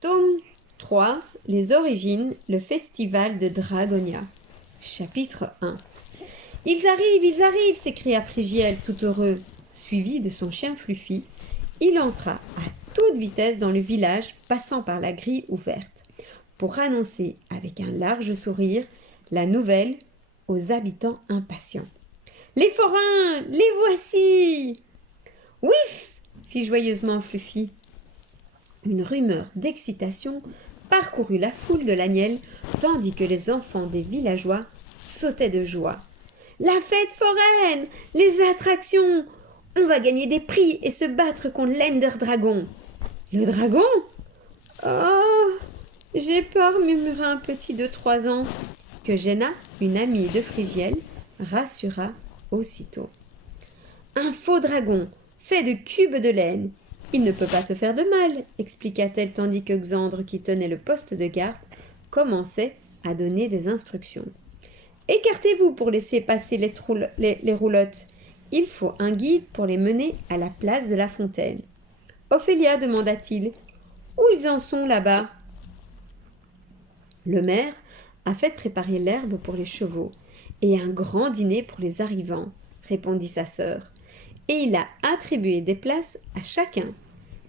Tome 3, les origines, le festival de Dragonia. Chapitre 1. Ils arrivent s'écria Frigiel tout heureux. Suivi de son chien Fluffy, il entra à toute vitesse dans le village, passant par la grille ouverte, pour annoncer avec un large sourire la nouvelle aux habitants impatients. « Les forains, les voici !»« Ouif !» fit joyeusement Fluffy. Une rumeur d'excitation parcourut la foule de l'Agnelle, tandis que les enfants des villageois sautaient de joie. « La fête foraine! Les attractions! On va gagner des prix et se battre contre l'Ender Dragon. »« Le dragon ? Oh, j'ai peur, murmura un petit de 3 ans, que Jenna, une amie de Frigiel, rassura aussitôt. « Un faux dragon, fait de cubes de laine. Il ne peut pas te faire de mal, expliqua-t-elle tandis que Xandre, qui tenait le poste de garde, commençait à donner des instructions. Écartez-vous pour laisser passer les roulottes. Il faut un guide pour les mener à la place de la fontaine. Ophélia, demanda-t-il, où ils en sont là-bas? Le maire a fait préparer l'herbe pour les chevaux et un grand dîner pour les arrivants, répondit sa sœur. Et il a attribué des places à chacun.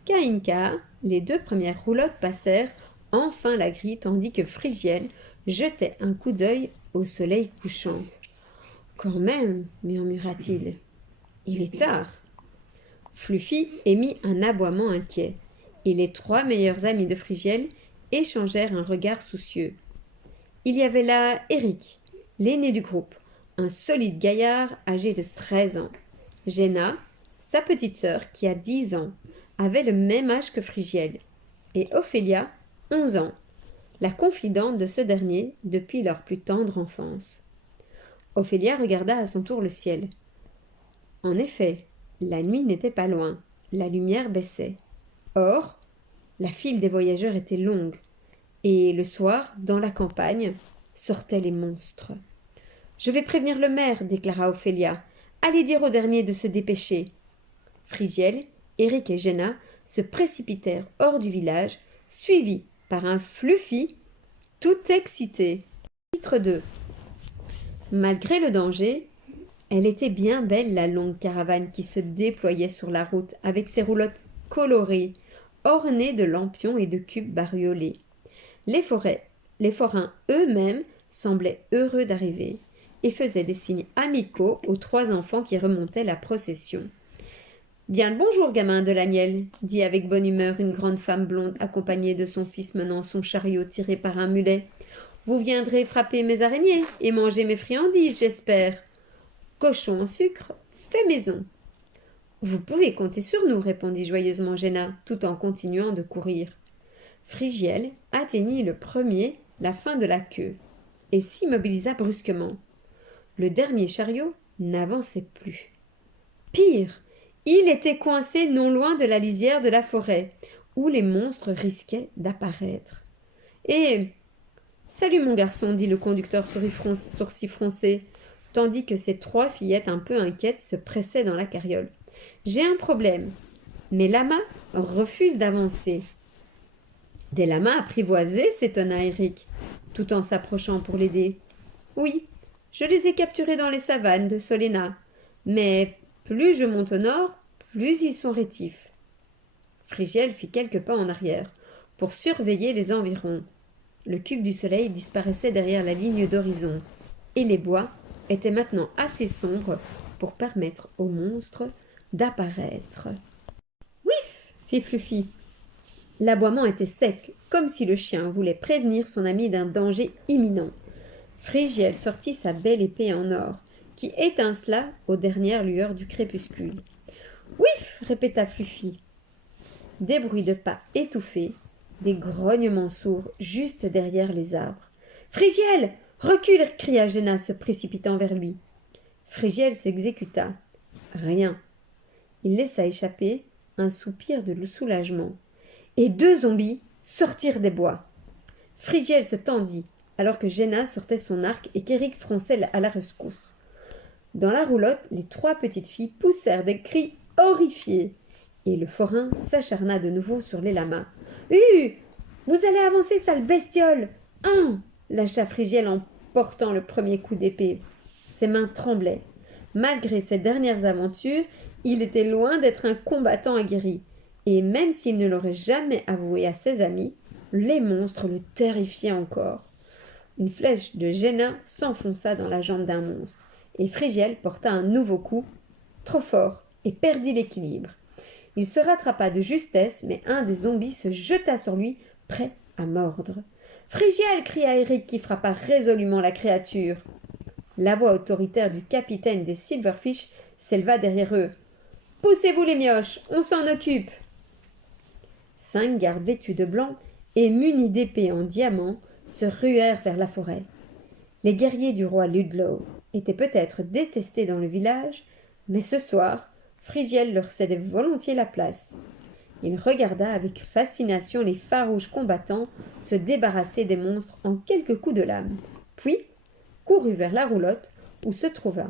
Caïnca, les 2 premières roulottes passèrent enfin la grille tandis que Frigiel jetait un coup d'œil au soleil couchant. « Quand même, murmura-t-il, il est tard. » Fluffy émit un aboiement inquiet, et les 3 meilleurs amis de Frigiel échangèrent un regard soucieux. Il y avait là Eric, l'aîné du groupe, un solide gaillard âgé de 13 ans. Jenna, sa petite sœur, qui a 10 ans, avait le même âge que Frigiel, et Ophélia, 11 ans, la confidente de ce dernier depuis leur plus tendre enfance. Ophélia regarda à son tour le ciel. En effet, la nuit n'était pas loin, la lumière baissait. Or, la file des voyageurs était longue, et le soir, dans la campagne, sortaient les monstres. « Je vais prévenir le maire, déclara Ophélia. Allez dire au dernier de se dépêcher. » Frigiel, Eric et Jenna se précipitèrent hors du village, suivis par un Fluffy tout excité. Chapitre 2. Malgré le danger, elle était bien belle la longue caravane qui se déployait sur la route avec ses roulottes colorées, ornées de lampions et de cubes bariolés. Les forains eux-mêmes semblaient heureux d'arriver et faisaient des signes amicaux aux 3 enfants qui remontaient la procession. « Bien le bonjour, gamin de l'Agnelle, » dit avec bonne humeur une grande femme blonde accompagnée de son fils menant son chariot tiré par un mulet. « Vous viendrez frapper mes araignées et manger mes friandises, j'espère. Cochon en sucre, fait maison. »« Vous pouvez compter sur nous, » répondit joyeusement Jenna, tout en continuant de courir. Frigiel atteignit le premier la fin de la queue et s'immobilisa brusquement. Le dernier chariot n'avançait plus. Pire, il était coincé non loin de la lisière de la forêt, où les monstres risquaient d'apparaître. « Eh, salut mon garçon, » dit le conducteur sourcils froncés, tandis que ses 3 fillettes un peu inquiètes se pressaient dans la carriole. « J'ai un problème. Mes lamas refusent d'avancer. » « Des lamas apprivoisés ?» s'étonna Eric, tout en s'approchant pour l'aider. « Oui, je les ai capturés dans les savanes de Solena, mais plus je monte au nord, plus ils sont rétifs. » Frigiel fit quelques pas en arrière pour surveiller les environs. Le cube du soleil disparaissait derrière la ligne d'horizon, et les bois étaient maintenant assez sombres pour permettre aux monstres d'apparaître. « Ouif !» fit Fluffy. L'aboiement était sec, comme si le chien voulait prévenir son ami d'un danger imminent. Frigiel sortit sa belle épée en or, qui étincela aux dernières lueurs du crépuscule. « Ouif !» répéta Fluffy. Des bruits de pas étouffés, des grognements sourds juste derrière les arbres. « Frigiel, recule !» cria Jenna, se précipitant vers lui. Frigiel s'exécuta. Rien. Il laissa échapper un soupir de soulagement. Et 2 zombies sortirent des bois. Frigiel se tendit, alors que Jenna sortait son arc et qu'Eric fronçait à la rescousse. Dans la roulotte, les 3 petites filles poussèrent des cris horrifiés, et le forain s'acharna de nouveau sur les lamas. « Vous allez avancer, sale bestiole! Lâcha Frigiel en portant le premier coup d'épée. Ses mains tremblaient. Malgré ses dernières aventures, il était loin d'être un combattant aguerri. Et même s'il ne l'aurait jamais avoué à ses amis, les monstres le terrifiaient encore. Une flèche de Géna s'enfonça dans la jambe d'un monstre, et Frigiel porta un nouveau coup, trop fort, et perdit l'équilibre. Il se rattrapa de justesse, mais un des zombies se jeta sur lui, prêt à mordre. « Frigiel !» cria Eric qui frappa résolument la créature. La voix autoritaire du capitaine des Silverfish s'éleva derrière eux. « Poussez-vous les mioches, on s'en occupe !» 5 gardes vêtus de blanc et munis d'épées en diamant se ruèrent vers la forêt. Les guerriers du roi Ludlow étaient peut-être détestés dans le village, mais ce soir, Frigiel leur cédait volontiers la place. Il regarda avec fascination les farouches combattants se débarrasser des monstres en quelques coups de lame, puis courut vers la roulotte où se trouva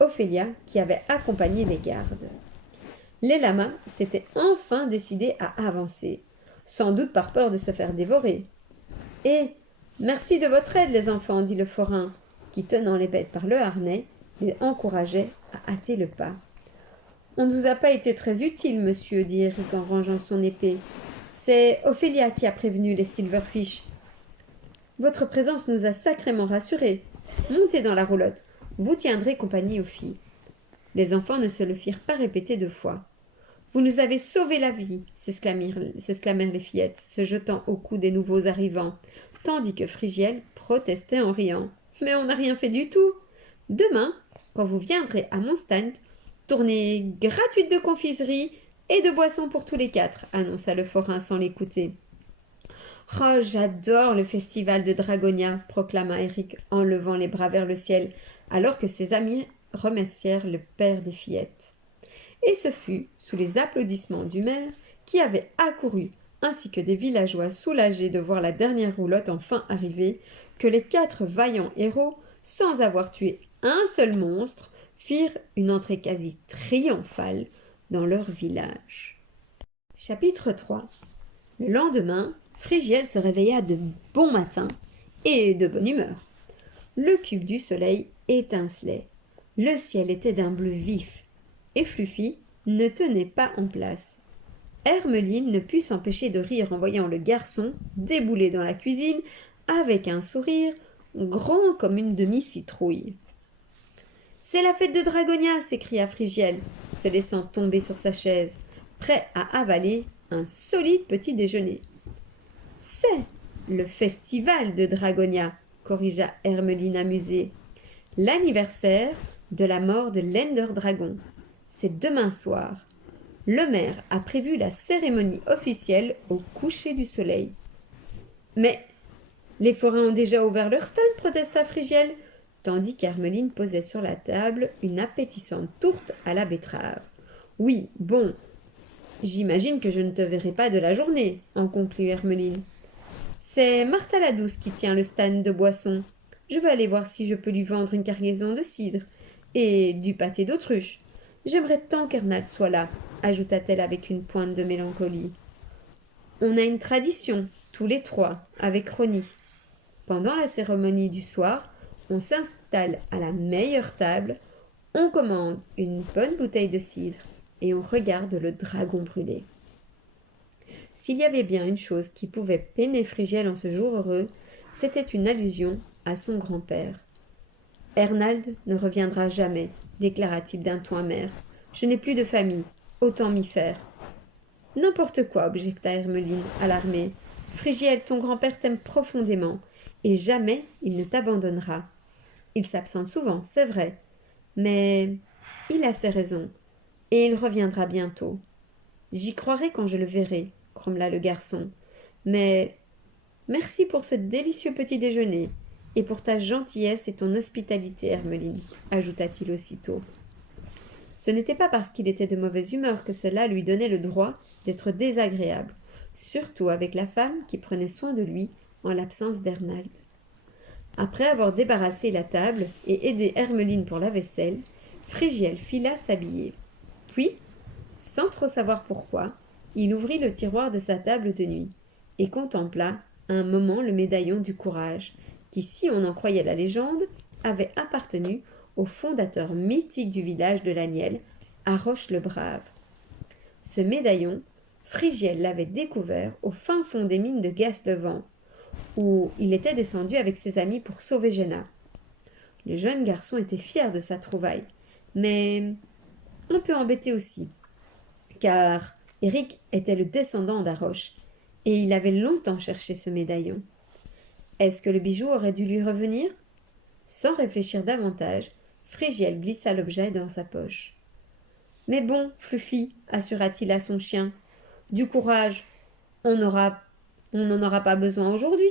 Ophélia qui avait accompagné les gardes. Les lamas s'étaient enfin décidés à avancer, sans doute par peur de se faire dévorer. « Eh, merci de votre aide, les enfants, » dit le forain, qui, tenant les bêtes par le harnais, les encourageait à hâter le pas. « On ne vous a pas été très utile, monsieur, » dit Eric en rangeant son épée. « C'est Ophélia qui a prévenu les Silverfish. Votre présence nous a sacrément rassurés. Montez dans la roulotte, vous tiendrez compagnie aux filles. » Les enfants ne se le firent pas répéter 2 fois. « Vous nous avez sauvé la vie !» s'exclamèrent les fillettes, se jetant au cou des nouveaux arrivants, tandis que Frigiel protestait en riant. « Mais on n'a rien fait du tout. Demain, quand vous viendrez à mon stand, tournée gratuite de confiserie et de boissons pour tous les 4, annonça le forain sans l'écouter. « Oh, j'adore le festival de Dragonia, proclama Eric en levant les bras vers le ciel, alors que ses amis remercièrent le père des fillettes. Et ce fut, sous les applaudissements du maire, qui avait accouru, ainsi que des villageois soulagés de voir la dernière roulotte enfin arriver, que les 4 vaillants héros, sans avoir tué un seul monstre, firent une entrée quasi triomphale dans leur village. Chapitre 3. Le lendemain, Frigiel se réveilla de bon matin et de bonne humeur. Le cube du soleil étincelait. Le ciel était d'un bleu vif, et Fluffy ne tenait pas en place. Hermeline ne put s'empêcher de rire en voyant le garçon débouler dans la cuisine avec un sourire grand comme une demi-citrouille. « C'est la fête de Dragonia !» s'écria Frigiel, se laissant tomber sur sa chaise, prêt à avaler un solide petit déjeuner. « C'est le festival de Dragonia !» corrigea Hermeline amusée. « L'anniversaire de la mort de l'Ender Dragon. C'est demain soir. Le maire a prévu la cérémonie officielle au coucher du soleil. »« Mais les forains ont déjà ouvert leur stand !» protesta Frigiel, tandis qu'Hermeline posait sur la table une appétissante tourte à la betterave. « Oui, bon, j'imagine que je ne te verrai pas de la journée, » en conclut Hermeline. « C'est Martha la Douce qui tient le stand de boissons. Je vais aller voir si je peux lui vendre une cargaison de cidre et du pâté d'autruche. J'aimerais tant qu'Ernald soit là, » ajouta-t-elle avec une pointe de mélancolie. « On a une tradition, tous les 3, avec Rony. Pendant la cérémonie du soir, on s'installe à la meilleure table, on commande une bonne bouteille de cidre et on regarde le dragon brûler. » S'il y avait bien une chose qui pouvait peiner Frigiel en ce jour heureux, c'était une allusion à son grand-père. « Ernald ne reviendra jamais, déclara-t-il d'un ton amer. Je n'ai plus de famille, autant m'y faire. »« N'importe quoi, objecta Hermeline, alarmée. Frigiel, ton grand-père t'aime profondément, et jamais il ne t'abandonnera. Il s'absente souvent, c'est vrai, mais il a ses raisons, et il reviendra bientôt. J'y croirai quand je le verrai, grommela le garçon. Mais merci pour ce délicieux petit déjeuner, et pour ta gentillesse et ton hospitalité, Hermeline, ajouta-t-il aussitôt. Ce n'était pas parce qu'il était de mauvaise humeur que cela lui donnait le droit d'être désagréable, surtout avec la femme qui prenait soin de lui en l'absence d'Ernald. Après avoir débarrassé la table et aidé Hermeline pour la vaisselle, Frigiel fila s'habiller. Puis, sans trop savoir pourquoi, il ouvrit le tiroir de sa table de nuit et contempla un moment le médaillon du courage, qui, si on en croyait la légende, avait appartenu au fondateur mythique du village de l'Aniel, à Roche-le-Brave. Ce médaillon, Frigiel l'avait découvert au fin fond des mines de Gaslevant, où il était descendu avec ses amis pour sauver Géna. Le jeune garçon était fier de sa trouvaille, mais un peu embêté aussi, car Eric était le descendant d'Aroche, et il avait longtemps cherché ce médaillon. Est-ce que le bijou aurait dû lui revenir? Sans réfléchir davantage, Frigiel glissa l'objet dans sa poche. « Mais bon, Fluffy, assura-t-il à son chien, du courage, on n'en aura pas besoin aujourd'hui. »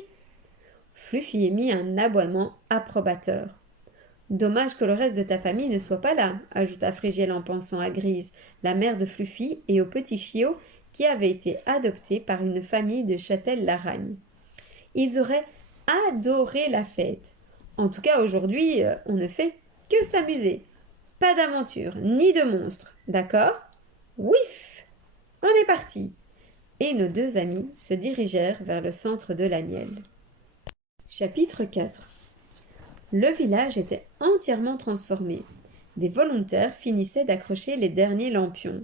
Fluffy émit un aboiement approbateur. « Dommage que le reste de ta famille ne soit pas là, » ajouta Frigiel en pensant à Grise, la mère de Fluffy, et au petit chiot qui avait été adopté par une famille de Châtel-Laragne. Ils auraient adoré la fête. En tout cas, aujourd'hui, on ne fait que s'amuser. Pas d'aventure, ni de monstres, d'accord? Ouif! On est parti! Et nos deux amis se dirigèrent vers le centre de l'Aniel. Chapitre 4. Le village était entièrement transformé. Des volontaires finissaient d'accrocher les derniers lampions,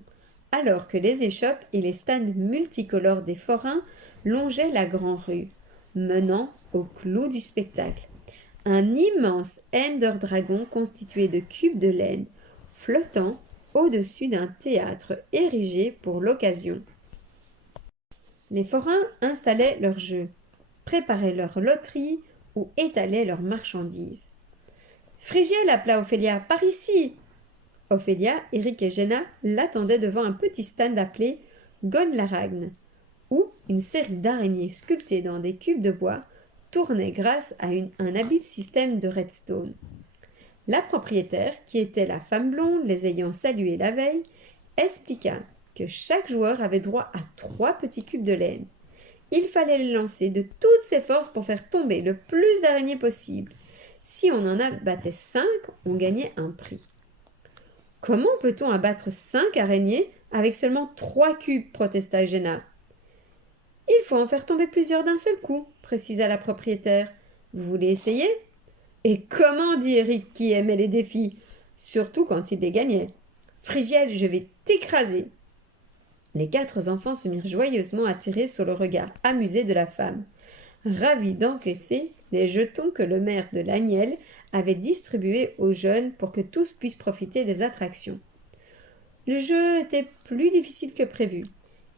alors que les échoppes et les stands multicolores des forains longeaient la grande rue, menant au clou du spectacle. Un immense Ender Dragon constitué de cubes de laine, flottant au-dessus d'un théâtre érigé pour l'occasion. Les forains installaient leurs jeux, préparaient leurs loteries ou étalaient leurs marchandises. « Frigiel, appela Ophélia, par ici !» Ophélia, Eric et Géna l'attendaient devant un petit stand appelé Gonlaragne, où une série d'araignées sculptées dans des cubes de bois tournait grâce à un habile système de redstone. La propriétaire, qui était la femme blonde les ayant salués la veille, expliqua que chaque joueur avait droit à 3 petits cubes de laine. Il fallait les lancer de toutes ses forces pour faire tomber le plus d'araignées possible. Si on en abattait 5, on gagnait un prix. « Comment peut-on abattre 5 araignées avec seulement 3 cubes ?» protesta Géna. « Il faut en faire tomber plusieurs d'un seul coup, » précisa la propriétaire. « Vous voulez essayer ?»« Et comment ?» dit Eric qui aimait les défis, surtout quand il les gagnait. « Frigiel, je vais t'écraser !» Les 4 enfants se mirent joyeusement à tirer sur le regard amusé de la femme, ravis d'encaisser les jetons que le maire de l'Aniel avait distribués aux jeunes pour que tous puissent profiter des attractions. Le jeu était plus difficile que prévu,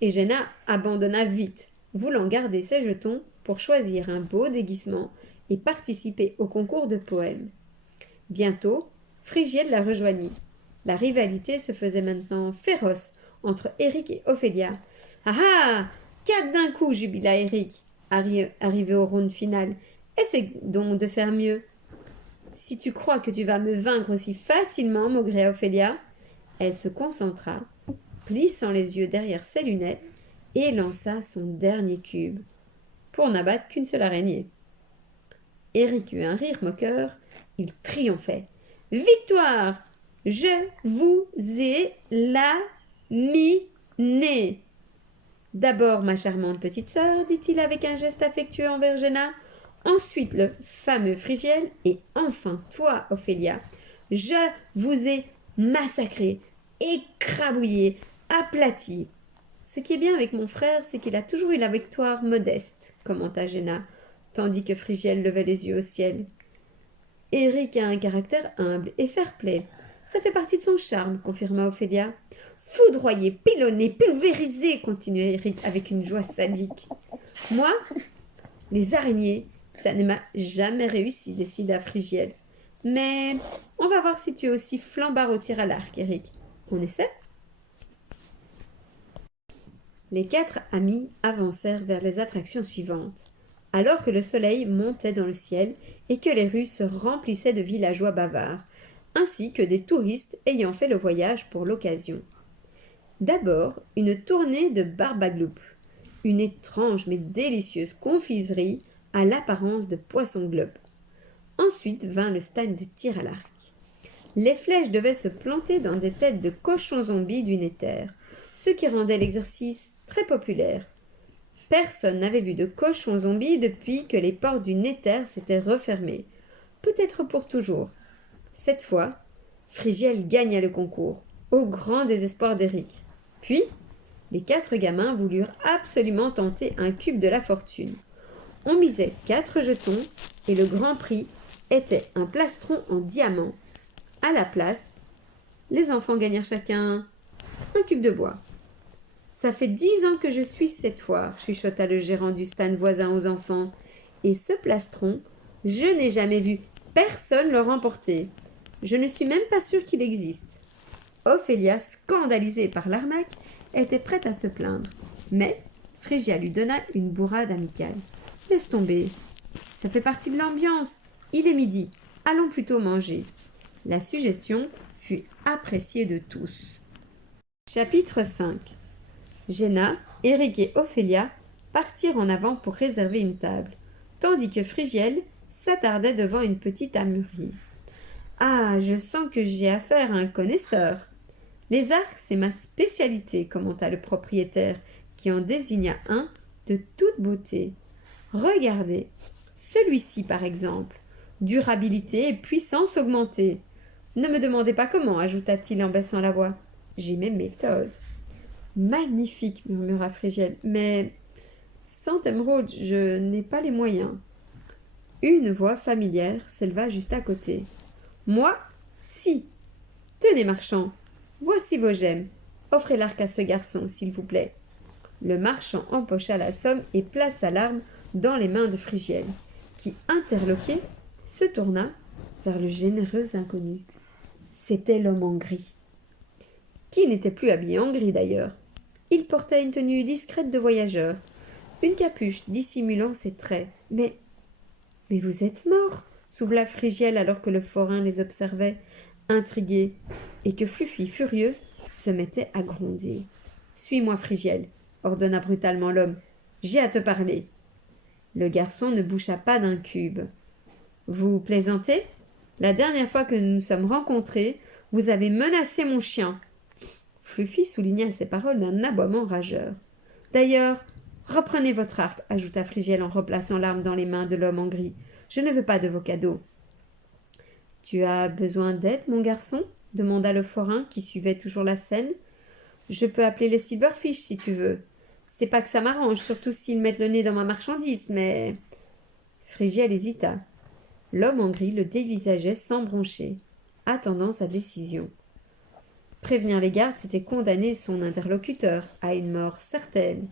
et Géna abandonna vite, voulant garder ses jetons pour choisir un beau déguisement et participer au concours de poèmes. Bientôt, Frigiel la rejoignit. La rivalité se faisait maintenant féroce entre Eric et Ophélia. « Ah ah! 4 d'un coup !» jubila Eric, arrivé au round final. « Essaie donc de faire mieux. »« Si tu crois que tu vas me vaincre aussi facilement, » maugréa Ophélia. Elle se concentra, plissant les yeux derrière ses lunettes, et lança son dernier cube, pour n'abattre qu'une seule araignée. Eric eut un rire moqueur. Il triomphait. « Victoire! Je vous ai laminé. D'abord ma charmante petite sœur, dit-il avec un geste affectueux envers Géna, ensuite le fameux Frigiel, et enfin toi, Ophélia. Je vous ai massacré, écrabouillé, aplati. Ce qui est bien avec mon frère, c'est qu'il a toujours eu la victoire modeste, commenta Géna, tandis que Frigiel levait les yeux au ciel. Eric a un caractère humble et fair-play. Ça fait partie de son charme, confirma Ophélia. Foudroyé, pilonné, pulvérisé, continuait Eric avec une joie sadique. Moi, les araignées, ça ne m'a jamais réussi, décida Frigiel. Mais on va voir si tu es aussi flambard au tir à l'arc, Eric. On essaie? Les 4 amis avancèrent vers les attractions suivantes, alors que le soleil montait dans le ciel et que les rues se remplissaient de villageois bavards, ainsi que des touristes ayant fait le voyage pour l'occasion. D'abord, une tournée de barbagloup, une étrange mais délicieuse confiserie à l'apparence de poisson globe. Ensuite vint le stand de tir à l'arc. Les flèches devaient se planter dans des têtes de cochons zombies du Nether, ce qui rendait l'exercice très populaire. Personne n'avait vu de cochon zombie depuis que les portes du Néther s'étaient refermées. Peut-être pour toujours. Cette fois, Frigiel gagna le concours, au grand désespoir d'Éric. Puis, les 4 gamins voulurent absolument tenter un cube de la fortune. On misait 4 jetons et le grand prix était un plastron en diamant. À la place, les enfants gagnèrent chacun un cube de bois. Ça fait 10 ans que je suis cette foire, chuchota le gérant du stand voisin aux enfants. Et ce plastron, je n'ai jamais vu personne le remporter. Je ne suis même pas sûre qu'il existe. Ophélia, scandalisée par l'arnaque, était prête à se plaindre. Mais Phrygia lui donna une bourrade amicale. « Laisse tomber. Ça fait partie de l'ambiance. Il est midi. Allons plutôt manger. » La suggestion fut appréciée de tous. Chapitre 5. Géna, Éric et Ophélia partirent en avant pour réserver une table, tandis que Frigiel s'attardait devant une petite armurerie. « Ah, je sens que j'ai affaire à un connaisseur. Les arcs, c'est ma spécialité, commenta le propriétaire, qui en désigna un de toute beauté. Regardez, celui-ci par exemple, durabilité et puissance augmentée. Ne me demandez pas comment, ajouta-t-il en baissant la voix. J'ai mes méthodes. Magnifique, murmura Frigiel, mais sans émeraude, je n'ai pas les moyens. Une voix familière s'éleva juste à côté. Moi, si. Tenez, marchand, voici vos gemmes. Offrez l'arc à ce garçon, s'il vous plaît. Le marchand empocha la somme et plaça l'arme dans les mains de Frigiel, qui, interloqué, se tourna vers le généreux inconnu. C'était l'homme en gris, qui n'était plus habillé en gris d'ailleurs. Il portait une tenue discrète de voyageur, une capuche dissimulant ses traits. Mais vous êtes mort, souffla Frigiel alors que le forain les observait, intrigué, et que Fluffy, furieux, se mettait à gronder. « Suis-moi, Frigiel, ordonna brutalement l'homme. J'ai à te parler. Le garçon ne boucha pas d'un cube. Vous plaisantez? La dernière fois que nous nous sommes rencontrés, vous avez menacé mon chien. Fluffy souligna ces paroles d'un aboiement rageur. D'ailleurs, reprenez votre arc, ajouta Frigiel en replaçant l'arme dans les mains de l'homme en gris. Je ne veux pas de vos cadeaux. Tu as besoin d'aide, mon garçon? Demanda le forain qui suivait toujours la scène. Je peux appeler les Silverfish si tu veux. C'est pas que ça m'arrange, surtout s'ils mettent le nez dans ma marchandise, mais... Frigiel hésita. L'homme en gris le dévisageait sans broncher, attendant sa décision. Prévenir les gardes, c'était condamner son interlocuteur à une mort certaine.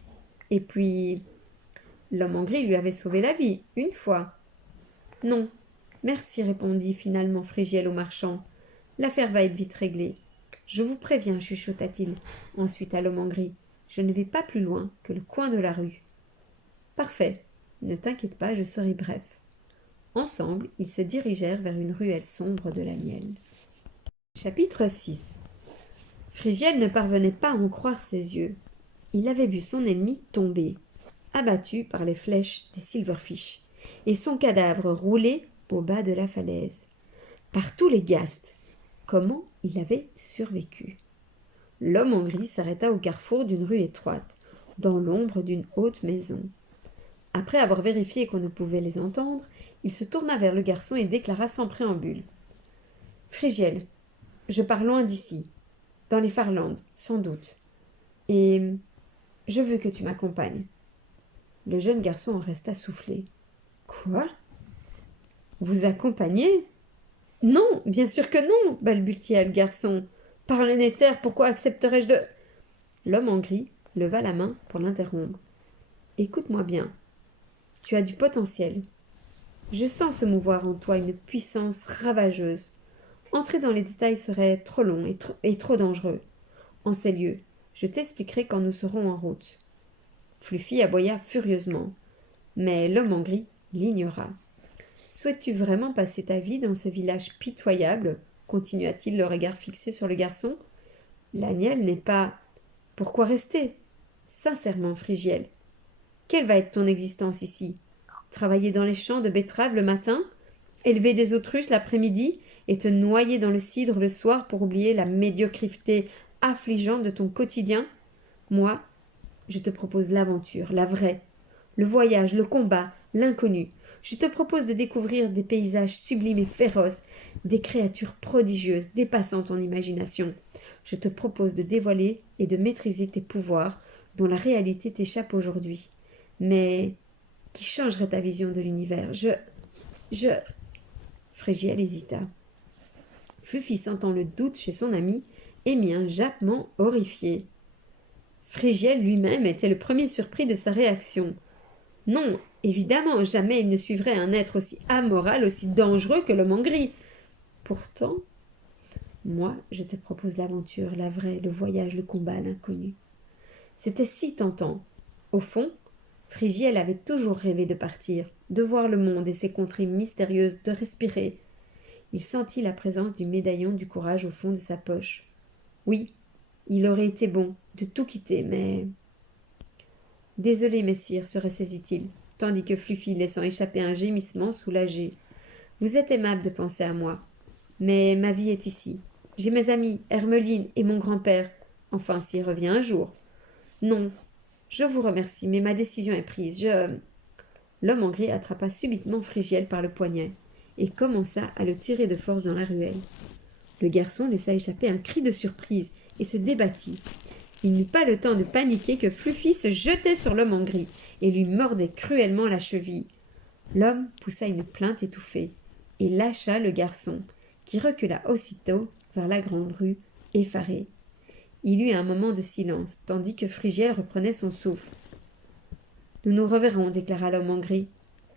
Et puis, l'homme en gris lui avait sauvé la vie, une fois. Non, merci, répondit finalement Frigiel au marchand. L'affaire va être vite réglée. Je vous préviens, chuchota-t-il ensuite à l'homme en gris. Je ne vais pas plus loin que le coin de la rue. Parfait, ne t'inquiète pas, je serai bref. Ensemble, ils se dirigèrent vers une ruelle sombre de la miel. Chapitre 6. Frigiel ne parvenait pas à en croire ses yeux. Il avait vu son ennemi tomber, abattu par les flèches des Silverfish, et son cadavre rouler au bas de la falaise. Par tous les gastes, comment il avait survécu? L'homme en gris s'arrêta au carrefour d'une rue étroite, dans l'ombre d'une haute maison. Après avoir vérifié qu'on ne pouvait les entendre, il se tourna vers le garçon et déclara sans préambule. « Frigiel, je pars loin d'ici, dans les Farlandes, sans doute, et je veux que tu m'accompagnes. » Le jeune garçon en resta soufflé. « Quoi? Vous accompagner? »« Non, bien sûr que non, balbutia le garçon. Par le Néther, pourquoi accepterais-je de... » L'homme en gris leva la main pour l'interrompre. « Écoute-moi bien. Tu as du potentiel. Je sens se mouvoir en toi une puissance ravageuse. Entrer dans les détails serait trop long et trop dangereux. En ces lieux, je t'expliquerai quand nous serons en route. » Fluffy aboya furieusement, mais l'homme en gris l'ignora. « Souhaites-tu vraiment passer ta vie dans ce village pitoyable ?» continua-t-il, le regard fixé sur le garçon. « L'Agnelle n'est pas... Pourquoi rester? Sincèrement, Frigiel, quelle va être ton existence ici? Travailler dans les champs de betteraves le matin, élever des autruches l'après-midi et te noyer dans le cidre le soir pour oublier la médiocrité affligeante de ton quotidien? Moi, Je te propose l'aventure, la vraie. Le voyage, le combat, l'inconnu. Je te propose de découvrir des paysages sublimes et féroces, des créatures prodigieuses dépassant ton imagination. Je te propose de dévoiler et de maîtriser tes pouvoirs dont la réalité t'échappe aujourd'hui, mais qui changerait ta vision de l'univers. Frégiel hésita. Fluffy, sentant le doute chez son ami, émit un jappement horrifié. Frégiel lui-même était le premier surpris de sa réaction. Non, évidemment, jamais il ne suivrait un être aussi amoral, aussi dangereux que l'homme en gris. Pourtant, moi, je te propose l'aventure, la vraie, le voyage, le combat, l'inconnu. C'était si tentant. Au fond, Frégiel avait toujours rêvé de partir, de voir le monde et ses contrées mystérieuses, de respirer. Il sentit la présence du médaillon du courage au fond de sa poche. Oui, il aurait été bon de tout quitter, mais... Désolé, messire, se ressaisit-il, tandis que Fluffy, laissant échapper un gémissement soulagé. Vous êtes aimable de penser à moi, mais ma vie est ici. J'ai mes amis, Hermeline et mon grand-père, enfin s'il revient un jour. Non, je vous remercie, mais ma décision est prise. L'homme en gris attrapa subitement Frégiel par le poignet et commença à le tirer de force dans la ruelle. Le garçon laissa échapper un cri de surprise et se débattit. Il n'eut pas le temps de paniquer que Fluffy se jetait sur l'homme en gris et lui mordait cruellement la cheville. L'homme poussa une plainte étouffée et lâcha le garçon, qui recula aussitôt vers la grande rue, effaré. Il eut un moment de silence, tandis que Frégiel reprenait son souffle. « Nous nous reverrons, déclara l'homme en gris.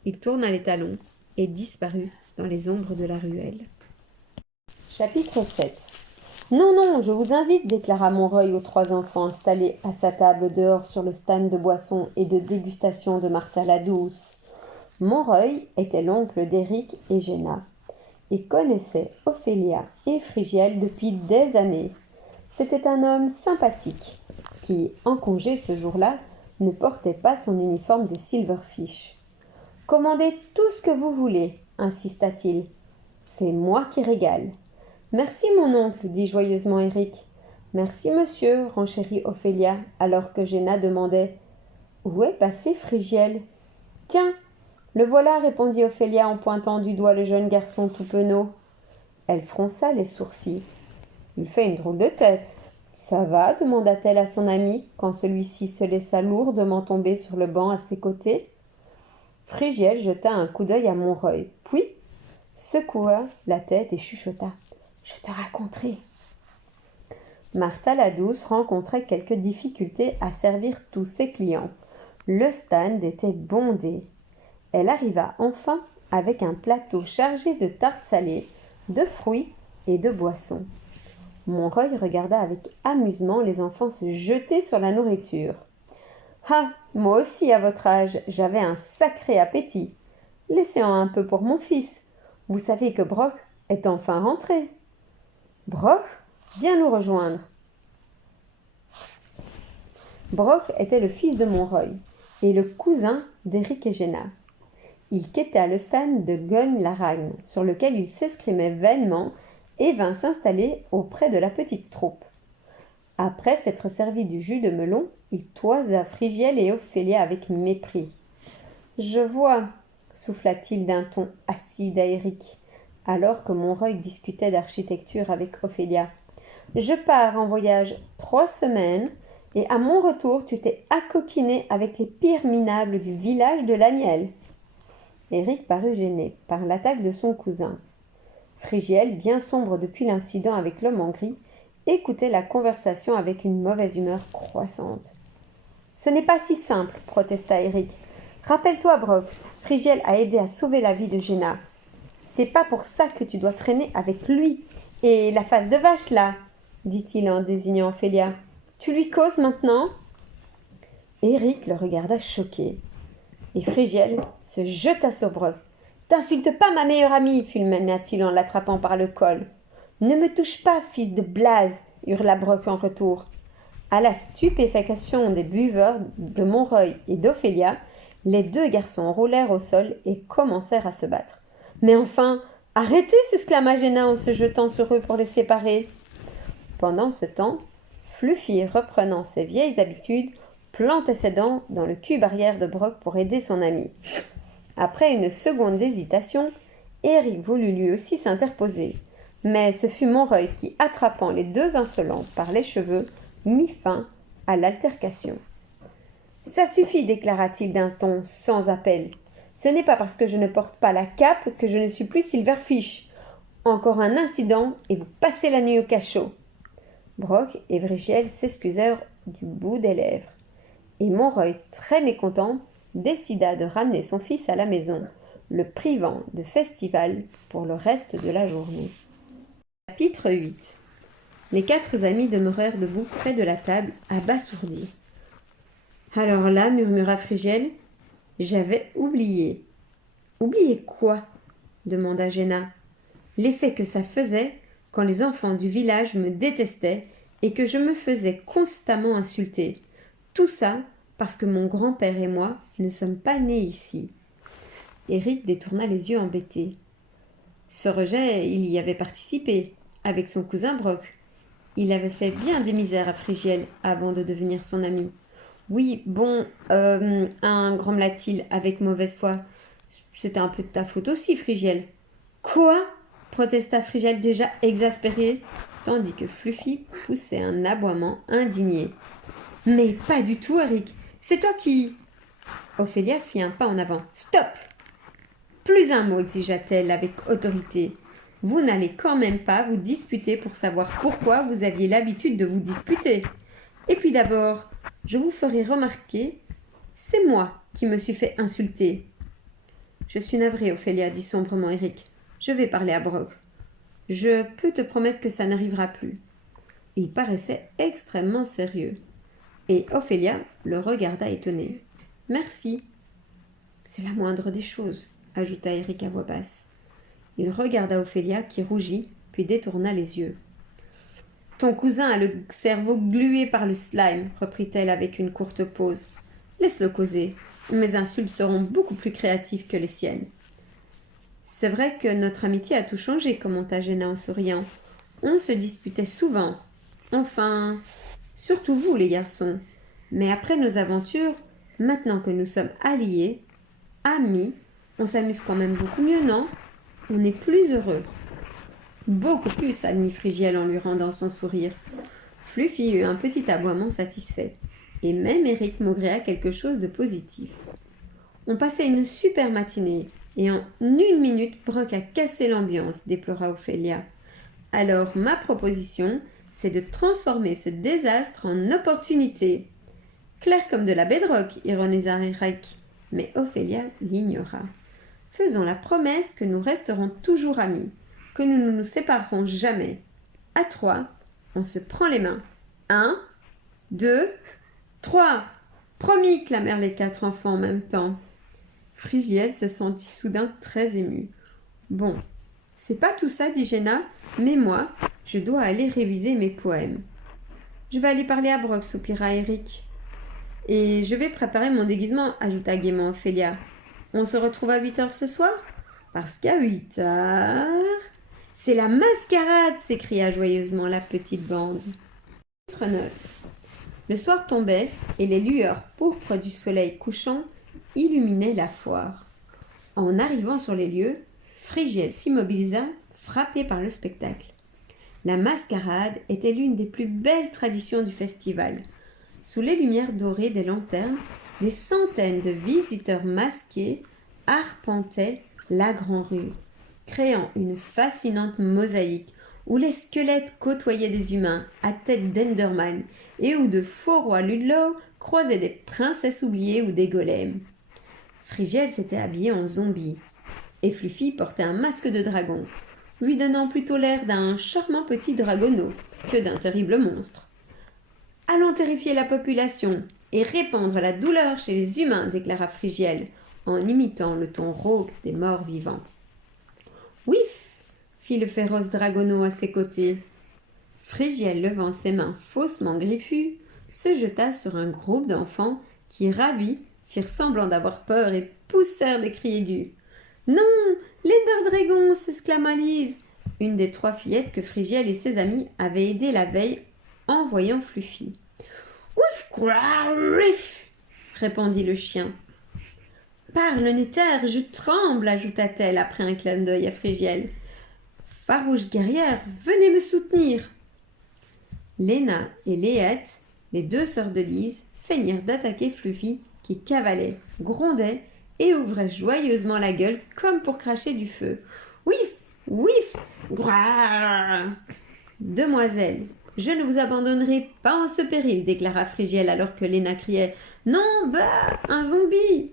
Il tourna les talons et disparut dans les ombres de la ruelle. Chapitre 7. Non, non, je vous invite, déclara Montreuil aux 3 enfants installés à sa table dehors sur le stand de boissons et de dégustation de Martha la Douce. Montreuil était l'oncle d'Éric et Géna et connaissait Ophélia et Frégiel depuis des années. C'était un homme sympathique qui, en congé ce jour-là, ne portait pas son uniforme de Silverfish. « Commandez tout ce que vous voulez, insista-t-il. C'est moi qui régale. Merci, mon oncle, dit joyeusement Éric. Merci, monsieur, renchérit Ophélia, alors que Géna demandait où est passé Frégiel. Tiens, le voilà, répondit Ophélia en pointant du doigt le jeune garçon tout penaud. Elle fronça les sourcils. Il fait une drôle de tête. Ça va demanda-t-elle à son ami quand celui-ci se laissa lourdement tomber sur le banc à ses côtés. Frégiel jeta un coup d'œil à Montreuil, puis secoua la tête et chuchota. « Je te raconterai. » Martha la Douce rencontrait quelques difficultés à servir tous ses clients. Le stand était bondé. Elle arriva enfin avec un plateau chargé de tartes salées, de fruits et de boissons. Montreuil regarda avec amusement les enfants se jeter sur la nourriture. « Ah, moi aussi, à votre âge, j'avais un sacré appétit. Laissez-en un peu pour mon fils. Vous savez que Brock est enfin rentré. »« Brock, viens nous rejoindre. » Brock était le fils de Montreuil et le cousin d'Éric et Géna. Il quittait le stand de Gogne-Laragne, sur lequel il s'escrimait vainement et vint s'installer auprès de la petite troupe. Après s'être servi du jus de melon, il toisa Frégiel et Ophélia avec mépris. « Je vois, » souffla-t-il d'un ton acide à Éric, alors que Montreuil discutait d'architecture avec Ophélia. « Je pars en voyage 3 semaines, et à mon retour, tu t'es accoquiné avec les pires minables du village de l'Agnelle. » Éric parut gêné par l'attaque de son cousin. Frégiel, bien sombre depuis l'incident avec l'homme en gris, écoutait la conversation avec une mauvaise humeur croissante. « Ce n'est pas si simple, » protesta Éric. « Rappelle-toi, Brock, Frégiel a aidé à sauver la vie de Géna. C'est pas pour ça que tu dois traîner avec lui. Et la face de vache, là, dit-il en désignant Ophélia. Tu lui causes maintenant ?» Éric le regarda choqué. Et Frégiel se jeta sur Brock. « T'insultes pas ma meilleure amie, fulmina-t-il en l'attrapant par le col. « Ne me touche pas, fils de Blaze, hurla Brock en retour. À la stupéfaction des buveurs de Montreuil et d'Ophélia, les 2 garçons roulèrent au sol et commencèrent à se battre. « Mais enfin, arrêtez !» s'exclama Géna en se jetant sur eux pour les séparer. Pendant ce temps, Fluffy, reprenant ses vieilles habitudes, plantait ses dents dans le cube arrière de Brock pour aider son ami. Après une seconde d'hésitation, Eric voulut lui aussi s'interposer. Mais ce fut Monreuil qui, attrapant les deux insolents par les cheveux, mit fin à l'altercation. « Ça suffit, déclara-t-il d'un ton sans appel. Ce n'est pas parce que je ne porte pas la cape que je ne suis plus Silverfish. Encore un incident et vous passez la nuit au cachot. » Brock et Vrigiel s'excusèrent du bout des lèvres. Et Monreuil, très mécontent, décida de ramener son fils à la maison, le privant de festival pour le reste de la journée. Chapitre 8. Les quatre amis demeurèrent debout près de la table, abasourdis. « Alors là, murmura Vrigiel, j'avais oublié. »« Oublié quoi ?» demanda Géna. « L'effet que ça faisait quand les enfants du village me détestaient et que je me faisais constamment insulter. Tout ça parce que mon grand-père et moi ne sommes pas nés ici. » Eric détourna les yeux embêtés. Ce rejet, il y avait participé, avec son cousin Brock. Il avait fait bien des misères à Vrigiel avant de devenir son ami. « Oui, bon, grommela-t-il avec mauvaise foi. C'était un peu de ta faute aussi, Vrigiel. »« Quoi ?» protesta Vrigiel déjà exaspéré, tandis que Fluffy poussait un aboiement indigné. « Mais pas du tout, Eric. C'est toi qui... » Ophélia fit un pas en avant. « Stop ! Plus un mot, exigea-t-elle avec autorité. Vous n'allez quand même pas vous disputer pour savoir pourquoi vous aviez l'habitude de vous disputer. Et puis d'abord, je vous ferai remarquer, c'est moi qui me suis fait insulter. »« Je suis navrée, Ophélia, dit sombrement Eric. Je vais parler à Brock. Je peux te promettre que ça n'arrivera plus. » Il paraissait extrêmement sérieux. Et Ophélia le regarda étonnée. « Merci. »« C'est la moindre des choses, » ajouta Eric à voix basse. Il regarda Ophélia qui rougit, puis détourna les yeux. « Ton cousin a le cerveau glué par le slime, reprit-elle avec une courte pause. Laisse-le causer. Mes insultes seront beaucoup plus créatives que les siennes. » C'est vrai que notre amitié a tout changé, commenta Géna en souriant. On se disputait souvent. Enfin, surtout vous, les garçons. Mais après nos aventures, maintenant que nous sommes alliés, amis, on s'amuse quand même beaucoup mieux, non ? On est plus heureux. Beaucoup plus, admit Vrigiel en lui rendant son sourire. Fluffy eut un petit aboiement satisfait. Et même Eric maugréa quelque chose de positif. On passait une super matinée. Et en 1 minute, Brock a cassé l'ambiance, déplora Ophélia. Alors, ma proposition, c'est de transformer ce désastre en opportunité. Clair comme de la bedrock, ironisa Eric. Mais Ophélia l'ignora. Faisons la promesse que nous resterons toujours amis, que nous ne nous séparerons jamais. À 3, on se prend les mains. 1, 2, 3. Promis, clamèrent les 4 enfants en même temps. Vrigiel se sentit soudain très ému. « Bon, c'est pas tout ça, dit Géna, mais moi, je dois aller réviser mes poèmes. »« Je vais aller parler à Brock, soupira Eric. »« Et je vais préparer mon déguisement, ajouta gaiement Ophélia. »« On se retrouve à 8h ce soir ? Parce qu'à 8h... » « C'est la mascarade !» s'écria joyeusement la petite bande. Chapitre 9. Le soir tombait et les lueurs pourpres du soleil couchant illuminaient la foire. En arrivant sur les lieux, Vrigiel s'immobilisa, frappé par le spectacle. La mascarade était l'une des plus belles traditions du festival. Sous les lumières dorées des lanternes, des centaines de visiteurs masqués arpentaient la grande rue, créant une fascinante mosaïque où les squelettes côtoyaient des humains à tête d'Enderman et où de faux rois Ludlow croisaient des princesses oubliées ou des golems. Vrigiel s'était habillé en zombie et Fluffy portait un masque de dragon, lui donnant plutôt l'air d'un charmant petit dragonneau que d'un terrible monstre. « Allons terrifier la population et répandre la douleur chez les humains, déclara Vrigiel en imitant le ton rauque des morts vivants. « Ouif !» fit le féroce dragonneau à ses côtés. Vrigiel, levant ses mains faussement griffues, se jeta sur un groupe d'enfants qui, ravis, firent semblant d'avoir peur et poussèrent des cris aigus. « Non, l'Enderdragon !» s'exclama Lise, une des 3 fillettes que Vrigiel et ses amis avaient aidées la veille en voyant Fluffy. « Ouf, Grarif, répondit le chien. Parle, Néter, je tremble, ajouta-t-elle après un clin d'œil à Frigiel. Farouche guerrière, venez me soutenir. Léna et Léette, les deux sœurs de Lise, feignirent d'attaquer Fluffy, qui cavalait, grondait et ouvrait joyeusement la gueule comme pour cracher du feu. Ouif, ouif, grrrr. Demoiselle, je ne vous abandonnerai pas en ce péril, déclara Frigiel alors que Léna criait « Non, bah, un zombie !»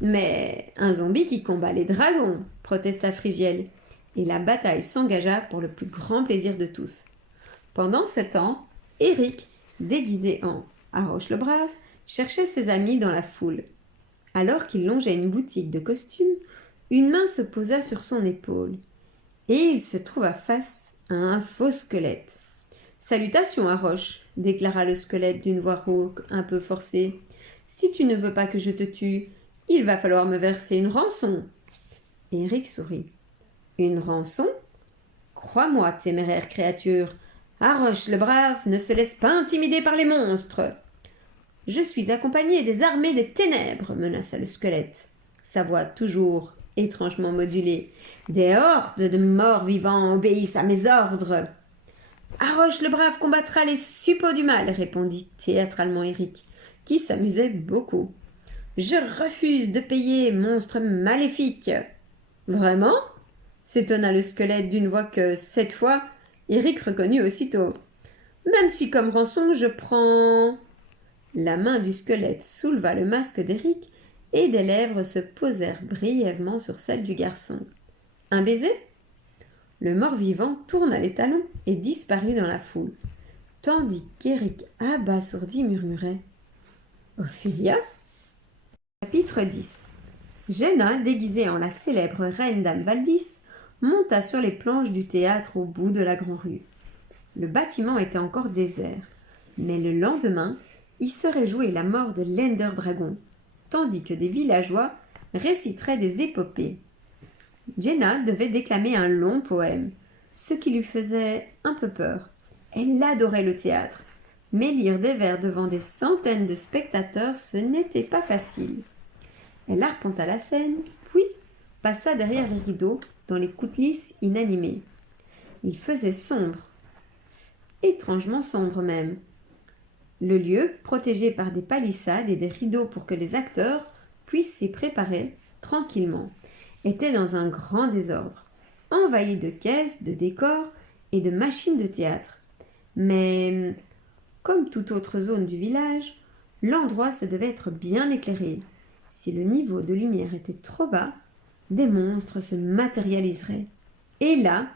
Mais un zombie qui combat les dragons, protesta Frigiel, et la bataille s'engagea pour le plus grand plaisir de tous. Pendant ce temps, Éric, déguisé en Haroche-le-Brave, cherchait ses amis dans la foule. Alors qu'il longeait une boutique de costumes, une main se posa sur son épaule, et il se trouva face à un faux squelette. « Salutations, Haroche !» déclara le squelette d'une voix rauque un peu forcée. « Si tu ne veux pas que je te tue, il va falloir me verser une rançon. » Éric sourit. « Une rançon ? Crois-moi, téméraire créature, Haroche le brave ne se laisse pas intimider par les monstres. »« Je suis accompagné des armées des ténèbres, menaça le squelette, sa voix toujours étrangement modulée. Des hordes de morts vivants obéissent à mes ordres. »« Haroche le brave combattra les suppôts du mal, répondit théâtralement Éric, qui s'amusait beaucoup. Je refuse de payer, monstre maléfique. »« Vraiment ?» s'étonna le squelette d'une voix que, cette fois, Éric reconnut aussitôt. « Même si comme rançon je prends... » La main du squelette souleva le masque d'Éric et des lèvres se posèrent brièvement sur celles du garçon. « Un baiser ?» Le mort-vivant tourna les talons et disparut dans la foule, tandis qu'Éric abasourdi murmurait « Ophélia ?» Chapitre 10. Jenna, déguisée en la célèbre reine Dame Valdis, monta sur les planches du théâtre au bout de la grande-rue. Le bâtiment était encore désert, mais le lendemain, il serait joué la mort de l'Ender Dragon, tandis que des villageois réciteraient des épopées. Jenna devait déclamer un long poème, ce qui lui faisait un peu peur. Elle adorait le théâtre, mais lire des vers devant des centaines de spectateurs, ce n'était pas facile. Elle arpenta la scène, puis passa derrière les rideaux dans les coulisses inanimées. Il faisait sombre, étrangement sombre même. Le lieu, protégé par des palissades et des rideaux pour que les acteurs puissent s'y préparer tranquillement, était dans un grand désordre, envahi de caisses, de décors et de machines de théâtre. Mais, comme toute autre zone du village, l'endroit se devait être bien éclairé. Si le niveau de lumière était trop bas, des monstres se matérialiseraient. Et là,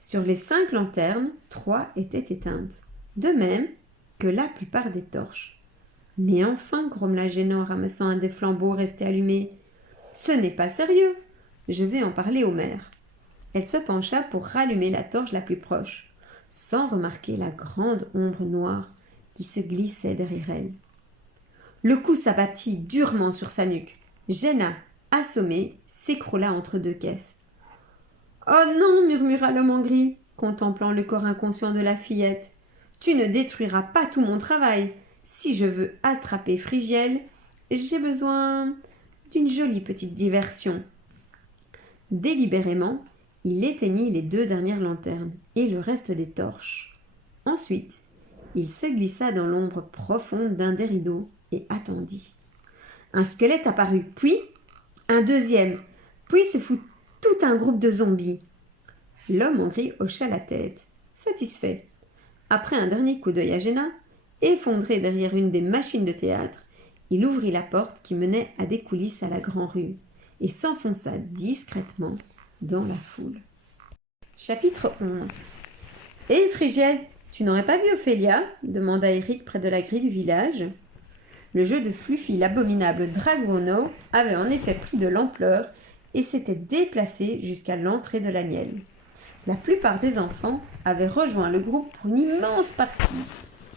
sur les 5 lanternes, 3 étaient éteintes, de même que la plupart des torches. « Mais enfin, grommela Jenna en ramassant un des flambeaux restés allumés, « ce n'est pas sérieux, je vais en parler au maire. » Elle se pencha pour rallumer la torche la plus proche, sans remarquer la grande ombre noire qui se glissait derrière elle. Le coup s'abattit durement sur sa nuque. Jenna, assommée, s'écroula entre 2 caisses. « Oh non !» murmura l'homme en gris, contemplant le corps inconscient de la fillette. « Tu ne détruiras pas tout mon travail. Si je veux attraper Frigiel, j'ai besoin d'une jolie petite diversion. » Délibérément, il éteignit les 2 dernières lanternes et le reste des torches. Ensuite, il se glissa dans l'ombre profonde d'un des rideaux et attendit. Un squelette apparut, puis un deuxième, puis se fut tout un groupe de zombies. L'homme en gris hocha la tête, satisfait. Après un dernier coup d'œil à Jenna, effondré derrière une des machines de théâtre, il ouvrit la porte qui menait à des coulisses à la grande-rue et s'enfonça discrètement dans la foule. Chapitre 11. « Hé, Frigiel, tu n'aurais pas vu Ophélia ?» demanda Éric près de la grille du village. Le jeu de Fluffy l'abominable Dragono avait en effet pris de l'ampleur et s'était déplacé jusqu'à l'entrée de l'agnelle. La plupart des enfants avaient rejoint le groupe pour une immense partie.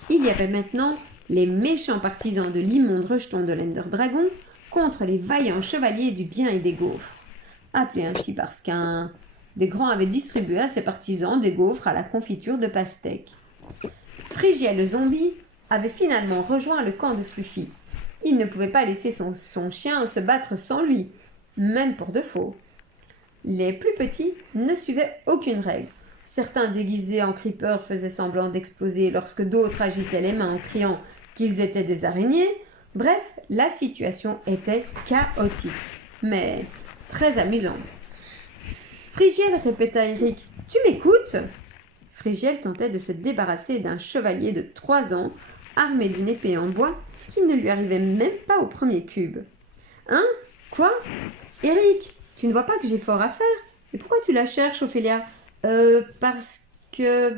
Il y avait maintenant les méchants partisans de l'immonde rejeton de l'Ender Dragon contre les vaillants chevaliers du bien et des gaufres. Appelés ainsi parce qu'un des grands avait distribué à ses partisans des gaufres à la confiture de pastèque. Frigiel le zombie avait finalement rejoint le camp de Fluffy. Il ne pouvait pas laisser son chien se battre sans lui, même pour de faux. Les plus petits ne suivaient aucune règle. Certains déguisés en creepers faisaient semblant d'exploser lorsque d'autres agitaient les mains en criant qu'ils étaient des araignées. Bref, la situation était chaotique, mais très amusante. Frigiel, répéta Eric, tu m'écoutes? Frigiel tentait de se débarrasser d'un chevalier de 3 ans, armé d'une épée en bois, qui ne lui arrivait même pas au premier cube. Hein? Quoi? Eric, tu ne vois pas que j'ai fort à faire? Et pourquoi tu la cherches, Ophélia? Parce que...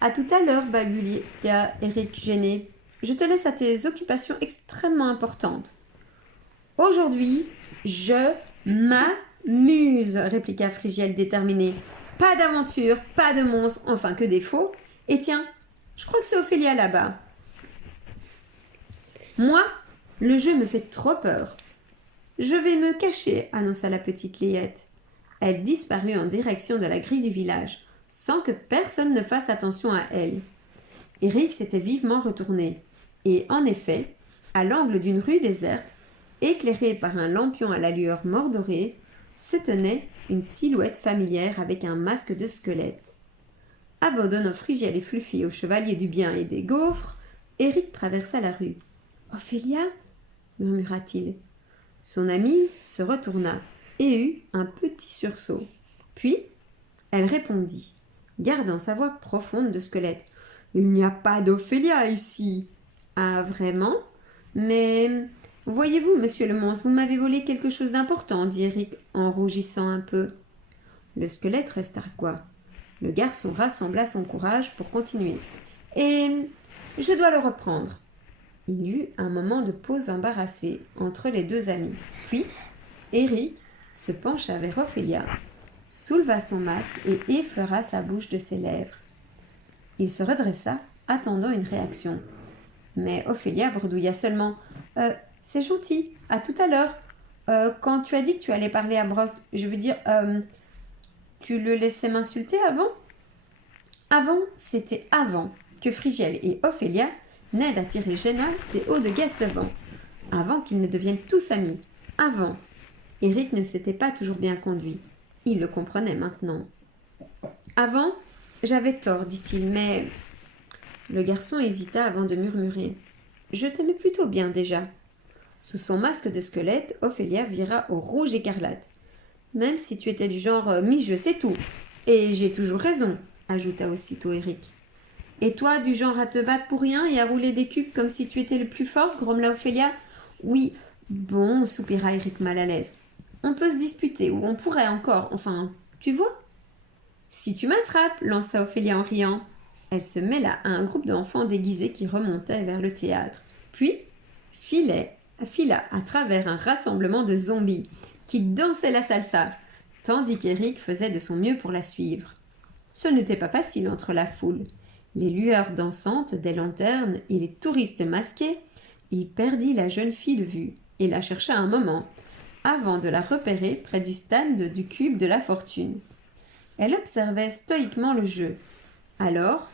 À tout à l'heure, balbutia Eric gêné. Je te laisse à tes occupations extrêmement importantes. Aujourd'hui, je m'amuse, répliqua Frigiel déterminé. Pas d'aventure, pas de monstre, enfin que des faux. Et tiens, je crois que c'est Ophélia là-bas. Moi, le jeu me fait trop peur. Je vais me cacher, annonça la petite Léette. Elle disparut en direction de la grille du village, sans que personne ne fasse attention à elle. Eric s'était vivement retourné, et en effet, à l'angle d'une rue déserte, éclairée par un lampion à la lueur mordorée, se tenait une silhouette familière avec un masque de squelette. Abandonnant Frigiel et Fluffy au chevalier du bien et des gaufres, Eric traversa la rue. « Ophélia » murmura-t-il. Son amie se retourna et eut un petit sursaut. Puis, elle répondit, gardant sa voix profonde de squelette. « Il n'y a pas d'Ophélia ici. »« Ah, vraiment? Mais, voyez-vous, monsieur le monstre, vous m'avez volé quelque chose d'important, dit Eric en rougissant un peu. Le squelette resta quoi? Le garçon rassembla son courage pour continuer. « Et je dois le reprendre. » Il y eut un moment de pause embarrassée entre les deux amis. Puis, Eric se pencha vers Ophélia, souleva son masque et effleura sa bouche de ses lèvres. Il se redressa, attendant une réaction. Mais Ophélia bredouilla seulement. « C'est gentil, à tout à l'heure. Quand tu as dit que tu allais parler à Brock, je veux dire, tu le laissais m'insulter avant ?» Avant, c'était avant que Frigiel et Ophélia n'aident à tirer Génal des hauts de Guest-le-Vent. Avant qu'ils ne deviennent tous amis. Avant. Eric ne s'était pas toujours bien conduit. Il le comprenait maintenant. Avant, j'avais tort, dit-il, mais... Le garçon hésita avant de murmurer. Je t'aimais plutôt bien déjà. Sous son masque de squelette, Ophélia vira au rouge écarlate. Même si tu étais du genre mi-je sais tout. Et j'ai toujours raison, ajouta aussitôt Eric. Et toi, du genre à te battre pour rien et à rouler des cubes comme si tu étais le plus fort, grommela Ophélia. Oui, bon, soupira Eric mal à l'aise. On peut se disputer, ou on pourrait encore, enfin, tu vois. Si tu m'attrapes, lança Ophélia en riant. Elle se mêla à un groupe d'enfants déguisés qui remontaient vers le théâtre. Puis, fila à travers un rassemblement de zombies qui dansaient la salsa, tandis qu'Eric faisait de son mieux pour la suivre. Ce n'était pas facile entre la foule. Les lueurs dansantes des lanternes et les touristes masqués, il perdit la jeune fille de vue et la chercha un moment, avant de la repérer près du stand du cube de la fortune. Elle observait stoïquement le jeu. Alors,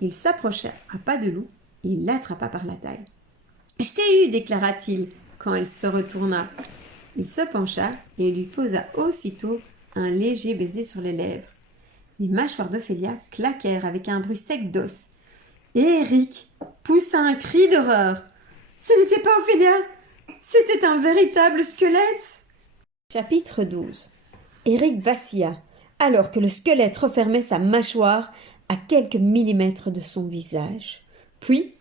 il s'approcha à pas de loup et l'attrapa par la taille. « Je t'ai eu » déclara-t-il quand elle se retourna. Il se pencha et lui posa aussitôt un léger baiser sur les lèvres. Les mâchoires d'Ophélia claquèrent avec un bruit sec d'os. Et Eric poussa un cri d'horreur. Ce n'était pas Ophélia, c'était un véritable squelette. Chapitre 12. Eric vacilla, alors que le squelette refermait sa mâchoire à quelques millimètres de son visage. Puis,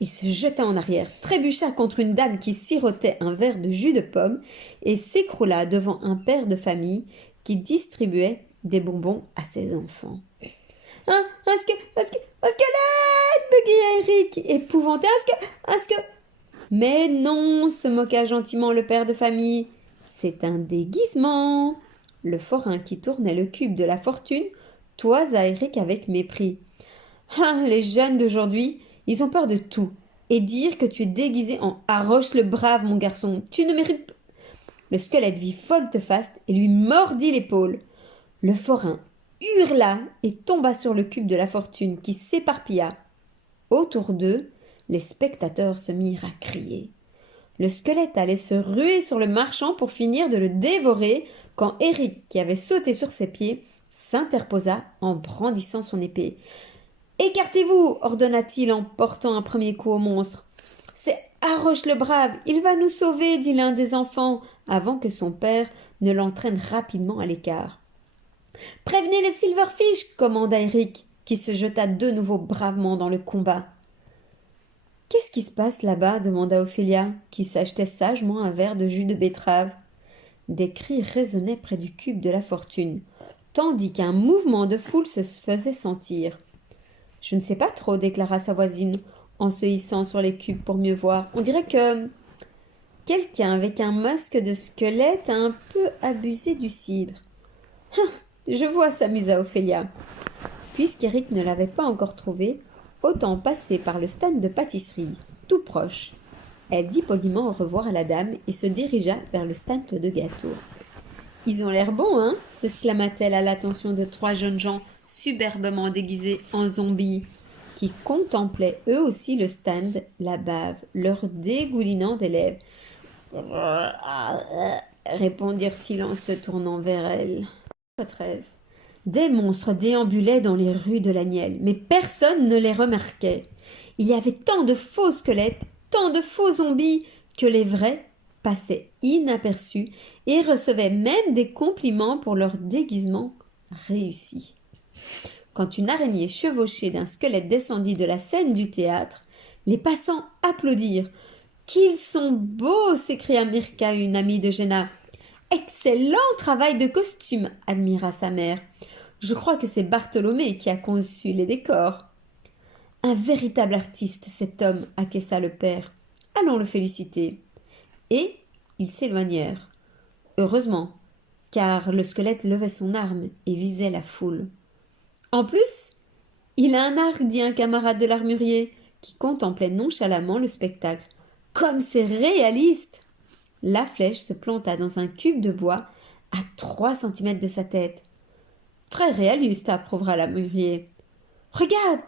il se jeta en arrière, trébucha contre une dame qui sirotait un verre de jus de pomme et s'écroula devant un père de famille qui distribuait des bonbons à ses enfants. « Un squelette !» bégaya Eric, épouvanté. Un squelette !» Mais non, se moqua gentiment le père de famille. C'est un déguisement. Le forain qui tournait le cube de la fortune toisa Eric avec mépris. Ah, les jeunes d'aujourd'hui, ils ont peur de tout. Et dire que tu es déguisé en Haroche le brave, mon garçon, tu ne mérites pas. Le squelette vit volte-face et lui mordit l'épaule. Le forain hurla et tomba sur le cube de la fortune qui s'éparpilla. Autour d'eux, les spectateurs se mirent à crier. Le squelette allait se ruer sur le marchand pour finir de le dévorer quand Eric, qui avait sauté sur ses pieds, s'interposa en brandissant son épée. « Écartez-vous » ordonna-t-il en portant un premier coup au monstre. « C'est Haroche le brave, il va nous sauver » dit l'un des enfants, avant que son père ne l'entraîne rapidement à l'écart. « Prévenez les Silverfish » commanda Eric, qui se jeta de nouveau bravement dans le combat. « Qu'est-ce qui se passe là-bas » demanda Ophélia, qui s'achetait sagement un verre de jus de betterave. Des cris résonnaient près du cube de la fortune, tandis qu'un mouvement de foule se faisait sentir. « Je ne sais pas trop, » déclara sa voisine, en se hissant sur les cubes pour mieux voir. « On dirait que quelqu'un avec un masque de squelette a un peu abusé du cidre. »« Je vois, » s'amusa Ophélia. Puisqu'Éric ne l'avait pas encore trouvé, autant passer par le stand de pâtisserie, tout proche. Elle dit poliment au revoir à la dame et se dirigea vers le stand de gâteaux. « Ils ont l'air bons, hein » s'exclama-t-elle à l'attention de 3 jeunes gens superbement déguisés en zombies, qui contemplaient eux aussi le stand, la bave, leur dégoulinant des lèvres. « répondirent-ils en se tournant vers elle. 13. Des monstres déambulaient dans les rues de l'Agnelle, mais personne ne les remarquait. Il y avait tant de faux squelettes, tant de faux zombies, que les vrais passaient inaperçus et recevaient même des compliments pour leur déguisement réussi. Quand une araignée chevauchée d'un squelette descendit de la scène du théâtre, les passants applaudirent. « Qu'ils sont beaux » s'écria Mirka, une amie de Jenna. « Excellent travail de costume » admira sa mère. « Je crois que c'est Bartholomé qui a conçu les décors. »« Un véritable artiste, cet homme » acquiesça le père. « Allons le féliciter. » Et ils s'éloignèrent. Heureusement, car le squelette levait son arme et visait la foule. « En plus, il a un arc » dit un camarade de l'armurier, qui contemplait nonchalamment le spectacle. « Comme c'est réaliste !» La flèche se planta dans un cube de bois à 3 centimètres de sa tête. « Très réaliste » approuvera l'armurier. « Regarde,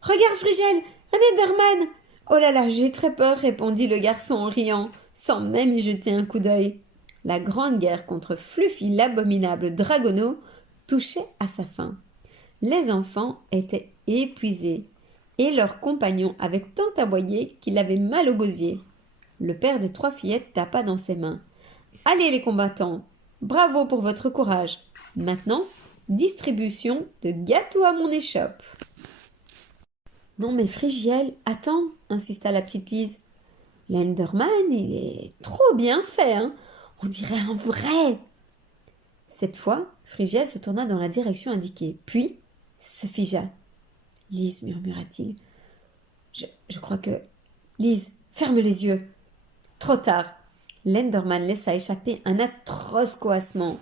Frigel, un Enderman !»« Oh là là, j'ai très peur » répondit le garçon en riant, sans même y jeter un coup d'œil. La grande guerre contre Fluffy l'abominable Dragono touchait à sa fin. Les enfants étaient épuisés et leurs compagnons avaient tant aboyé qu'ils avaient mal au gosier. Le père des 3 fillettes tapa dans ses mains. « Allez les combattants, bravo pour votre courage. Maintenant, distribution de gâteaux à mon échoppe. » « Non mais Frigiel, attends » insista la petite Lise. « L'Enderman, il est trop bien fait, hein. On dirait un vrai !» Cette fois, Frigiel se tourna dans la direction indiquée, puis se figea. « Lise, murmura-t-il, je crois que... Lise, ferme les yeux !» Trop tard. L'Enderman laissa échapper un atroce coassement.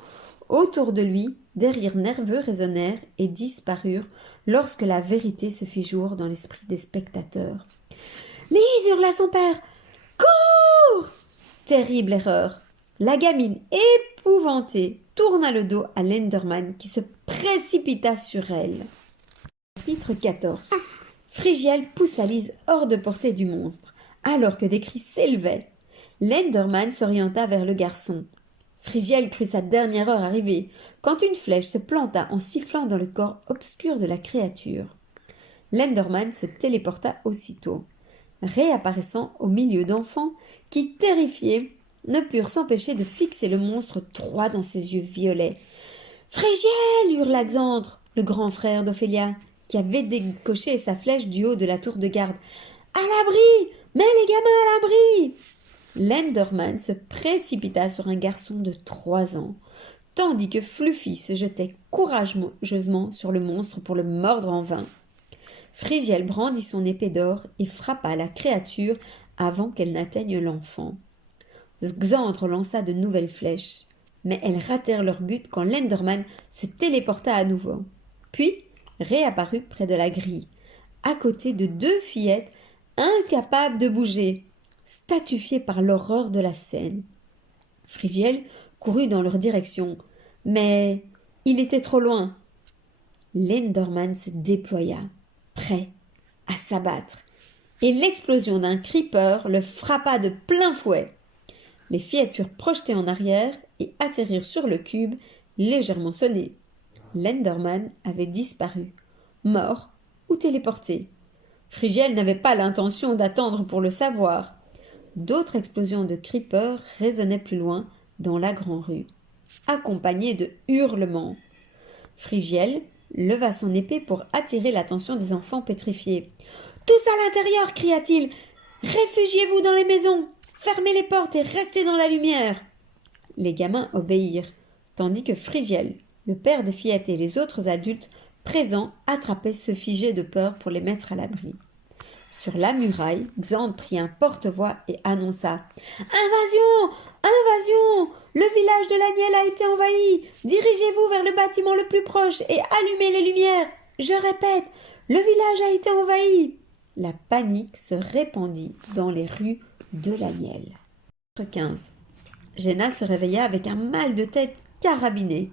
Autour de lui, des rires nerveux résonnèrent et disparurent lorsque la vérité se fit jour dans l'esprit des spectateurs. « Lise » hurla son père. « Cours !» Terrible erreur. La gamine, épouvantée, tourna le dos à l'Enderman qui se précipita sur elle. Chapitre 14. Frigiel poussa Lise hors de portée du monstre, alors que des cris s'élevaient. L'Enderman s'orienta vers le garçon. Frigiel crut sa dernière heure arrivée, quand une flèche se planta en sifflant dans le corps obscur de la créature. L'Enderman se téléporta aussitôt, réapparaissant au milieu d'enfants qui, terrifiés, ne purent s'empêcher de fixer le monstre droit dans ses yeux violets. « Frigiel » hurla Xandre, le grand frère d'Ophélia, qui avait décoché sa flèche du haut de la tour de garde. « À l'abri ! Mets les gamins à l'abri !» L'Enderman se précipita sur un garçon de 3 ans, tandis que Fluffy se jetait courageusement sur le monstre pour le mordre en vain. Frigiel brandit son épée d'or et frappa la créature avant qu'elle n'atteigne l'enfant. Xandre lança de nouvelles flèches, mais elles ratèrent leur but quand l'Enderman se téléporta à nouveau, puis réapparut près de la grille, à côté de 2 fillettes incapables de bouger, statufiées par l'horreur de la scène. Frigiel courut dans leur direction, mais il était trop loin. L'Enderman se déploya, prêt à s'abattre, et l'explosion d'un creeper le frappa de plein fouet. Les fillettes furent projetées en arrière et atterrirent sur le cube, légèrement sonné. L'Enderman avait disparu, mort ou téléporté. Frigiel n'avait pas l'intention d'attendre pour le savoir. D'autres explosions de creepers résonnaient plus loin, dans la grande rue, accompagnées de hurlements. Frigiel leva son épée pour attirer l'attention des enfants pétrifiés. « Tous à l'intérieur !» cria-t-il. « Réfugiez-vous dans les maisons! Fermez les portes et restez dans la lumière !» Les gamins obéirent, tandis que Frigiel, le père des fillettes et les autres adultes présents attrapaient ceux figés de peur pour les mettre à l'abri. Sur la muraille, Xande prit un porte-voix et annonça « Invasion! Invasion! Le village de l'Agnelle a été envahi! Dirigez-vous vers le bâtiment le plus proche et allumez les lumières! Je répète, le village a été envahi !» La panique se répandit dans les rues de l'Agnelle. 15. Jenna se réveilla avec un mal de tête carabiné.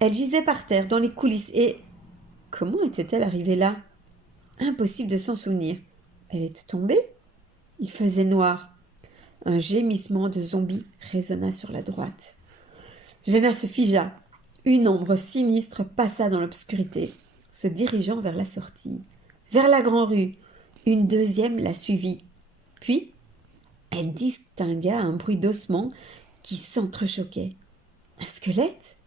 Elle gisait par terre dans les coulisses et... Comment était-elle arrivée là? Impossible de s'en souvenir. Elle était tombée? Il faisait noir. Un gémissement de zombie résonna sur la droite. Jenna se figea. Une ombre sinistre passa dans l'obscurité, se dirigeant vers la sortie, vers la grande rue. Une deuxième la suivit. Puis, elle distingua un bruit d'ossements qui s'entrechoquaient. Un squelette?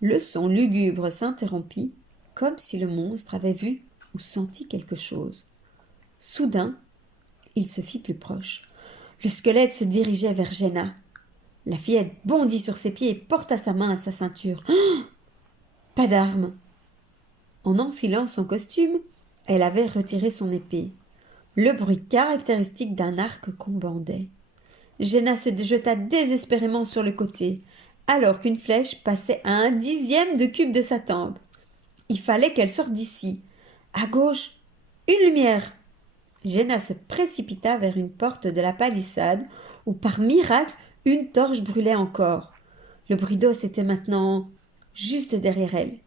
Le son lugubre s'interrompit, comme si le monstre avait vu ou senti quelque chose. Soudain, il se fit plus proche. Le squelette se dirigeait vers Jenna. La fillette bondit sur ses pieds et porta sa main à sa ceinture. Oh! Pas d'arme. En enfilant son costume, elle avait retiré son épée. Le bruit caractéristique d'un arc qu'on bandait. Jenna se jeta désespérément sur le côté, alors qu'une flèche passait à 1/10 de cube de sa tempe. Il fallait qu'elle sorte d'ici. À gauche, une lumière. Jenna se précipita vers une porte de la palissade où, par miracle, une torche brûlait encore. Le bruit d'os était maintenant juste derrière elle.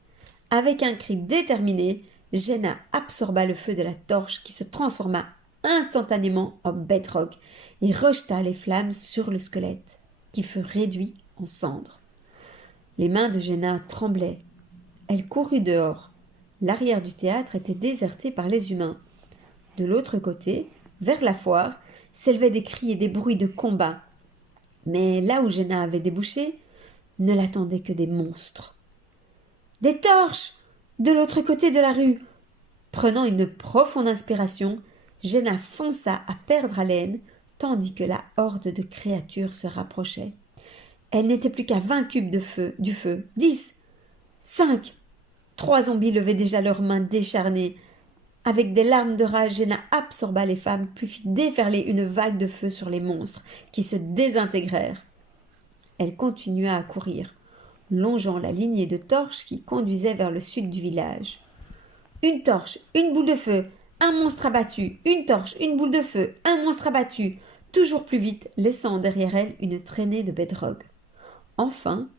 Avec un cri déterminé, Jenna absorba le feu de la torche qui se transforma instantanément en bedrock et rejeta les flammes sur le squelette, qui fut réduit en cendres. Les mains de Jenna tremblaient. Elle courut dehors. L'arrière du théâtre était déserté par les humains. De l'autre côté, vers la foire, s'élevaient des cris et des bruits de combat. Mais là où Jenna avait débouché, ne l'attendaient que des monstres. « Des torches ! De l'autre côté de la rue !» Prenant une profonde inspiration, Jenna fonça à perdre haleine, tandis que la horde de créatures se rapprochait. Elle n'était plus qu'à 20 cubes du feu. 10, 5. 3 zombies levaient déjà leurs mains décharnées. Avec des larmes de rage, Jenna absorba les femmes, puis fit déferler une vague de feu sur les monstres, qui se désintégrèrent. Elle continua à courir, longeant la lignée de torches qui conduisait vers le sud du village. Une torche, une boule de feu, un monstre abattu, une torche, une boule de feu, un monstre abattu, toujours plus vite, laissant derrière elle une traînée de bedrock. Enfin,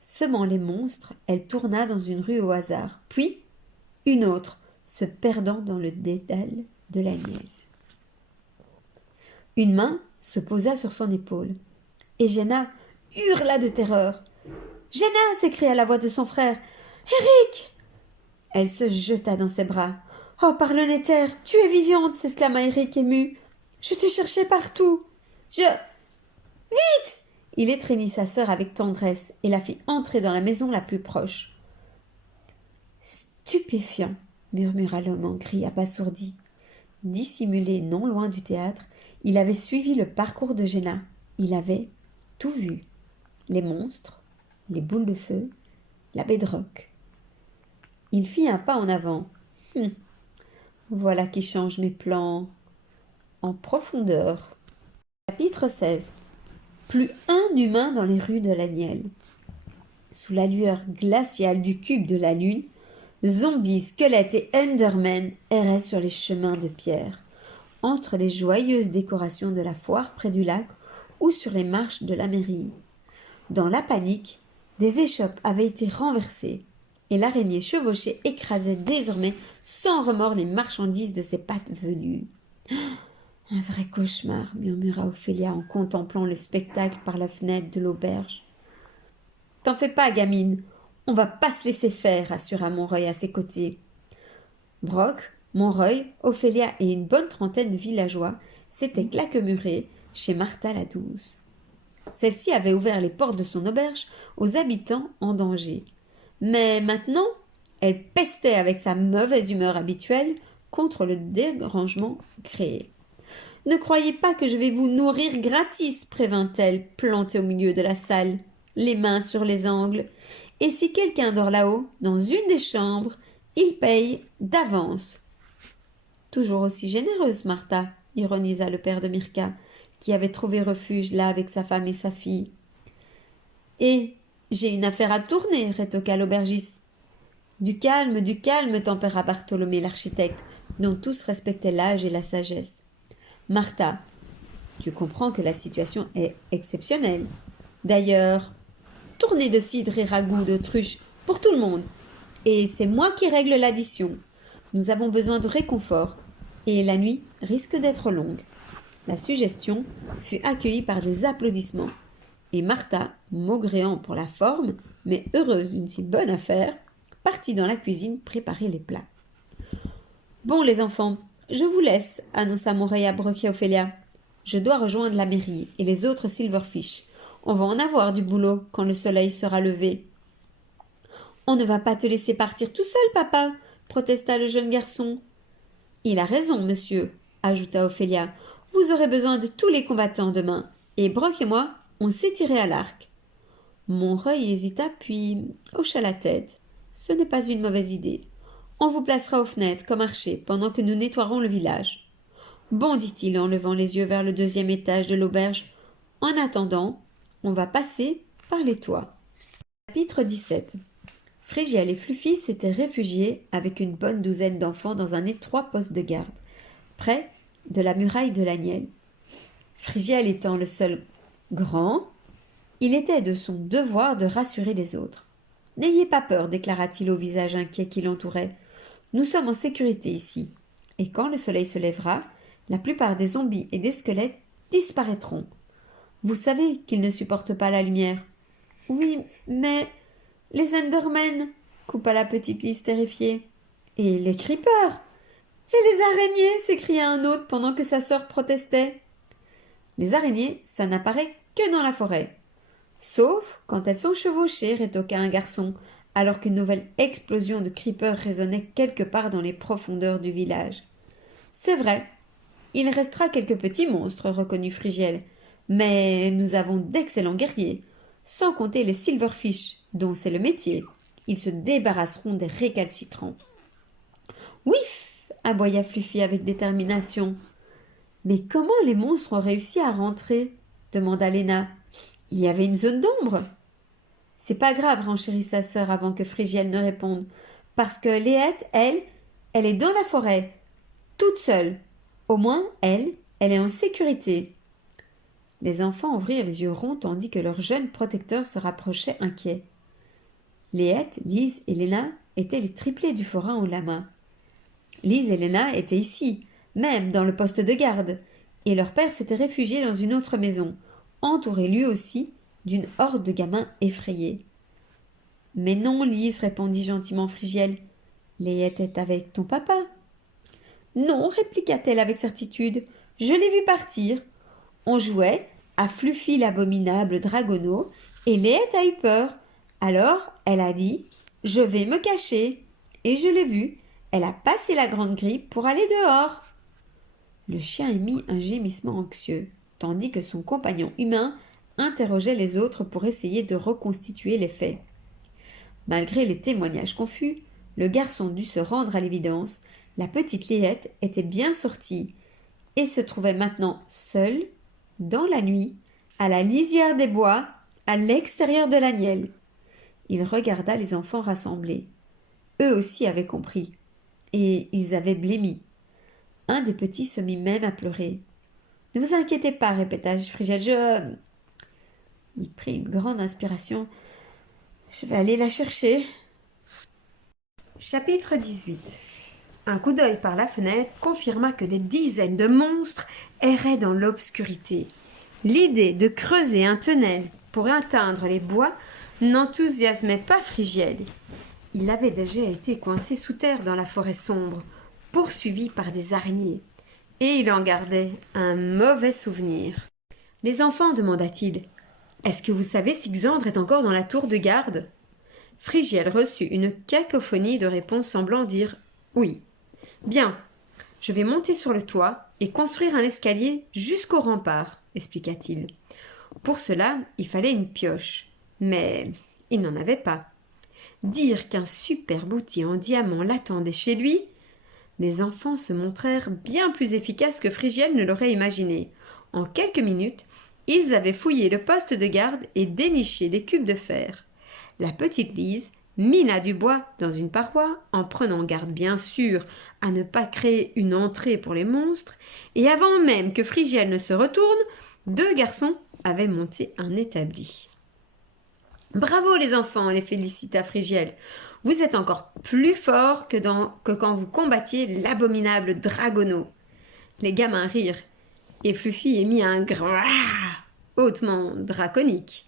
semant les monstres, elle tourna dans une rue au hasard, puis une autre, se perdant dans le dédale de l'Agnelle. Une main se posa sur son épaule, et Jenna hurla de terreur. « Jenna !» s'écria la voix de son frère. « Eric !» Elle se jeta dans ses bras. « Oh, par le Néther, tu es vivante !» s'exclama Eric ému. « Je te cherchais partout. Vite !» Il étreignit sa sœur avec tendresse et la fit entrer dans la maison la plus proche. « Stupéfiant !» murmura l'homme en gris abasourdi. Dissimulé non loin du théâtre, il avait suivi le parcours de Jenna. Il avait tout vu. Les monstres, les boules de feu, la bedrock. Il fit un pas en avant. Voilà qui change mes plans en profondeur. Chapitre 16. Plus un humain dans les rues de l'Agnelle. Sous la lueur glaciale du cube de la lune, zombies, squelettes et endermen erraient sur les chemins de pierre, entre les joyeuses décorations de la foire près du lac ou sur les marches de la mairie. Dans la panique, des échoppes avaient été renversées. et l'araignée chevauchée écrasait désormais sans remords les marchandises de ses pattes velues. « Un vrai cauchemar, murmura Ophélia en contemplant le spectacle par la fenêtre de l'auberge. T'en fais pas, gamine, on va pas se laisser faire, assura Montreuil à ses côtés. Brock, Montreuil, Ophélia et une bonne trentaine de villageois s'étaient claquemurés chez Martha la Douce. Celle-ci avait ouvert les portes de son auberge aux habitants en danger. Mais maintenant, elle pestait avec sa mauvaise humeur habituelle contre le dérangement créé. « Ne croyez pas que je vais vous nourrir gratis, prévint-elle, plantée au milieu de la salle, les mains sur les angles. Et si quelqu'un dort là-haut, dans une des chambres, il paye d'avance. » Toujours aussi généreuse, Martha, ironisa le père de Mirka, qui avait trouvé refuge là avec sa femme et sa fille. « Et j'ai une affaire à tourner, rétorqua l'aubergiste. Du calme, tempéra Bartholomé l'architecte, dont tous respectaient l'âge et la sagesse. Martha, tu comprends que la situation est exceptionnelle. D'ailleurs, tournée de cidre et ragoût d'autruche pour tout le monde. Et c'est moi qui règle l'addition. Nous avons besoin de réconfort, et la nuit risque d'être longue. » La suggestion fut accueillie par des applaudissements, et Martha, maugréant pour la forme, mais heureuse d'une si bonne affaire, partit dans la cuisine préparer les plats. « Bon, les enfants, je vous laisse, annonça Montreuil à Brock et Ophélia. Je dois rejoindre la mairie et les autres Silverfish. On va en avoir du boulot quand le soleil sera levé. »« On ne va pas te laisser partir tout seul, papa, protesta le jeune garçon. »« Il a raison, monsieur, ajouta Ophélia. Vous aurez besoin de tous les combattants demain, et Brock et moi, on sait tirer à l'arc. » Montreuil hésita, puis hocha la tête. « Ce n'est pas une mauvaise idée. On vous placera aux fenêtres comme archer pendant que nous nettoierons le village. »« Bon, dit-il en levant les yeux vers le 2e étage de l'auberge. En attendant, on va passer par les toits. » Chapitre 17. Frigiel et Fluffy s'étaient réfugiés avec une bonne douzaine d'enfants dans un étroit poste de garde, près de la muraille de l'Agnelle. Frigiel étant le seul grand, il était de son devoir de rassurer les autres. « N'ayez pas peur, déclara-t-il au visage inquiet qui l'entourait. Nous sommes en sécurité ici, et quand le soleil se lèvera, la plupart des zombies et des squelettes disparaîtront. Vous savez qu'ils ne supportent pas la lumière. »« Oui, mais les Endermen, coupa la petite Lise terrifiée. »« Et les creepers ?»« Et les araignées ?» s'écria un autre pendant que sa sœur protestait. « Les araignées, ça n'apparaît que dans la forêt. »« Sauf quand elles sont chevauchées, rétorqua un garçon, alors qu'une nouvelle explosion de creepers résonnait quelque part dans les profondeurs du village. « C'est vrai, il restera quelques petits monstres, reconnut Frigiel, mais nous avons d'excellents guerriers, sans compter les Silverfish, dont c'est le métier. Ils se débarrasseront des récalcitrants. »« Ouif !» aboya Fluffy avec détermination. « Mais comment les monstres ont réussi à rentrer ?» demanda Léna. « Il y avait une zone d'ombre. » « C'est pas grave, renchérit sa sœur avant que Frigiel ne réponde, parce que Léette, elle est dans la forêt, toute seule. Au moins, elle est en sécurité. » Les enfants ouvrirent les yeux ronds tandis que leur jeune protecteur se rapprochait inquiet. Léette, Lise et Léna étaient les triplés du forain au lama. Lise et Léna étaient ici, même dans le poste de garde, et leur père s'était réfugié dans une autre maison, entouré lui aussi d'une horde de gamins effrayés. « Mais non, Lise, répondit gentiment Frigiel. Léette est avec ton papa. »« Non, répliqua-t-elle avec certitude. Je l'ai vu partir. On jouait à Fluffy l'abominable dragonneau et Léette a eu peur. Alors, elle a dit « Je vais me cacher. » Et je l'ai vue. Elle a passé la grande grille pour aller dehors. Le chien émit un gémissement anxieux, tandis que son compagnon humain interrogeait les autres pour essayer de reconstituer les faits. Malgré les témoignages confus, le garçon dut se rendre à l'évidence. La petite Léette était bien sortie et se trouvait maintenant seule, dans la nuit, à la lisière des bois, à l'extérieur de l'Agnelle. Il regarda les enfants rassemblés. Eux aussi avaient compris, et ils avaient blêmi. Un des petits se mit même à pleurer. « Ne vous inquiétez pas, répéta Frigiel, Il prit une grande inspiration. « Je vais aller la chercher. » Chapitre 18. Un coup d'œil par la fenêtre confirma que des dizaines de monstres erraient dans l'obscurité. L'idée de creuser un tunnel pour atteindre les bois n'enthousiasmait pas Frigiel. Il avait déjà été coincé sous terre dans la forêt sombre, poursuivi par des araignées, et il en gardait un mauvais souvenir. « Les enfants, demanda-t-il, est-ce que vous savez si Xandre est encore dans la tour de garde ?» Frigiel reçut une cacophonie de réponses semblant dire « oui ». « Bien, je vais monter sur le toit et construire un escalier jusqu'au rempart, expliqua-t-il. Pour cela, il fallait une pioche, mais il n'en avait pas. Dire qu'un superbe outil en diamant l'attendait chez lui, les enfants se montrèrent bien plus efficaces que Frigiel ne l'aurait imaginé. En quelques minutes, ils avaient fouillé le poste de garde et déniché des cubes de fer. La petite Lise mina du bois dans une paroi, en prenant garde bien sûr à ne pas créer une entrée pour les monstres, et avant même que Frigiel ne se retourne, 2 garçons avaient monté un établi. « Bravo les enfants !» les félicita Frigiel. « Vous êtes encore plus forts que quand vous combattiez l'abominable Dragono. » Les gamins rirent, et Fluffy émit un grrrr hautement draconique.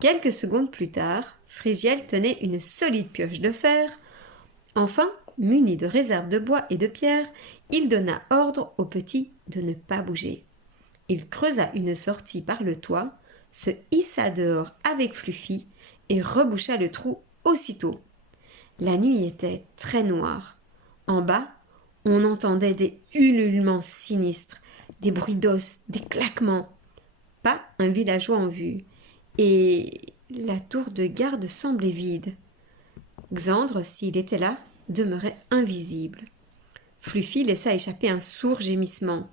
Quelques secondes plus tard, Frigiel tenait une solide pioche de fer. Enfin, muni de réserves de bois et de pierre, il donna ordre aux petits de ne pas bouger. Il creusa une sortie par le toit, se hissa dehors avec Fluffy et reboucha le trou aussitôt. La nuit était très noire. En bas, on entendait des ululements sinistres, des bruits d'os, des claquements. Pas un villageois en vue. Et la tour de garde semblait vide. Xandre, s'il était là, demeurait invisible. Fluffy laissa échapper un sourd gémissement.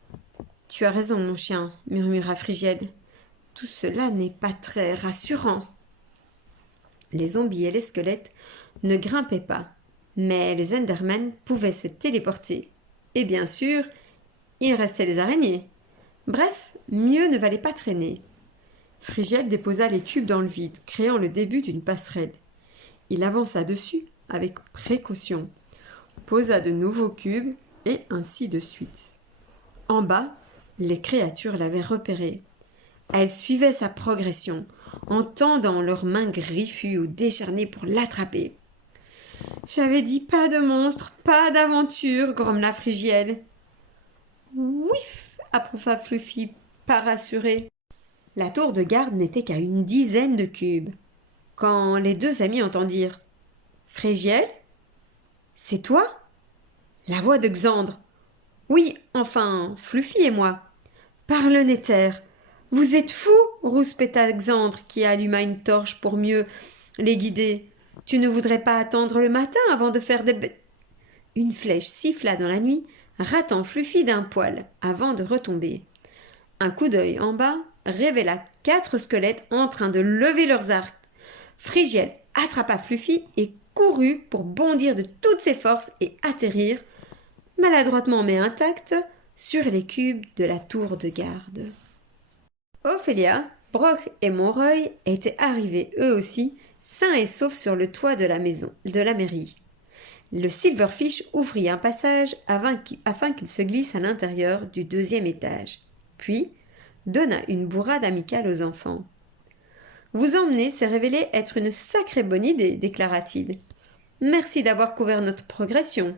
« Tu as raison, mon chien, » murmura Frigiel. « Tout cela n'est pas très rassurant. » Les zombies et les squelettes ne grimpaient pas, mais les Endermen pouvaient se téléporter. Et bien sûr, il restait les araignées. Bref, mieux ne valait pas traîner. Frigiel déposa les cubes dans le vide, créant le début d'une passerelle. Il avança dessus avec précaution, posa de nouveaux cubes et ainsi de suite. En bas, les créatures l'avaient repéré. Elles suivaient sa progression, en tendant leurs mains griffues ou décharnées pour l'attraper. « J'avais dit pas de monstres, pas d'aventure !» grommela Frigiel. « Ouif !» approuva Fluffy, pas rassuré. La tour de garde n'était qu'à une dizaine de cubes, quand les 2 amis entendirent « Frigiel ? C'est toi ?» La voix de Xandre. « Oui, enfin, Fluffy et moi. »« Parle Nether ! Vous êtes fous !» rouspéta Xandre, qui alluma une torche pour mieux les guider. « Tu ne voudrais pas attendre le matin avant de faire des... » Une flèche siffla dans la nuit, ratant Fluffy d'un poil, avant de retomber. Un coup d'œil en bas révéla 4 squelettes en train de lever leurs arcs. Frigiel attrapa Fluffy et courut pour bondir de toutes ses forces et atterrir, maladroitement mais intact, sur les cubes de la tour de garde. Ophélia, Brock et Montreuil étaient arrivés eux aussi, sains et saufs sur le toit de la maison, de la mairie. Le Silverfish ouvrit un passage afin qu'il se glisse à l'intérieur du 2e étage, puis donna une bourrade amicale aux enfants. « Vous emmener s'est révélé être une sacrée bonne idée, déclara-t-il. Merci d'avoir couvert notre progression. »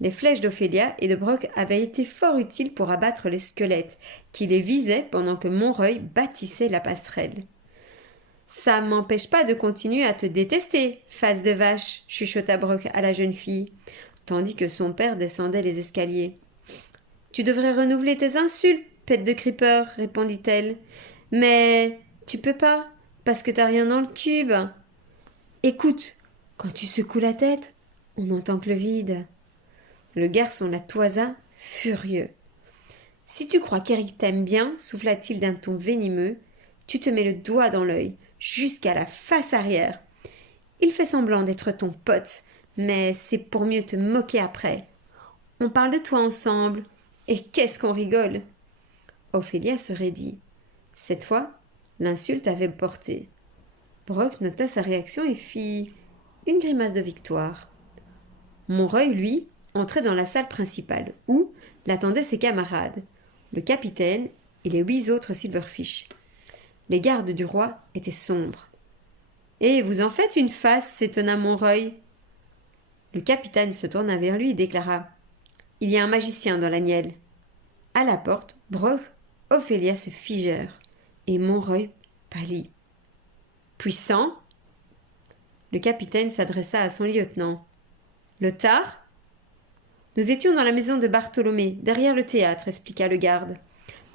Les flèches d'Ophélia et de Brock avaient été fort utiles pour abattre les squelettes, qui les visaient pendant que Montreuil bâtissait la passerelle. « Ça m'empêche pas de continuer à te détester, face de vache, » chuchota Brock à la jeune fille, tandis que son père descendait les escaliers. « Tu devrais renouveler tes insultes, pète de creeper, » répondit-elle. « Mais tu peux pas, parce que t'as rien dans le cube. Écoute, quand tu secoues la tête, on n'entend que le vide. » Le garçon la toisa, furieux. « Si tu crois qu'Eric t'aime bien, souffla-t-il d'un ton venimeux, tu te mets le doigt dans l'œil, jusqu'à la face arrière. Il fait semblant d'être ton pote, mais c'est pour mieux te moquer après. On parle de toi ensemble, et qu'est-ce qu'on rigole !» Ophélia se raidit. Cette fois, l'insulte avait porté. Brock nota sa réaction et fit une grimace de victoire. Montreuil, lui, entrait dans la salle principale, où l'attendaient ses camarades, le capitaine et les 8 autres Silverfish. Les gardes du roi étaient sombres. « Et vous en faites une face » s'étonna Montreuil. Le capitaine se tourna vers lui et déclara « Il y a un magicien dans l'agnelle. » À la porte, Brok, Ophélia se figèrent, et Montreuil pâlit. « Puissant ?» Le capitaine s'adressa à son lieutenant. « Le tard ?» Nous étions dans la maison de Bartholomé, derrière le théâtre, expliqua le garde.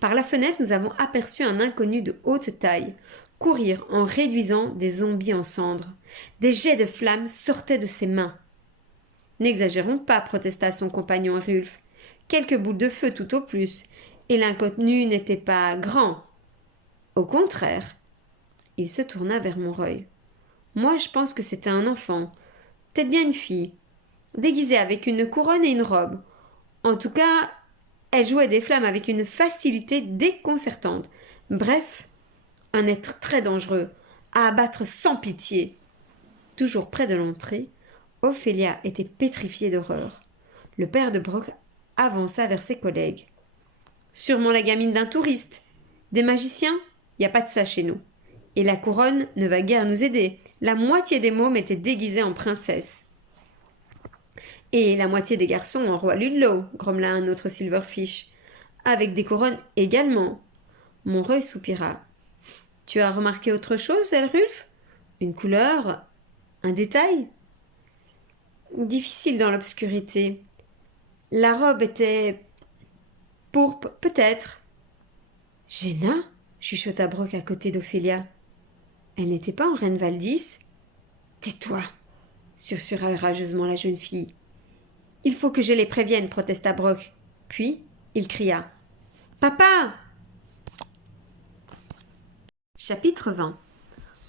Par la fenêtre, nous avons aperçu un inconnu de haute taille courir en réduisant des zombies en cendres. Des jets de flammes sortaient de ses mains. N'exagérons pas, protesta son compagnon Rulf. Quelques boules de feu tout au plus, et l'inconnu n'était pas grand. Au contraire. Il se tourna vers Montreuil. Moi, je pense que c'était un enfant, peut-être bien une fille, déguisée avec une couronne et une robe. En tout cas, elle jouait des flammes avec une facilité déconcertante. Bref, un être très dangereux, à abattre sans pitié. Toujours près de l'entrée, Ophélia était pétrifiée d'horreur. Le père de Brok avança vers ses collègues. « Sûrement la gamine d'un touriste. Des magiciens? Y a pas de ça chez nous. Et la couronne ne va guère nous aider. La moitié des mômes étaient déguisés en princesse. »« Et la moitié des garçons en roi Ludlow, » grommela un autre Silverfish. « Avec des couronnes également. » Montreuil soupira. « Tu as remarqué autre chose, Elrulf? Une couleur? Un détail ?» Difficile dans l'obscurité. La robe était pourpre, peut-être. Géna, chuchota Brok à côté d'Ophélia. Elle n'était pas en reine Valdis? Tais-toi, sursura rageusement la jeune fille. Il faut que je les prévienne, protesta Brok. Puis il cria. Papa! Chapitre 20.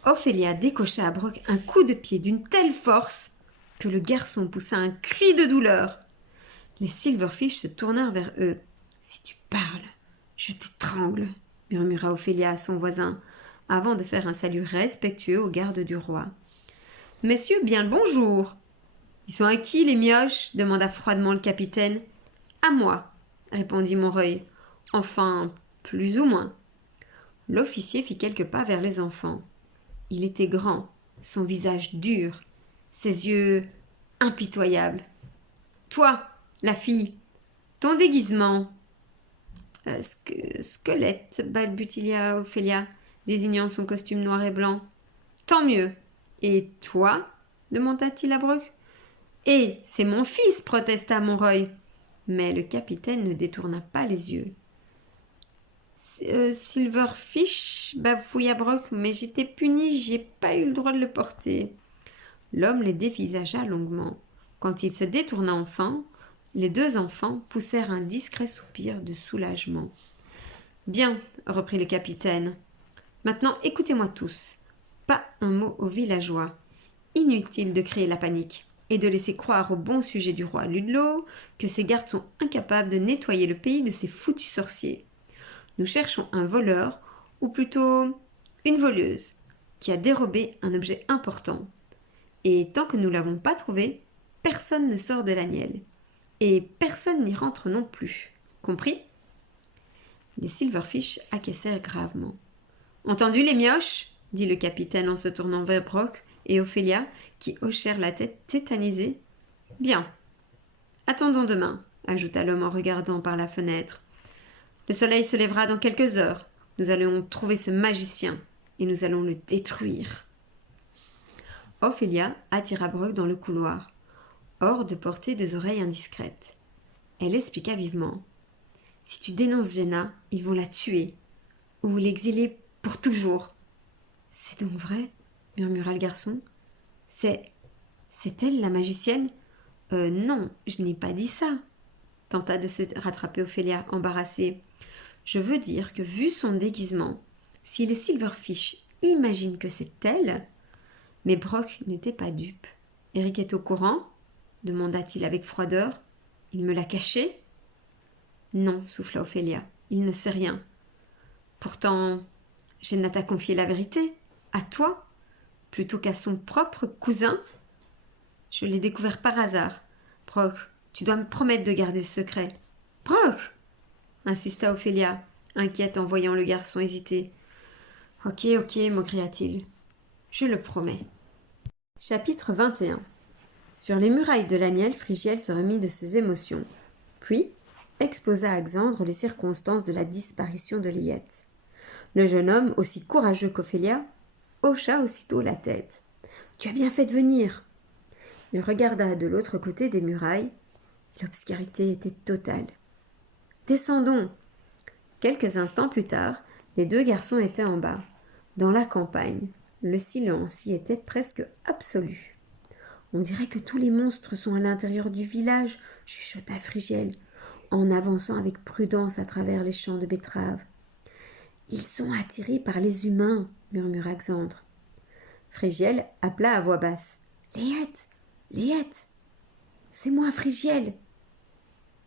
Ophélia décocha à Brok un coup de pied d'une telle force que le garçon poussa un cri de douleur. Les Silverfish se tournèrent vers eux. « Si tu parles, je t'étrangle » murmura Ophélia à son voisin, avant de faire un salut respectueux aux gardes du roi. « Messieurs, bien le bonjour !»« Ils sont à qui, les mioches ?» demanda froidement le capitaine. « À moi » répondit Montreuil. « Enfin, plus ou moins. » L'officier fit quelques pas vers les enfants. Il était grand, son visage dur, ses yeux impitoyables. « Toi, la fille, ton déguisement. » Squelette, balbutia Ophélia, désignant son costume noir et blanc. Tant mieux. Et toi? Demanda-t-il à Brok. Et c'est mon fils, protesta Montreuil. Mais le capitaine ne détourna pas les yeux. Silverfish, bafouilla Brok, mais j'étais puni, j'ai pas eu le droit de le porter. L'homme les dévisagea longuement. Quand il se détourna enfin, les 2 enfants poussèrent un discret soupir de soulagement. « Bien, » reprit le capitaine. « Maintenant, écoutez-moi tous. Pas un mot aux villageois. Inutile de créer la panique et de laisser croire au bon sujet du roi Ludlow que ses gardes sont incapables de nettoyer le pays de ces foutus sorciers. Nous cherchons un voleur, ou plutôt une voleuse, qui a dérobé un objet important. Et tant que nous ne l'avons pas trouvé, personne ne sort de l'agnelle. Et personne n'y rentre non plus. Compris ? Les Silverfish acquiescèrent gravement. « Entendu les mioches ?» dit le capitaine en se tournant vers Brok et Ophélia, qui hochèrent la tête tétanisée. « Bien. Attendons demain, » ajouta l'homme en regardant par la fenêtre. « Le soleil se lèvera dans quelques heures. Nous allons trouver ce magicien et nous allons le détruire. » Ophélia attira Brok dans le couloir, hors de portée des oreilles indiscrètes. Elle expliqua vivement. « Si tu dénonces Géna, ils vont la tuer ou l'exiler pour toujours. »« C'est donc vrai ?» murmura le garçon. « C'est elle la magicienne ?»« Non, je n'ai pas dit ça. » Tenta de se rattraper Ophélia, embarrassée. « Je veux dire que vu son déguisement, si les Silverfish imaginent que c'est elle... » Mais Brok n'était pas dupe. « Eric est au courant ?» demanda-t-il avec froideur. « Il me l'a caché ?» Non, souffla Ophélia, il ne sait rien. Pourtant, Géna t'a confié la vérité, à toi, plutôt qu'à son propre cousin. Je l'ai découvert par hasard, Brock, tu dois me promettre de garder le secret. Brock, insista Ophélia, inquiète en voyant le garçon hésiter. Ok, maugréa-t-il. Je le promets. Chapitre 21. Sur les murailles de l'Aniel, Frigiel se remit de ses émotions, puis exposa à Xandre les circonstances de la disparition de Liette. Le jeune homme, aussi courageux qu'Ophélia, hocha aussitôt la tête. « Tu as bien fait de venir !» Il regarda de l'autre côté des murailles. L'obscurité était totale. « Descendons !» Quelques instants plus tard, les deux garçons étaient en bas. Dans la campagne, le silence y était presque absolu. « On dirait que tous les monstres sont à l'intérieur du village, » chuchota Frigiel, en avançant avec prudence à travers les champs de betteraves. « Ils sont attirés par les humains, » murmura Xandre. Frigiel appela à voix basse. « Liette, Liette, c'est moi, Frigiel. »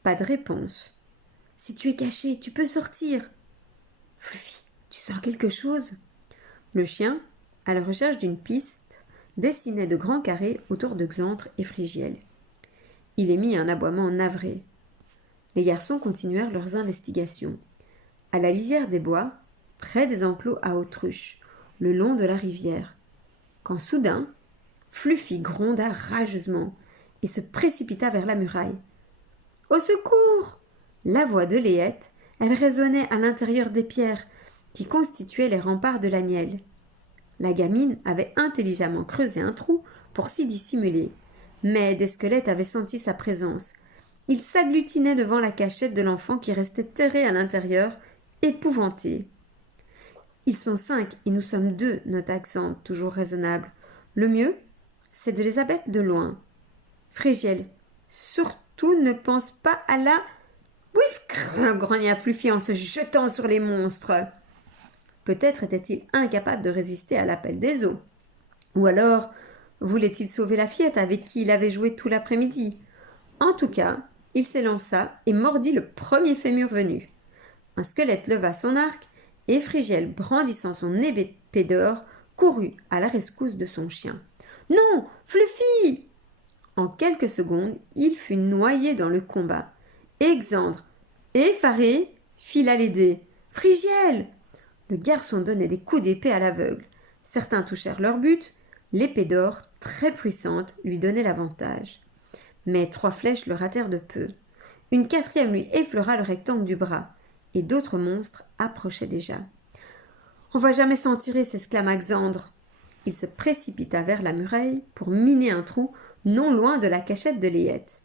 Pas de réponse. « Si tu es caché, tu peux sortir. »« Fluffy, tu sens quelque chose ?» Le chien, à la recherche d'une piste, dessinait de grands carrés autour de Xandre et Frigiel. Il émit un aboiement navré. Les garçons continuèrent leurs investigations. À la lisière des bois, près des enclos à autruches, le long de la rivière, quand soudain, Fluffy gronda rageusement et se précipita vers la muraille. « Au secours !» La voix de Liette, elle résonnait à l'intérieur des pierres qui constituaient les remparts de l'Aniel. La gamine avait intelligemment creusé un trou pour s'y dissimuler, mais des squelettes avaient senti sa présence. Ils s'agglutinaient devant la cachette de l'enfant qui restait terré à l'intérieur, épouvanté. « Ils sont 5 et nous sommes 2, nota Xandre, toujours raisonnable. Le mieux, c'est de les abattre de loin. Frigiel, surtout ne pense pas à la... Ouif, grogna Fluffy en se jetant sur les monstres. Peut-être était-il incapable de résister à l'appel des eaux. Ou alors, voulait-il sauver la fillette avec qui il avait joué tout l'après-midi. En tout cas, il s'élança et mordit le premier fémur venu. Un squelette leva son arc et Frigiel, brandissant son épée d'or, courut à la rescousse de son chien. « Non, Fluffy !» En quelques secondes, il fut noyé dans le combat. Et Xandre, effaré, fila l'aider. « Frigiel !» Le garçon donnait des coups d'épée à l'aveugle. Certains touchèrent leur but. L'épée d'or, très puissante, lui donnait l'avantage. Mais 3 flèches le ratèrent de peu. Une 4e lui effleura le rectangle du bras. Et d'autres monstres approchaient déjà. « On va jamais s'en tirer » s'exclama Xandre. Il se précipita vers la muraille pour miner un trou non loin de la cachette de Liette.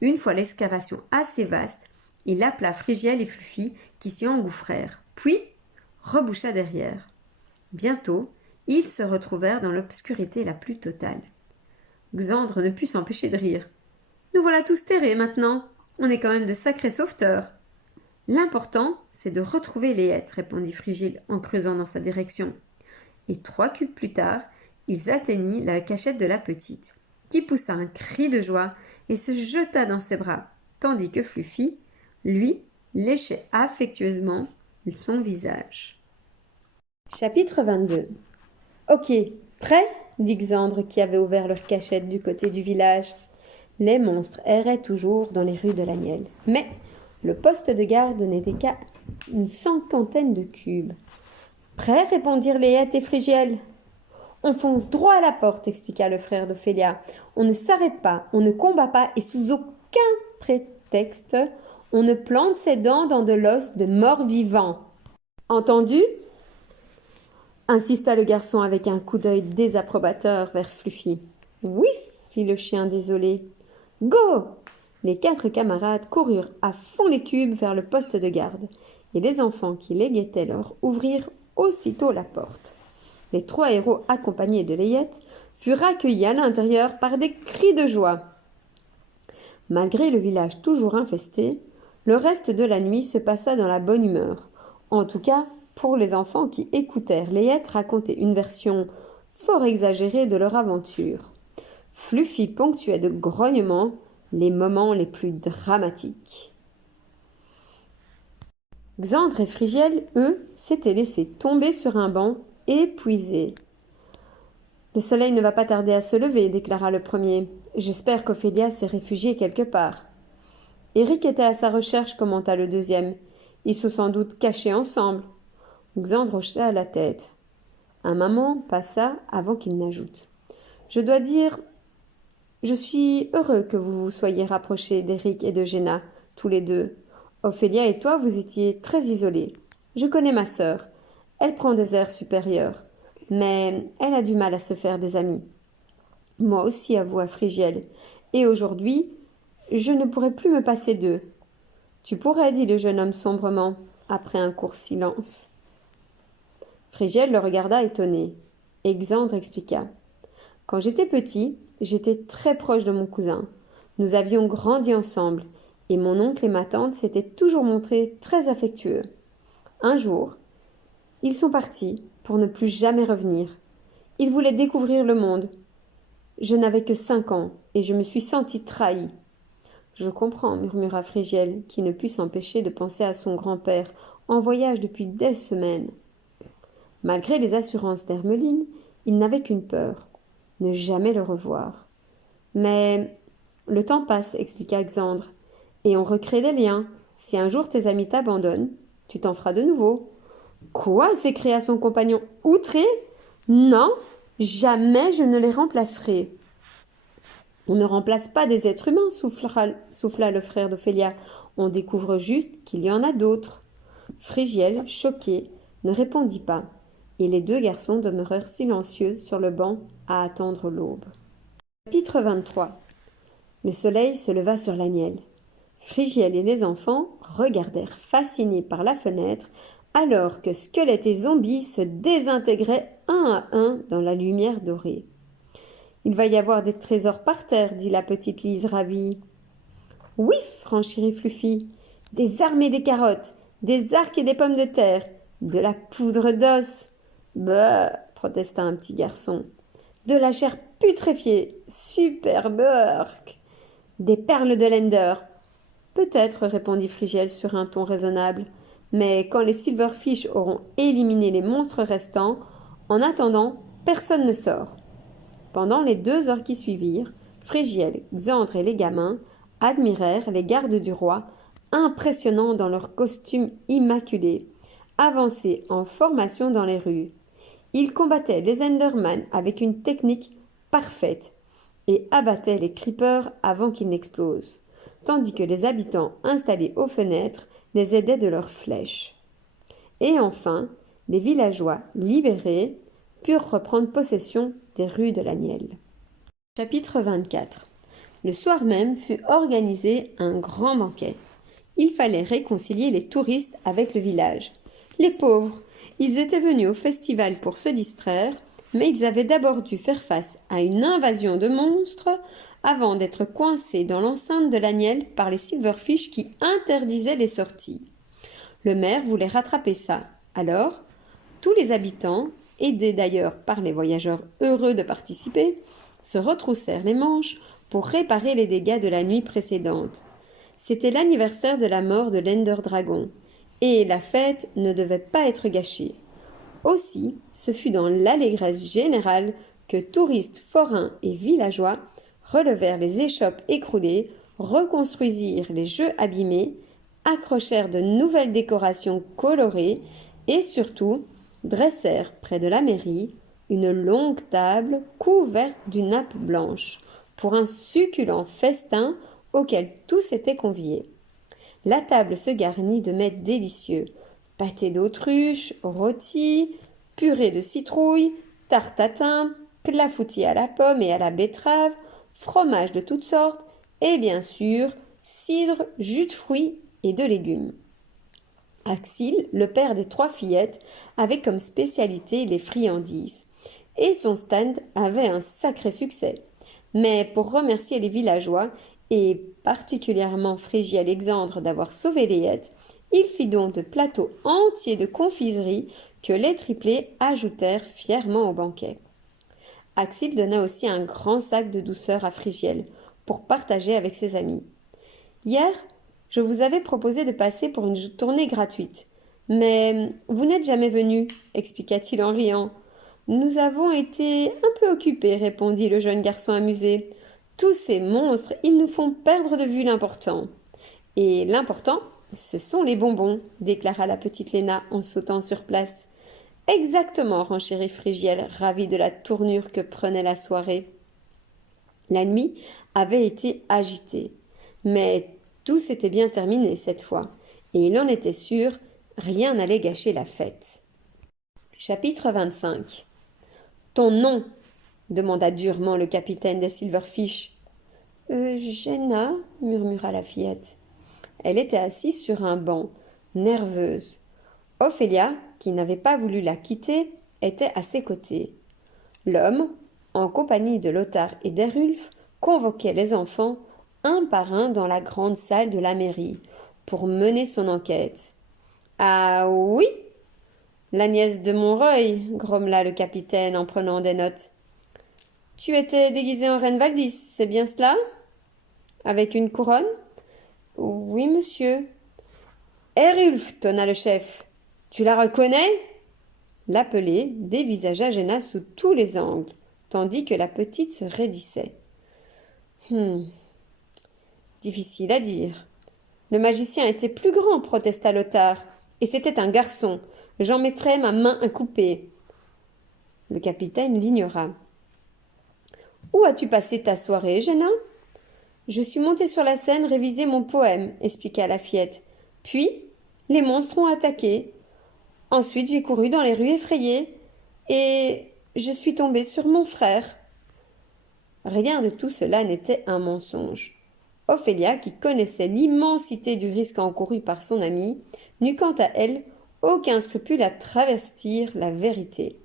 Une fois l'excavation assez vaste, il appela Frigiel et Fluffy qui s'y engouffrèrent, puis reboucha derrière. Bientôt, ils se retrouvèrent dans l'obscurité la plus totale. Xandre ne put s'empêcher de rire. « Nous voilà tous terrés maintenant. On est quand même de sacrés sauveteurs. » « L'important, c'est de retrouver Liette, répondit Frigiel en creusant dans sa direction. Et 3 cubes plus tard, ils atteignirent la cachette de la petite, qui poussa un cri de joie et se jeta dans ses bras, tandis que Fluffy, lui, léchait affectueusement son visage. Chapitre 22. « Ok, prêt ?» dit Xandre qui avait ouvert leur cachette du côté du village. Les monstres erraient toujours dans les rues de l'Aniel, mais le poste de garde n'était qu'à une 100aine de cubes. « Prêt ?» répondirent Liette et Frigiel. « On fonce droit à la porte, » expliqua le frère d'Ophélia. « On ne s'arrête pas, on ne combat pas et sous aucun prétexte, on ne plante ses dents dans de l'os de mort-vivant. »« Entendu ?» insista le garçon avec un coup d'œil désapprobateur vers Fluffy. « Oui !» fit le chien désolé. « Go !» Les 4 camarades coururent à fond les cubes vers le poste de garde, et les enfants qui les guettaient leur ouvrirent aussitôt la porte. Les 3 héros accompagnés de Liette furent accueillis à l'intérieur par des cris de joie. Malgré le village toujours infesté, le reste de la nuit se passa dans la bonne humeur, en tout cas pour les enfants qui écoutèrent Liette raconter une version fort exagérée de leur aventure. Fluffy ponctuait de grognements les moments les plus dramatiques. Xandre et Frigiel, eux, s'étaient laissés tomber sur un banc, épuisés. Le soleil ne va pas tarder à se lever, déclara le premier. J'espère qu'Ophélia s'est réfugiée quelque part. Eric était à sa recherche, commenta le deuxième. Ils sont sans doute cachés ensemble. Xandre hocha la tête. Un moment passa avant qu'il n'ajoute. Je dois dire, je suis heureux que vous vous soyez rapprochés d'Eric et de Géna, tous les deux. Ophélia et toi, vous étiez très isolés. Je connais ma sœur. Elle prend des airs supérieurs, mais elle a du mal à se faire des amis. Moi aussi, avoua Frigiel. Et aujourd'hui, je ne pourrais plus me passer d'eux. Tu pourrais, dit le jeune homme sombrement, après un court silence. Frigiel le regarda étonné. Et Xandre expliqua. Quand j'étais petit, j'étais très proche de mon cousin. Nous avions grandi ensemble, et mon oncle et ma tante s'étaient toujours montrés très affectueux. Un jour, ils sont partis pour ne plus jamais revenir. Ils voulaient découvrir le monde. Je n'avais que 5 ans, et je me suis sentie trahie. Je comprends, murmura Frigiel, qui ne put s'empêcher de penser à son grand-père, en voyage depuis des semaines. Malgré les assurances d'Hermeline, il n'avait qu'une peur, ne jamais le revoir. Mais le temps passe, expliqua Xandre, et on recrée des liens. Si un jour tes amis t'abandonnent, tu t'en feras de nouveau. Quoi s'écria son compagnon, outré. Non, jamais je ne les remplacerai. On ne remplace pas des êtres humains, souffla le frère d'Ophélia. On découvre juste qu'il y en a d'autres. Frigiel, choqué, ne répondit pas, et les deux garçons demeurèrent silencieux sur le banc à attendre l'aube. Chapitre 23. Le soleil se leva sur l'Agnelle. Frigiel et les enfants regardèrent fascinés par la fenêtre alors que squelettes et zombies se désintégraient un à un dans la lumière dorée. Il va y avoir des trésors par terre, dit la petite Lise ravie. Oui, renchérit Fluffy. Des armées des carottes, des arcs et des pommes de terre, de la poudre d'os. Bah, protesta un petit garçon. De la chair putréfiée, super burk. Des perles de Lender. Peut-être, répondit Frigiel sur un ton raisonnable, mais quand les Silverfish auront éliminé les monstres restants, en attendant, personne ne sort. Pendant les 2 heures qui suivirent, Frigiel, Xandre et les gamins admirèrent les gardes du roi, impressionnants dans leurs costumes immaculés, avancés en formation dans les rues. Ils combattaient les Enderman avec une technique parfaite et abattaient les creepers avant qu'ils n'explosent, tandis que les habitants installés aux fenêtres les aidaient de leurs flèches. Et enfin, les villageois libérés purent reprendre possession des rues de l'Agnelle. Chapitre 24. Le soir même fut organisé un grand banquet. Il fallait réconcilier les touristes avec le village. Les pauvres, ils étaient venus au festival pour se distraire, mais ils avaient d'abord dû faire face à une invasion de monstres avant d'être coincés dans l'enceinte de l'Agnelle par les Silverfish qui interdisaient les sorties. Le maire voulait rattraper ça. Alors, tous les habitants, aidés d'ailleurs par les voyageurs heureux de participer, se retroussèrent les manches pour réparer les dégâts de la nuit précédente. C'était l'anniversaire de la mort de l'Ender Dragon, et la fête ne devait pas être gâchée. Aussi, ce fut dans l'allégresse générale que touristes, forains et villageois relevèrent les échoppes écroulées, reconstruisirent les jeux abîmés, accrochèrent de nouvelles décorations colorées et surtout dressèrent près de la mairie une longue table couverte d'une nappe blanche pour un succulent festin auquel tous étaient conviés. La table se garnit de mets délicieux, pâté d'autruche, rôti, purée de citrouille, tarte à thym, clafoutis à la pomme et à la betterave, fromage de toutes sortes et bien sûr cidre, jus de fruits et de légumes. Axil, le père des 3 fillettes, avait comme spécialité les friandises. Et son stand avait un sacré succès. Mais pour remercier les villageois, et particulièrement Frégie Alexandre d'avoir sauvé les Yettes, il fit donc de plateaux entiers de confiseries que les triplés ajoutèrent fièrement au banquet. Axil donna aussi un grand sac de douceur à Frigiel pour partager avec ses amis. Hier, je vous avais proposé de passer pour une tournée gratuite. Mais vous n'êtes jamais venu, expliqua-t-il en riant. Nous avons été un peu occupés, répondit le jeune garçon amusé. Tous ces monstres, ils nous font perdre de vue l'important. Et l'important, ce sont les bonbons, déclara la petite Léna en sautant sur place. Exactement, renchérit Frigiel, ravi de la tournure que prenait la soirée. La nuit avait été agitée, mais tout s'était bien terminé cette fois, et il en était sûr, rien n'allait gâcher la fête. Chapitre 25. Ton nom demanda durement le capitaine des Silverfish. Jenna, murmura la fillette. Elle était assise sur un banc, nerveuse. Ophélia, qui n'avait pas voulu la quitter, était à ses côtés. L'homme, en compagnie de Lothar et d'Erulf, convoquait les enfants un par un dans la grande salle de la mairie pour mener son enquête. Ah oui, la nièce de Montreuil, grommela le capitaine en prenant des notes. Tu étais déguisée en reine Valdis, c'est bien cela? Avec une couronne? Oui, monsieur. Erulf, tonna le chef. Tu la reconnais? L'appelé dévisagea Jenna sous tous les angles, tandis que la petite se raidissait. Difficile à dire. Le magicien était plus grand, protesta Lothar, et c'était un garçon. J'en mettrais ma main à couper. Le capitaine l'ignora. Où as-tu passé ta soirée, Jenna? Je suis montée sur la scène réviser mon poème, expliqua la fillette. Puis, les monstres ont attaqué. Ensuite, j'ai couru dans les rues effrayées et je suis tombée sur mon frère. Rien de tout cela n'était un mensonge. Ophélia, qui connaissait l'immensité du risque encouru par son amie, n'eut quant à elle aucun scrupule à travestir la vérité.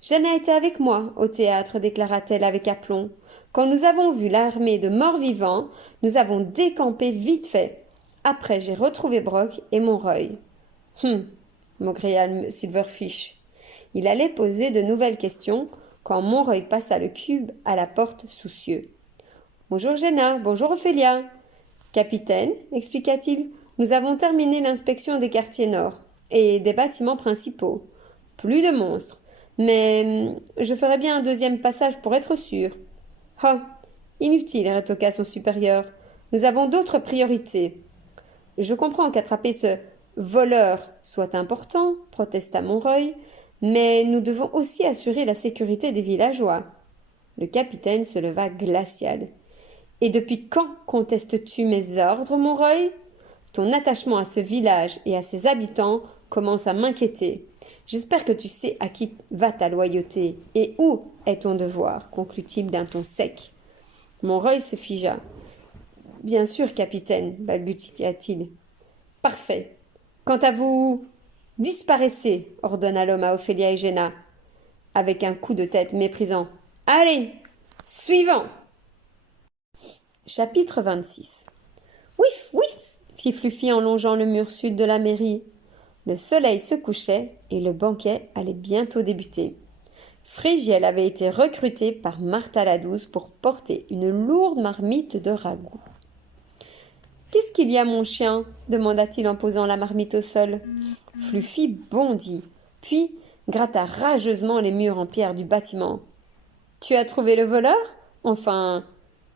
Jenna était avec moi au théâtre, déclara-t-elle avec aplomb. Quand nous avons vu l'armée de morts-vivants, nous avons décampé vite fait. Après, j'ai retrouvé Brock et Montreuil. Maugréa Silverfish. Il allait poser de nouvelles questions quand Montreuil passa le cube à la porte soucieux. Bonjour Jenna, bonjour Ophélia. Capitaine, expliqua-t-il, nous avons terminé l'inspection des quartiers nord et des bâtiments principaux. Plus de monstres. Mais je ferai bien un deuxième passage pour être sûr. Oh, inutile, rétorqua son supérieur. Nous avons d'autres priorités. Je comprends qu'attraper ce voleur soit important, protesta Montreuil, mais nous devons aussi assurer la sécurité des villageois. Le capitaine se leva glacial. Et depuis quand contestes-tu mes ordres, Montreuil? Ton attachement à ce village et à ses habitants commence à m'inquiéter. J'espère que tu sais à qui va ta loyauté et où est ton devoir, conclut-il d'un ton sec. Montreuil se figea. Bien sûr, capitaine, balbutia-t-il. Parfait. Quant à vous, disparaissez, ordonna l'homme à Ophélia et Jenna, avec un coup de tête méprisant. Allez, suivant. Chapitre 26. Whiff, whiff, fit Fluffy en longeant le mur sud de la mairie. Le soleil se couchait et le banquet allait bientôt débuter. Frigiel avait été recruté par Martha la Douce pour porter une lourde marmite de ragoût. Qu'est-ce qu'il y a, mon chien? Demanda-t-il en posant la marmite au sol. Fluffy bondit, puis gratta rageusement les murs en pierre du bâtiment. Tu as trouvé le voleur? Enfin,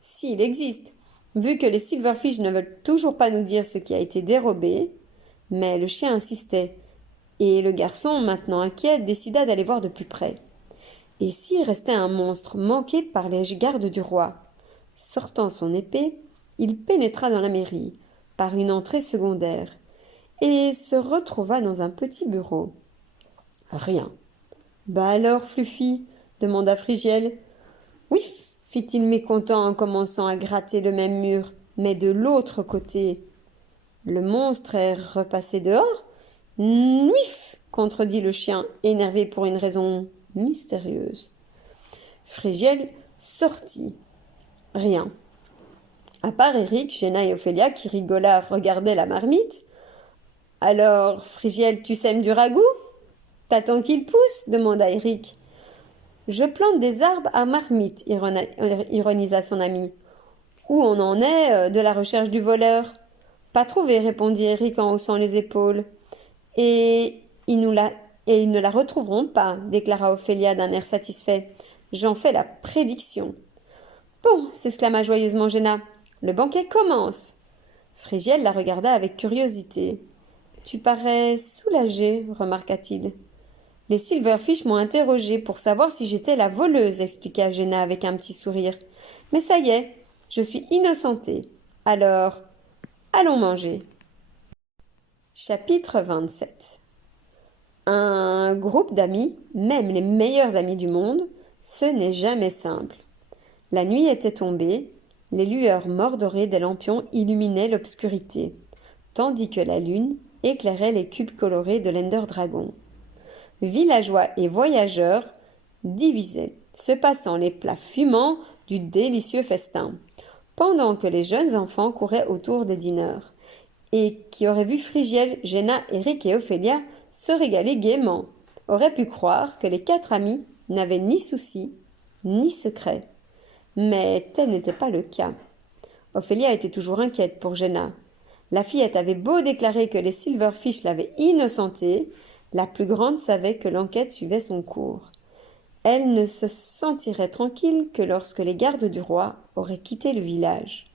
s'il existe, vu que les Silverfish ne veulent toujours pas nous dire ce qui a été dérobé. Mais le chien insistait, et le garçon, maintenant inquiet, décida d'aller voir de plus près. Et s'il restait un monstre manqué par les gardes du roi? Sortant son épée, il pénétra dans la mairie, par une entrée secondaire, et se retrouva dans un petit bureau. Rien. Bah alors, Fluffy? Demanda Frigiel. Oui, fit-il mécontent en commençant à gratter le même mur, mais de l'autre côté. Le monstre est repassé dehors? Nuif, contredit le chien, énervé pour une raison mystérieuse. Frigiel sortit. Rien. À part Eric, Jenna et Ophélia qui rigolèrent regardaient la marmite. Alors, Frigiel, tu sèmes du ragoût? T'attends qu'il pousse? Demanda Eric. Je plante des arbres à marmite, ironisa son ami. Où on en est de la recherche du voleur? Pas trouvé, répondit Eric en haussant les épaules. Et il nous l'a Et ils ne la retrouveront pas, déclara Ophélia d'un air satisfait. J'en fais la prédiction. Bon, s'exclama joyeusement Géna. Le banquet commence. Frégiel la regarda avec curiosité. Tu parais soulagée, remarqua-t-il. Les Silverfish m'ont interrogée pour savoir si j'étais la voleuse, expliqua Géna avec un petit sourire. Mais ça y est, je suis innocentée. Alors, allons manger. Chapitre 27. Un groupe d'amis, même les meilleurs amis du monde, ce n'est jamais simple. La nuit était tombée, les lueurs mordorées des lampions illuminaient l'obscurité, tandis que la lune éclairait les cubes colorés de l'Ender Dragon. Villageois et voyageurs divisaient, se passant les plats fumants du délicieux festin, pendant que les jeunes enfants couraient autour des dîneurs, et qui aurait vu Frégiel, Géna, Éric et Ophélia se régaler gaiement, aurait pu croire que les 4 amis n'avaient ni soucis, ni secrets. Mais tel n'était pas le cas. Ophélia était toujours inquiète pour Géna. La fillette avait beau déclarer que les Silverfish l'avaient innocentée, la plus grande savait que l'enquête suivait son cours. Elle ne se sentirait tranquille que lorsque les gardes du roi auraient quitté le village.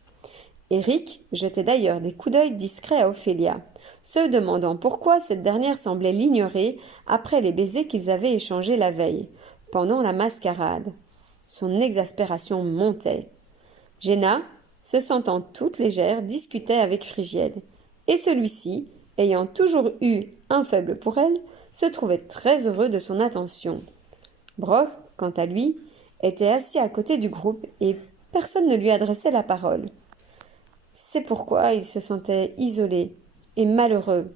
Éric jetait d'ailleurs des coups d'œil discrets à Ophélia, se demandant pourquoi cette dernière semblait l'ignorer après les baisers qu'ils avaient échangés la veille, pendant la mascarade. Son exaspération montait. Géna, se sentant toute légère, discutait avec Frégiel, et celui-ci, ayant toujours eu un faible pour elle, se trouvait très heureux de son attention. Brock, quant à lui, était assis à côté du groupe et personne ne lui adressait la parole. C'est pourquoi il se sentait isolé et malheureux.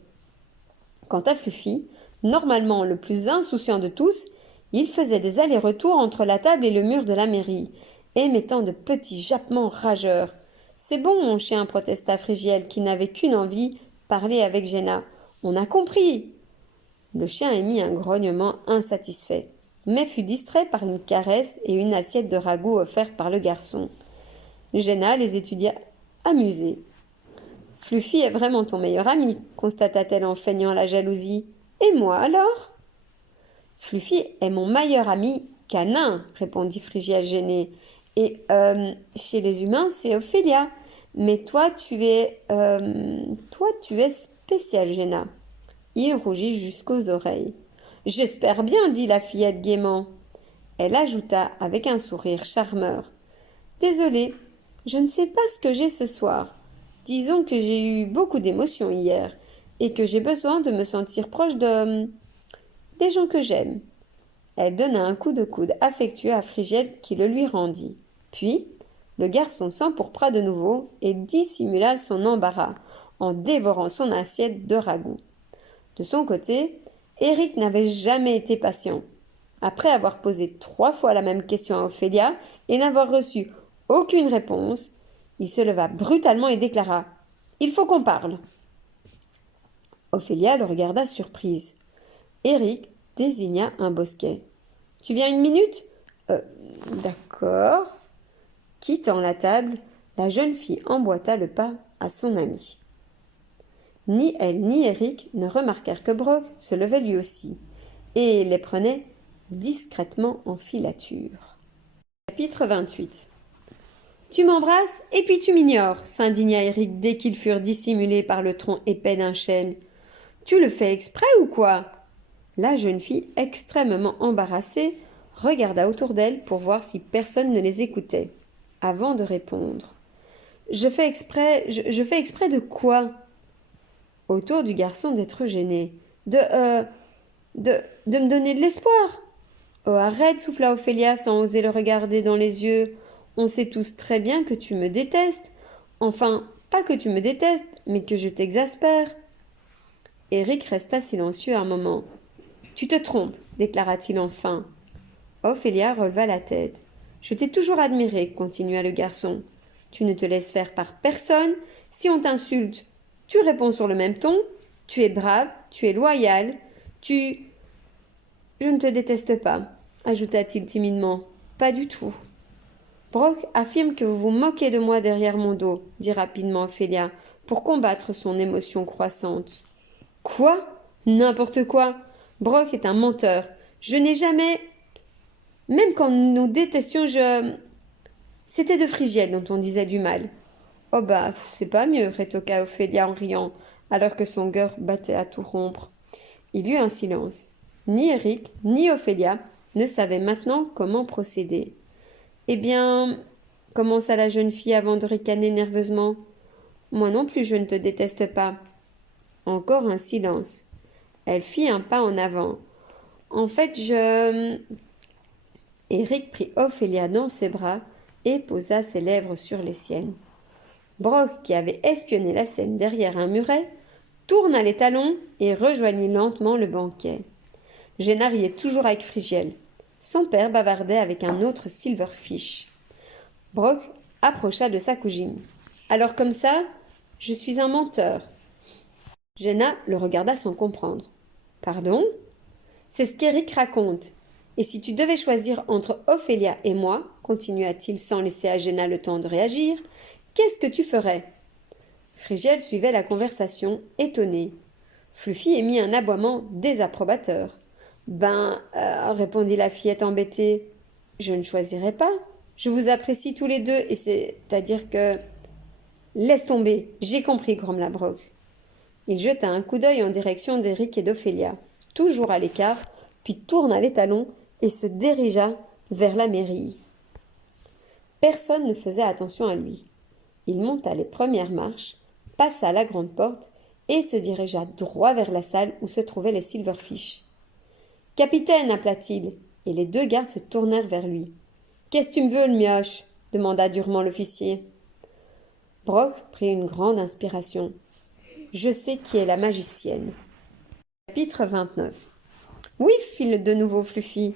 Quant à Fluffy, normalement le plus insouciant de tous, il faisait des allers-retours entre la table et le mur de la mairie, émettant de petits jappements rageurs. « C'est bon, mon chien, protesta Frégiel, qui n'avait qu'une envie, parler avec Géna. On a compris. Le chien émit un grognement insatisfait, mais fut distrait par une caresse et une assiette de ragoût offerte par le garçon. Géna les étudia amusée. Fluffy est vraiment ton meilleur ami, constata-t-elle en feignant la jalousie. Et moi alors? Fluffy est mon meilleur ami canin, répondit Frégiel gêné. Et chez les humains, c'est Ophélia. Mais toi, tu es spécial, Géna. Il rougit jusqu'aux oreilles. J'espère bien, dit la fillette gaiement. Elle ajouta avec un sourire charmeur. Désolée, je ne sais pas ce que j'ai ce soir. Disons que j'ai eu beaucoup d'émotions hier et que j'ai besoin de me sentir proche des gens que j'aime. Elle donna un coup de coude affectueux à Frégiel qui le lui rendit. Puis, le garçon s'empourpra de nouveau et dissimula son embarras en dévorant son assiette de ragoût. De son côté, Éric n'avait jamais été patient. Après avoir posé 3 fois la même question à Ophélia et n'avoir reçu aucune réponse, il se leva brutalement et déclara « Il faut qu'on parle !» Ophélia le regarda surprise. Éric désigna un bosquet. « Tu viens une minute ?»« D'accord. » Quittant la table, la jeune fille emboîta le pas à son amie. Ni elle ni Éric ne remarquèrent que Brock se levait lui aussi, et les prenait discrètement en filature. Chapitre 28. Tu m'embrasses et puis tu m'ignores, s'indigna Éric dès qu'ils furent dissimulés par le tronc épais d'un chêne. Tu le fais exprès ou quoi? La jeune fille, extrêmement embarrassée, regarda autour d'elle pour voir si personne ne les écoutait, avant de répondre. Je fais exprès de quoi? Autour du garçon d'être gêné. De me donner de l'espoir. Oh, arrête, souffla Ophélia sans oser le regarder dans les yeux. On sait tous très bien que tu me détestes. Enfin, pas que tu me détestes, mais que je t'exaspère. Éric resta silencieux un moment. Tu te trompes, déclara-t-il enfin. Ophélia releva la tête. Je t'ai toujours admiré, continua le garçon. Tu ne te laisses faire par personne. Si on t'insulte, tu réponds sur le même ton. Tu es brave, tu es loyal, Je ne te déteste pas, ajouta-t-il timidement. Pas du tout. Brock affirme que vous vous moquez de moi derrière mon dos, dit rapidement Ophélia, pour combattre son émotion croissante. Quoi? N'importe quoi. Brock est un menteur. Je n'ai jamais... Même quand nous détestions, C'était de Phrygiel dont on disait du mal. Oh bah, c'est pas mieux, rétorqua Ophélia en riant, alors que son cœur battait à tout rompre. Il y eut un silence. Ni Eric, ni Ophélia ne savaient maintenant comment procéder. Eh bien, commença la jeune fille avant de ricaner nerveusement. Moi non plus, je ne te déteste pas. Encore un silence. Elle fit un pas en avant. En fait, Eric prit Ophélia dans ses bras et posa ses lèvres sur les siennes. Brock, qui avait espionné la scène derrière un muret, tourna les talons et rejoignit lentement le banquet. Géna riait toujours avec Phrygiel. Son père bavardait avec un autre Silverfish. Brock approcha de sa cousine. Alors comme ça, je suis un menteur. Géna le regarda sans comprendre. Pardon? C'est ce qu'Eric raconte. Et si tu devais choisir entre Ophélia et moi, continua-t-il sans laisser à Géna le temps de réagir, qu'est-ce que tu ferais? Phrygiel suivait la conversation, étonné. Fluffy émit un aboiement désapprobateur. Répondit la fillette embêtée, je ne choisirai pas. Je vous apprécie tous les deux, et c'est-à-dire que... Laisse tomber, j'ai compris, grommela Brock. Il jeta un coup d'œil en direction d'Eric et d'Ophélia, toujours à l'écart, puis tourna les talons et se dirigea vers la mairie. Personne ne faisait attention à lui. Il monta les premières marches, passa la grande porte et se dirigea droit vers la salle où se trouvaient les Silverfish. « Capitaine !» appela-t-il, et les deux gardes se tournèrent vers lui. « Qu'est-ce que tu me veux, le mioche ?» demanda durement l'officier. Brock prit une grande inspiration. « Je sais qui est la magicienne. » Chapitre 29. « Oui, fit de nouveau Fluffy. »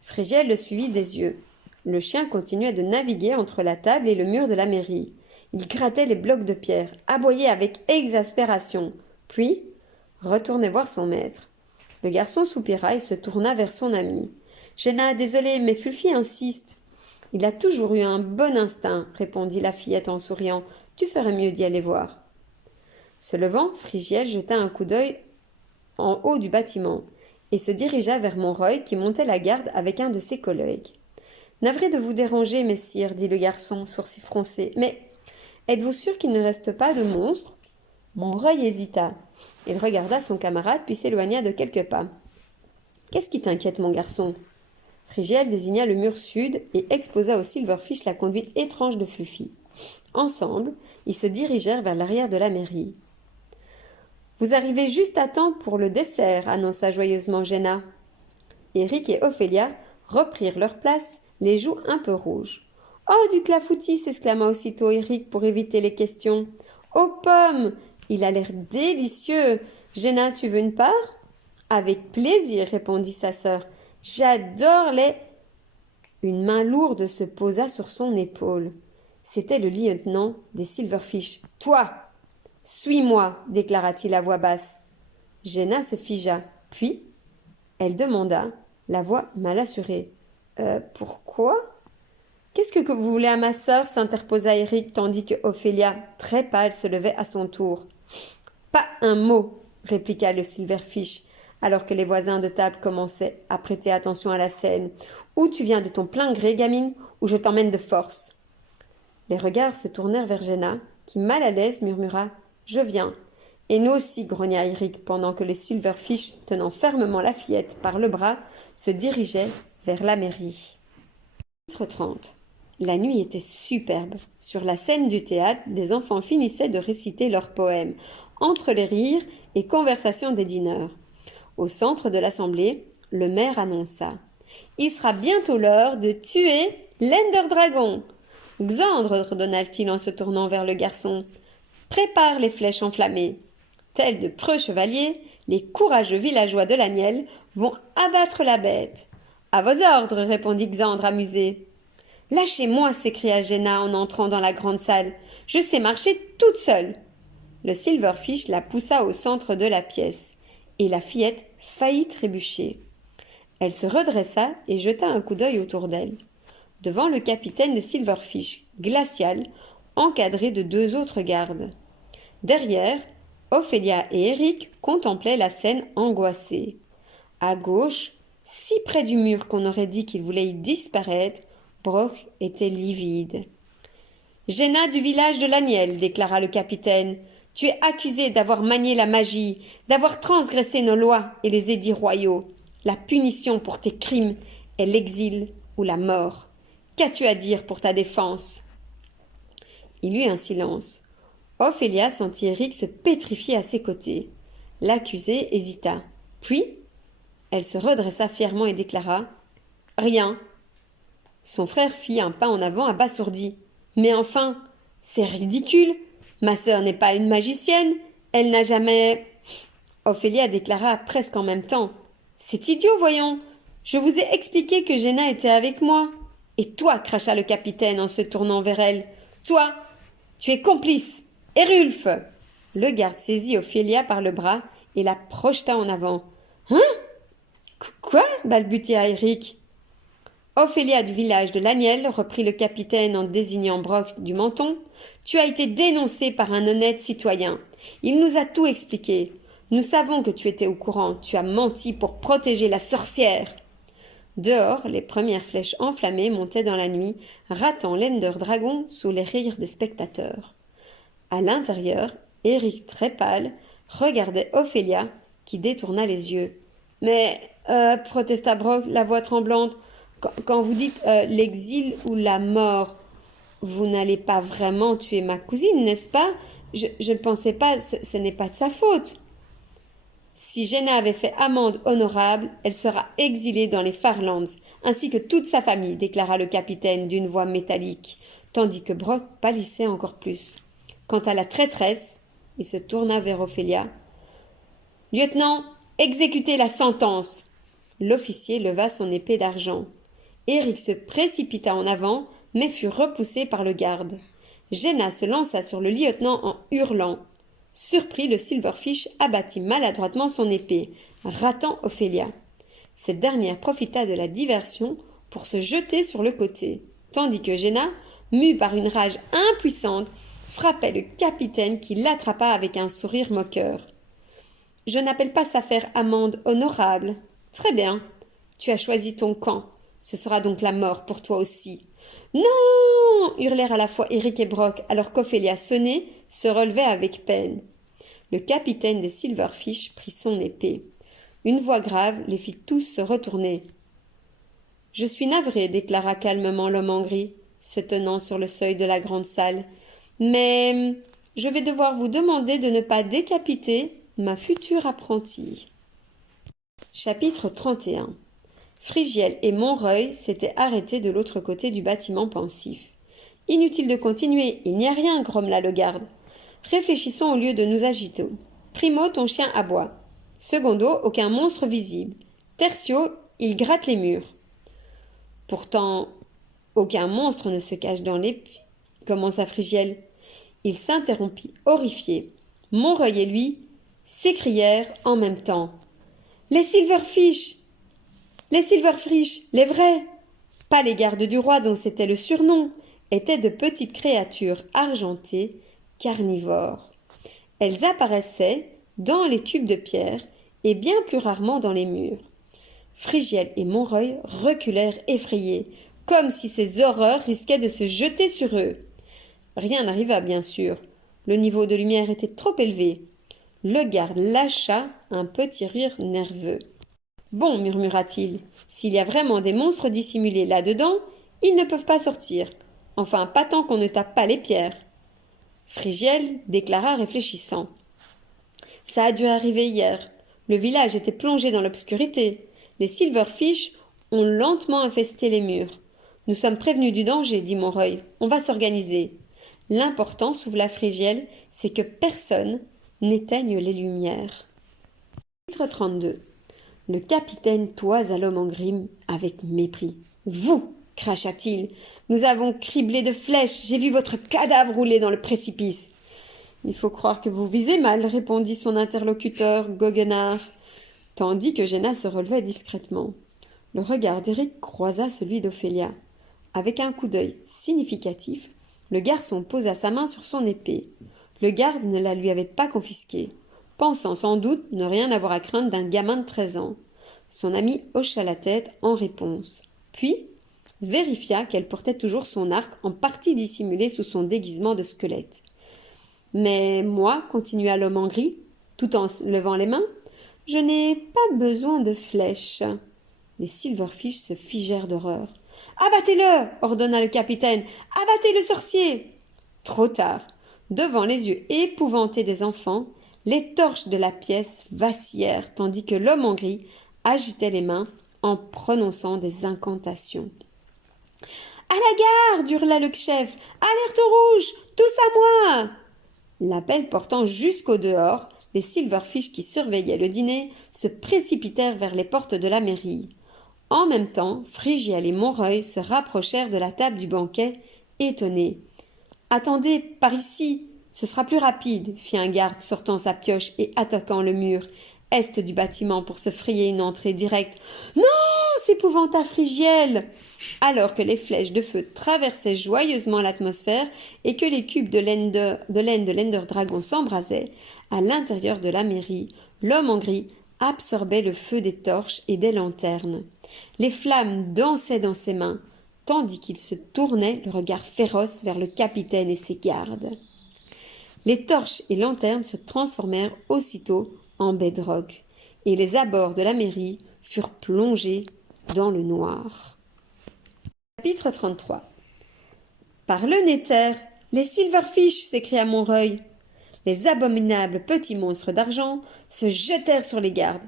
Phrygiel le suivit des yeux. Le chien continuait de naviguer entre la table et le mur de la mairie. Il grattait les blocs de pierre, aboyait avec exaspération, puis retournait voir son maître. Le garçon soupira et se tourna vers son ami. « Géna, désolé, mais Fluffy insiste. »« Il a toujours eu un bon instinct, » répondit la fillette en souriant. « Tu ferais mieux d'y aller voir. » Se levant, Phrygiel jeta un coup d'œil en haut du bâtiment et se dirigea vers Monroy qui montait la garde avec un de ses collègues. « Navré de vous déranger, messire, dit le garçon, sourcils froncés, mais êtes-vous sûr qu'il ne reste pas de monstre ?» Monroy hésita. Il regarda son camarade puis s'éloigna de quelques pas. « Qu'est-ce qui t'inquiète, mon garçon ?» Phrygiel désigna le mur sud et exposa au Silverfish la conduite étrange de Fluffy. Ensemble, ils se dirigèrent vers l'arrière de la mairie. « Vous arrivez juste à temps pour le dessert, » annonça joyeusement Géna. Eric et Ophélia reprirent leur place, les joues un peu rouges. « Oh, du clafoutis !» s'exclama aussitôt Eric pour éviter les questions. « Aux pommes ! Il a l'air délicieux. Géna, tu veux une part ?»« Avec plaisir, » répondit sa sœur. « J'adore les... » Une main lourde se posa sur son épaule. C'était le lieutenant des Silverfish. « Toi ! Suis-moi » déclara-t-il à voix basse. Géna se figea. Puis, elle demanda, la voix mal assurée. « Pourquoi ?»« Qu'est-ce que vous voulez à ma sœur ?» s'interposa Eric, tandis que Ophélia, très pâle, se levait à son tour. « Pas un mot !» répliqua le Silverfish, alors que les voisins de table commençaient à prêter attention à la scène. « Ou tu viens de ton plein gré, gamine, ou je t'emmène de force. » Les regards se tournèrent vers Géna, qui, mal à l'aise, murmura « Je viens !» Et nous aussi, grogna Eric, pendant que les Silverfish, tenant fermement la fillette par le bras, se dirigeaient vers la mairie. Chapitre 30. La nuit était superbe. Sur la scène du théâtre, des enfants finissaient de réciter leurs poèmes, entre les rires et conversations des dîneurs. Au centre de l'assemblée, le maire annonça « Il sera bientôt l'heure de tuer l'Ender Dragon !»« Xandre !» ordonna-t-il en se tournant vers le garçon. « Prépare les flèches enflammées. Tels de preux chevaliers, les courageux villageois de l'Agnelle vont abattre la bête. »« À vos ordres !» répondit Xandre amusé. « Lâchez-moi !» s'écria Géna en entrant dans la grande salle. « Je sais marcher toute seule !» Le Silverfish la poussa au centre de la pièce, et la fillette faillit trébucher. Elle se redressa et jeta un coup d'œil autour d'elle. Devant le capitaine des Silverfish, glacial, encadré de deux autres gardes. Derrière, Ophélia et Eric contemplaient la scène angoissés. À gauche, si près du mur qu'on aurait dit qu'il voulait y disparaître, Brok était livide. « Géna du village de l'Agnel, déclara le capitaine, tu es accusé d'avoir manié la magie, d'avoir transgressé nos lois et les édits royaux. La punition pour tes crimes est l'exil ou la mort. Qu'as-tu à dire pour ta défense ?» Il y eut un silence. Ophélia sentit Eric se pétrifier à ses côtés. L'accusée hésita. Puis, elle se redressa fièrement et déclara « Rien. » Son frère fit un pas en avant abasourdi. « Mais enfin, c'est ridicule. Ma sœur n'est pas une magicienne. Elle n'a jamais... » Ophélia déclara presque en même temps. « C'est idiot, voyons. Je vous ai expliqué que Géna était avec moi. »« Et toi, cracha le capitaine en se tournant vers elle. Toi, tu es complice. Hérulphe !» Le garde saisit Ophélia par le bras et la projeta en avant. « Hein ? Quoi ?» balbutia Eric. « Ophélia du village de l'Agnel, reprit le capitaine en désignant Brok du menton, tu as été dénoncé par un honnête citoyen. Il nous a tout expliqué. Nous savons que tu étais au courant. Tu as menti pour protéger la sorcière. » Dehors, les premières flèches enflammées montaient dans la nuit, ratant l'Ender Dragon sous les rires des spectateurs. À l'intérieur, Eric, très pâle, regardait Ophélia, qui détourna les yeux. « Mais, protesta Brok, la voix tremblante, quand vous dites l'exil ou la mort, vous n'allez pas vraiment tuer ma cousine, n'est-ce pas ? Je ne pensais pas, ce n'est pas de sa faute. » Si Géna avait fait amende honorable, elle sera exilée dans les Farlands, ainsi que toute sa famille, déclara le capitaine d'une voix métallique, tandis que Brok pâlissait encore plus. Quant à la traîtresse, il se tourna vers Ophélia. « Lieutenant, exécutez la sentence !» L'officier leva son épée d'argent. Eric se précipita en avant, mais fut repoussé par le garde. Géna se lança sur le lieutenant en hurlant. Surpris, le Silverfish abattit maladroitement son épée, ratant Ophélia. Cette dernière profita de la diversion pour se jeter sur le côté, tandis que Géna, mue par une rage impuissante, frappait le capitaine qui l'attrapa avec un sourire moqueur. « Je n'appelle pas ça faire amende honorable. Très bien, tu as choisi ton camp. Ce sera donc la mort pour toi aussi. »« Non !» hurlèrent à la fois Eric et Brok, alors qu'Ophélia sonnait, se relevait avec peine. Le capitaine des Silverfish prit son épée. Une voix grave les fit tous se retourner. « Je suis navré, déclara calmement l'homme en gris, se tenant sur le seuil de la grande salle. « Mais je vais devoir vous demander de ne pas décapiter ma future apprentie. » Chapitre 31. Frigiel et Montreuil s'étaient arrêtés de l'autre côté du bâtiment pensif. « Inutile de continuer, il n'y a rien, grommela le garde. Réfléchissons au lieu de nous agiter. Primo, ton chien aboie. Secondo, aucun monstre visible. Tertio, il gratte les murs. » Pourtant, aucun monstre ne se cache dans les puits, commença Frigiel. Il s'interrompit, horrifié. Montreuil et lui s'écrièrent en même temps. « Les Silverfish ! Les Silverfish, les vrais !» Pas les gardes du roi dont c'était le surnom, étaient de petites créatures argentées, carnivores. Elles apparaissaient dans les cubes de pierre et bien plus rarement dans les murs. Frigiel et Montreuil reculèrent effrayés, comme si ces horreurs risquaient de se jeter sur eux. Rien n'arriva, bien sûr. Le niveau de lumière était trop élevé. Le garde lâcha un petit rire nerveux. « Bon, murmura-t-il, s'il y a vraiment des monstres dissimulés là-dedans, ils ne peuvent pas sortir. Enfin, pas tant qu'on ne tape pas les pierres. » Frigiel déclara réfléchissant. « Ça a dû arriver hier. Le village était plongé dans l'obscurité. Les Silverfish ont lentement infesté les murs. Nous sommes prévenus du danger, dit Montreuil. On va s'organiser. L'important, souffla Frigiel, c'est que personne n'éteigne les lumières. » Chapitre 32. Le capitaine toisa l'homme en gris avec mépris. « Vous !» cracha-t-il. « Nous avons criblé de flèches. J'ai vu votre cadavre rouler dans le précipice. »« Il faut croire que vous visez mal, » répondit son interlocuteur, goguenard, tandis que Géna se relevait discrètement. Le regard d'Éric croisa celui d'Ophélia. Avec un coup d'œil significatif, le garçon posa sa main sur son épée. Le garde ne la lui avait pas confisquée, pensant sans doute ne rien avoir à craindre d'un gamin de 13 ans. Son ami hocha la tête en réponse, puis vérifia qu'elle portait toujours son arc en partie dissimulé sous son déguisement de squelette. Mais moi, continua l'homme en gris, tout en levant les mains, je n'ai pas besoin de flèches. Les Silverfish se figèrent d'horreur. Abattez-le, ordonna le capitaine. Abattez le sorcier. Trop tard. Devant les yeux épouvantés des enfants, les torches de la pièce vacillèrent tandis que l'homme en gris agitait les mains en prononçant des incantations. À la garde, hurla le chef. Alerte rouge, tous à moi. L'appel portant jusqu'au dehors, les Silverfish qui surveillaient le dîner se précipitèrent vers les portes de la mairie. En même temps, Phrygiel et Montreuil se rapprochèrent de la table du banquet, étonnés. « Attendez, par ici, ce sera plus rapide, fit un garde sortant sa pioche et attaquant le mur est du bâtiment pour se frayer une entrée directe. « Non !» s'épouvanta Phrygiel. Alors que les flèches de feu traversaient joyeusement l'atmosphère et que les cubes de laine de l'Ender Dragon s'embrasaient, à l'intérieur de la mairie, l'homme en gris absorbait le feu des torches et des lanternes. Les flammes dansaient dans ses mains, tandis qu'il se tournait le regard féroce vers le capitaine et ses gardes. Les torches et lanternes se transformèrent aussitôt en bedrock, et les abords de la mairie furent plongés dans le noir. Chapitre 33. Par le Néther, les Silverfish, s'écria Montreuil. Les abominables petits monstres d'argent se jetèrent sur les gardes.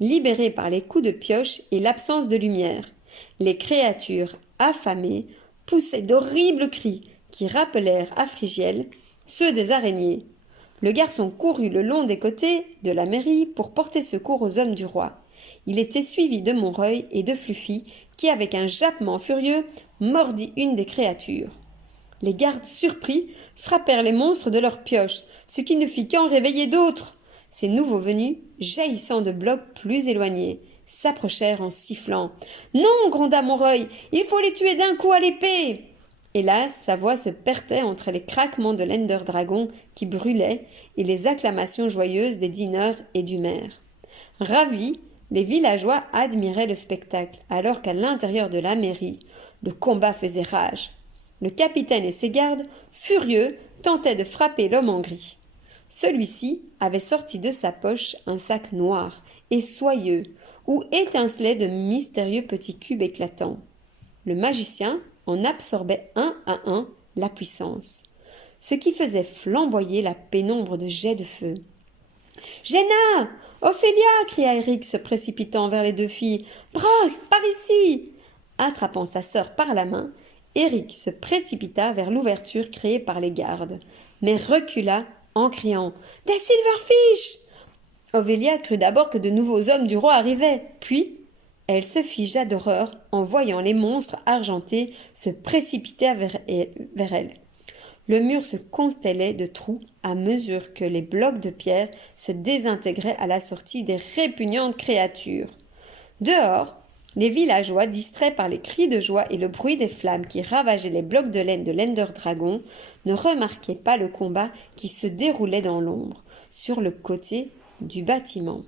Libérés par les coups de pioche et l'absence de lumière, les créatures affamées poussaient d'horribles cris qui rappelèrent à Phrygiel ceux des araignées. Le garçon courut le long des côtés de la mairie pour porter secours aux hommes du roi. Il était suivi de Montreuil et de Fluffy qui, avec un jappement furieux, mordit une des créatures. Les gardes surpris frappèrent les monstres de leurs pioches, ce qui ne fit qu'en réveiller d'autres. Ces nouveaux venus, jaillissant de blocs plus éloignés, s'approchèrent en sifflant. « Non !» gronda Montreuil, « il faut les tuer d'un coup à l'épée !» Hélas, sa voix se perdait entre les craquements de l'Ender Dragon qui brûlait et les acclamations joyeuses des dîneurs et du maire. Ravis, les villageois admiraient le spectacle, alors qu'à l'intérieur de la mairie, le combat faisait rage. Le capitaine et ses gardes, furieux, tentaient de frapper l'homme en gris. Celui-ci avait sorti de sa poche un sac noir et soyeux, où étincelaient de mystérieux petits cubes éclatants. Le magicien en absorbait un à un la puissance, ce qui faisait flamboyer la pénombre de jets de feu. « Géna ! Ophélia !» cria Eric, se précipitant vers les deux filles. « Brock, par ici !» Attrapant sa sœur par la main, Eric se précipita vers l'ouverture créée par les gardes, mais recula en criant « Des Silverfish !» Ophélia crut d'abord que de nouveaux hommes du roi arrivaient, puis elle se figea d'horreur en voyant les monstres argentés se précipiter vers elle. Le mur se constellait de trous à mesure que les blocs de pierre se désintégraient à la sortie des répugnantes créatures. Dehors, les villageois, distraits par les cris de joie et le bruit des flammes qui ravageaient les blocs de laine de l'Ender Dragon, ne remarquaient pas le combat qui se déroulait dans l'ombre, sur le côté du bâtiment.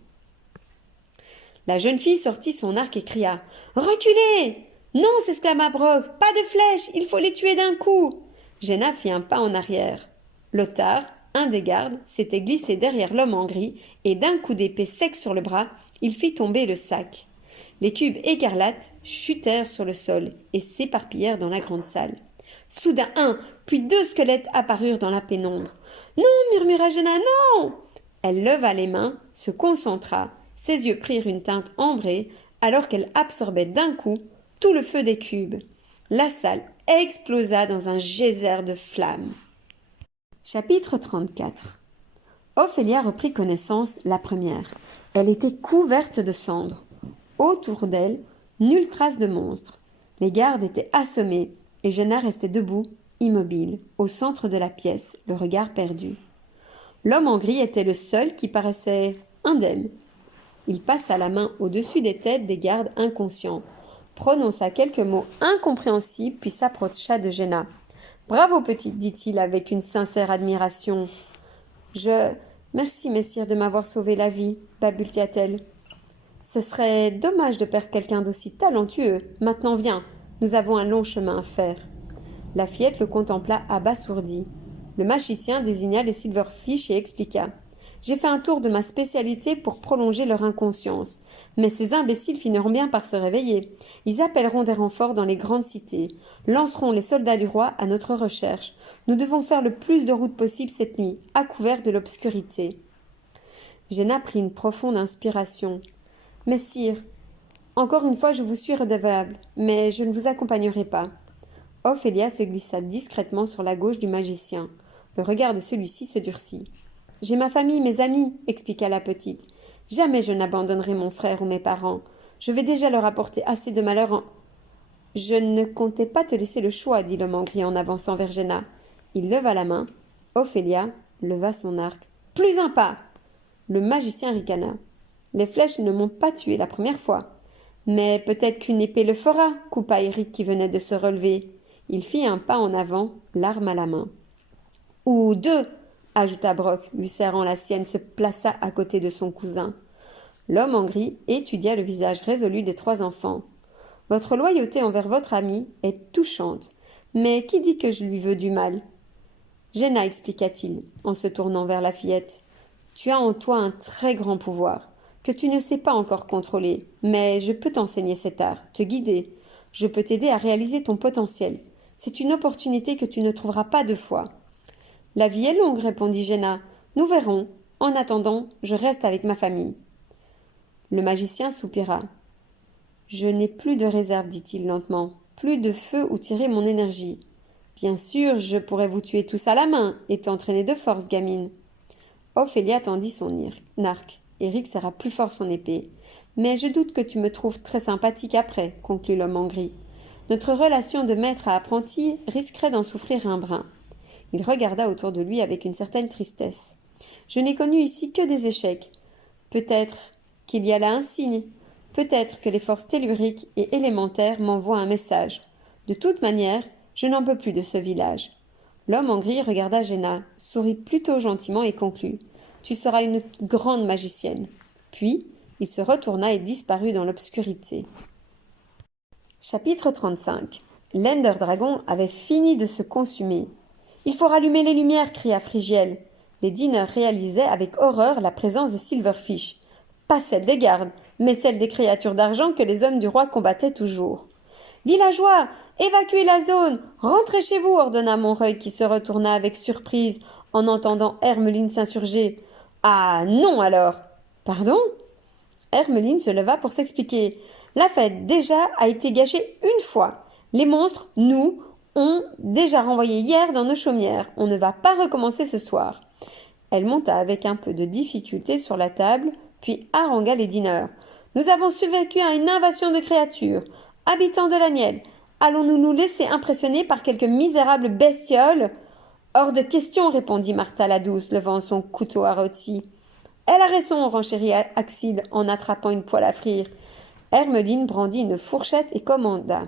La jeune fille sortit son arc et cria « Reculez !»« Non !» s'exclama Brock. « Pas de flèches, il faut les tuer d'un coup !» Géna fit un pas en arrière. Lothar, un des gardes, s'était glissé derrière l'homme en gris et d'un coup d'épée sec sur le bras, il fit tomber le sac. Les cubes écarlates chutèrent sur le sol et s'éparpillèrent dans la grande salle. Soudain un, puis deux squelettes apparurent dans la pénombre. « Non !» murmura Géna, « non !» Elle leva les mains, se concentra. Ses yeux prirent une teinte ambrée alors qu'elle absorbait d'un coup tout le feu des cubes. La salle explosa dans un geyser de flammes. Chapitre 34. Ophélia reprit connaissance la première. Elle était couverte de cendres. Autour d'elle, nulle trace de monstre. Les gardes étaient assommés et Géna restait debout, immobile, au centre de la pièce, le regard perdu. L'homme en gris était le seul qui paraissait indemne. Il passa la main au-dessus des têtes des gardes inconscients, prononça quelques mots incompréhensibles, puis s'approcha de Géna. « Bravo, petite, dit-il avec une sincère admiration. « Merci, messire, de m'avoir sauvé la vie, balbutia-t-elle. Ce serait dommage de perdre quelqu'un d'aussi talentueux. Maintenant viens, nous avons un long chemin à faire. La fillette le contempla abasourdie. Le magicien désigna les silverfish et expliqua. J'ai fait un tour de ma spécialité pour prolonger leur inconscience. Mais ces imbéciles finiront bien par se réveiller. Ils appelleront des renforts dans les grandes cités, lanceront les soldats du roi à notre recherche. Nous devons faire le plus de route possible cette nuit, à couvert de l'obscurité. Jenna prit une profonde inspiration. Mais sire, encore une fois je vous suis redevable, mais je ne vous accompagnerai pas. Ophélia se glissa discrètement sur la gauche du magicien. Le regard de celui-ci se durcit. J'ai ma famille, mes amis, expliqua la petite. Jamais je n'abandonnerai mon frère ou mes parents. Je vais déjà leur apporter assez de malheur en... Je ne comptais pas te laisser le choix, dit l'homme en gris en avançant vers Jenna. Il leva la main. Ophélia leva son arc. Plus un pas. Le magicien ricana. Les flèches ne m'ont pas tué la première fois. Mais peut-être qu'une épée le fera, coupa Eric qui venait de se relever. Il fit un pas en avant, l'arme à la main. Ou deux, ajouta Brock, lui serrant la sienne, se plaça à côté de son cousin. L'homme en gris étudia le visage résolu des trois enfants. Votre loyauté envers votre ami est touchante, mais qui dit que je lui veux du mal? Jenna, expliqua-t-il, en se tournant vers la fillette. Tu as en toi un très grand pouvoir, que tu ne sais pas encore contrôler, mais je peux t'enseigner cet art, te guider. Je peux t'aider à réaliser ton potentiel. C'est une opportunité que tu ne trouveras pas deux fois. La vie est longue, répondit Jenna. Nous verrons. En attendant, je reste avec ma famille. Le magicien soupira. Je n'ai plus de réserve, dit-il lentement, plus de feu où tirer mon énergie. Bien sûr, je pourrais vous tuer tous à la main et t'entraîner de force, gamine. Ophélia tendit son arc. Eric serra plus fort son épée. Mais je doute que tu me trouves très sympathique après, conclut l'homme en gris. Notre relation de maître à apprenti risquerait d'en souffrir un brin. Il regarda autour de lui avec une certaine tristesse. Je n'ai connu ici que des échecs. Peut-être qu'il y a là un signe. Peut-être que les forces telluriques et élémentaires m'envoient un message. De toute manière, je n'en peux plus de ce village. L'homme en gris regarda Jenna, sourit plutôt gentiment et conclut. Tu seras une grande magicienne. Puis, il se retourna et disparut dans l'obscurité. Chapitre 35. L'Ender Dragon avait fini de se consumer. Il faut rallumer les lumières, cria Frigiel. Les dîneurs réalisaient avec horreur la présence des silverfish. Pas celle des gardes, mais celle des créatures d'argent que les hommes du roi combattaient toujours. Villageois, évacuez la zone, rentrez chez vous, ordonna Montreuil qui se retourna avec surprise en entendant Hermeline s'insurger. Ah non alors. Pardon? Hermeline se leva pour s'expliquer. La fête déjà a été gâchée une fois. Les monstres, nous, ont déjà renvoyé hier dans nos chaumières. On ne va pas recommencer ce soir. Elle monta avec un peu de difficulté sur la table, puis harangua les dîneurs. Nous avons survécu à une invasion de créatures. Habitants de l'Aniel, allons-nous nous laisser impressionner par quelques misérables bestioles? Hors de question, répondit Martha la douce, levant son couteau à rôti. Elle a raison, renchérit Axil en attrapant une poêle à frire. Hermeline brandit une fourchette et commanda.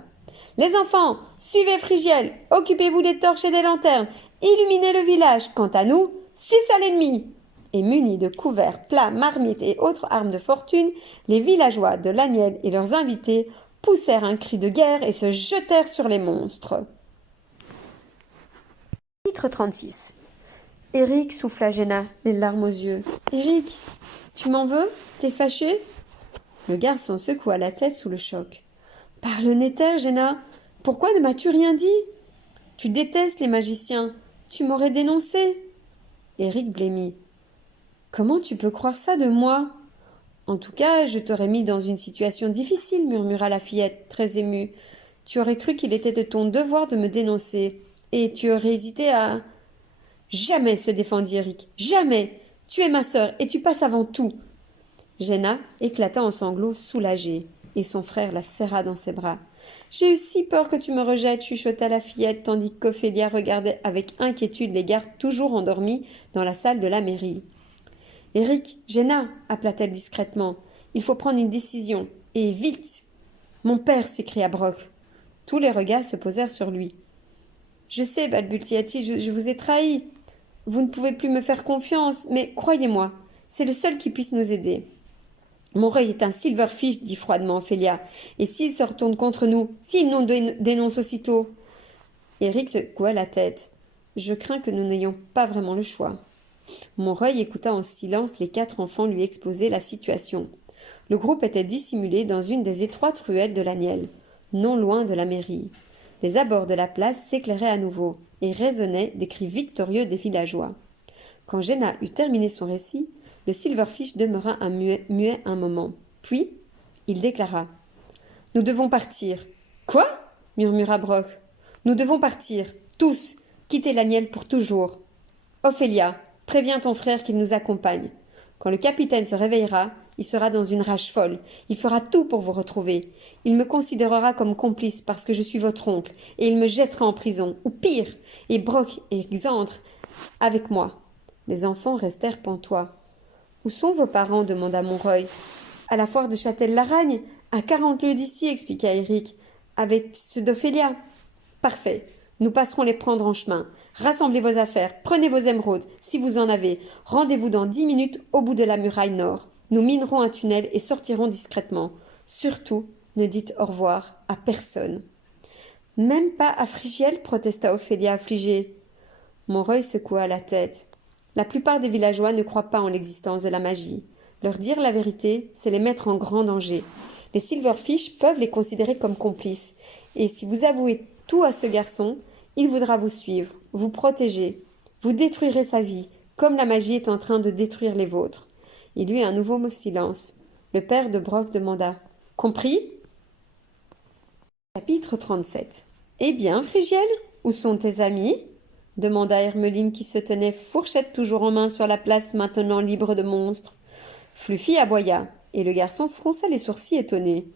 Les enfants, suivez Frigiel, occupez-vous des torches et des lanternes, illuminez le village. Quant à nous, suce à l'ennemi. Et munis de couverts, plats, marmites et autres armes de fortune, les villageois de l'Aniel et leurs invités poussèrent un cri de guerre et se jetèrent sur les monstres. Chapitre 36. Eric souffla Jenna, les larmes aux yeux. Eric, tu m'en veux? T'es fâché? Le garçon secoua la tête sous le choc. Parle Néther, Jenna. Pourquoi ne m'as-tu rien dit? Tu détestes les magiciens. Tu m'aurais dénoncé. Eric blêmit. Comment tu peux croire ça de moi? En tout cas, je t'aurais mis dans une situation difficile, murmura la fillette, très émue. Tu aurais cru qu'il était de ton devoir de me dénoncer, et tu aurais hésité à... Jamais, se défendit Eric, jamais. Tu es ma sœur, et tu passes avant tout. Jenna éclata en sanglots soulagée, et son frère la serra dans ses bras. J'ai eu si peur que tu me rejettes, chuchota la fillette, tandis qu'Ophélia regardait avec inquiétude les gardes toujours endormis dans la salle de la mairie. Eric, Jenna, appela-t-elle discrètement, il faut prendre une décision, et vite. Mon père, s'écria Brock. Tous les regards se posèrent sur lui. Je sais, balbutia-t-il, je vous ai trahi. Vous ne pouvez plus me faire confiance, mais croyez-moi, c'est le seul qui puisse nous aider. Montreuil est un silverfish, dit froidement Ophélia. Et s'il se retourne contre nous, s'il nous dénonce aussitôt? Éric secoua la tête. Je crains que nous n'ayons pas vraiment le choix. Montreuil écouta en silence les 4 enfants lui exposer la situation. Le groupe était dissimulé dans une des étroites ruelles de la Nielle, non loin de la mairie. Les abords de la place s'éclairaient à nouveau et résonnaient des cris victorieux des villageois. Quand Géna eut terminé son récit, le silverfish demeura muet un moment. Puis, il déclara. « Nous devons partir. »« Quoi » murmura Brock. « Nous devons partir, tous, quitter la Nielle pour toujours. Ophélia, préviens ton frère qu'il nous accompagne. Quand le capitaine se réveillera, il sera dans une rage folle. Il fera tout pour vous retrouver. Il me considérera comme complice parce que je suis votre oncle, et il me jettera en prison, ou pire, et Brock et Xandre avec moi. » Les enfants restèrent pantois. « Où sont vos parents » demanda Montreuil. « À la foire de Châtel-Laragne, à 40 lieues d'ici, expliqua Éric, avec ceux d'Ophélia. Parfait. Nous passerons les prendre en chemin. Rassemblez vos affaires, prenez vos émeraudes, si vous en avez. Rendez-vous dans 10 minutes au bout de la muraille nord. Nous minerons un tunnel et sortirons discrètement. Surtout, ne dites au revoir à personne. »« Même pas à Frigiel » protesta Ophélia affligée. Montreuil secoua la tête. La plupart des villageois ne croient pas en l'existence de la magie. Leur dire la vérité, c'est les mettre en grand danger. Les silverfish peuvent les considérer comme complices. Et si vous avouez tout à ce garçon, il voudra vous suivre, vous protéger. Vous détruirez sa vie, comme la magie est en train de détruire les vôtres. Il y eut un nouveau silence. Le père de Brock demanda. « Compris » Chapitre 37. « Eh bien, Frigiel, où sont tes amis ?» demanda Hermeline qui se tenait fourchette toujours en main sur la place maintenant libre de monstres. Fluffy aboya, et le garçon fronça les sourcils étonnés.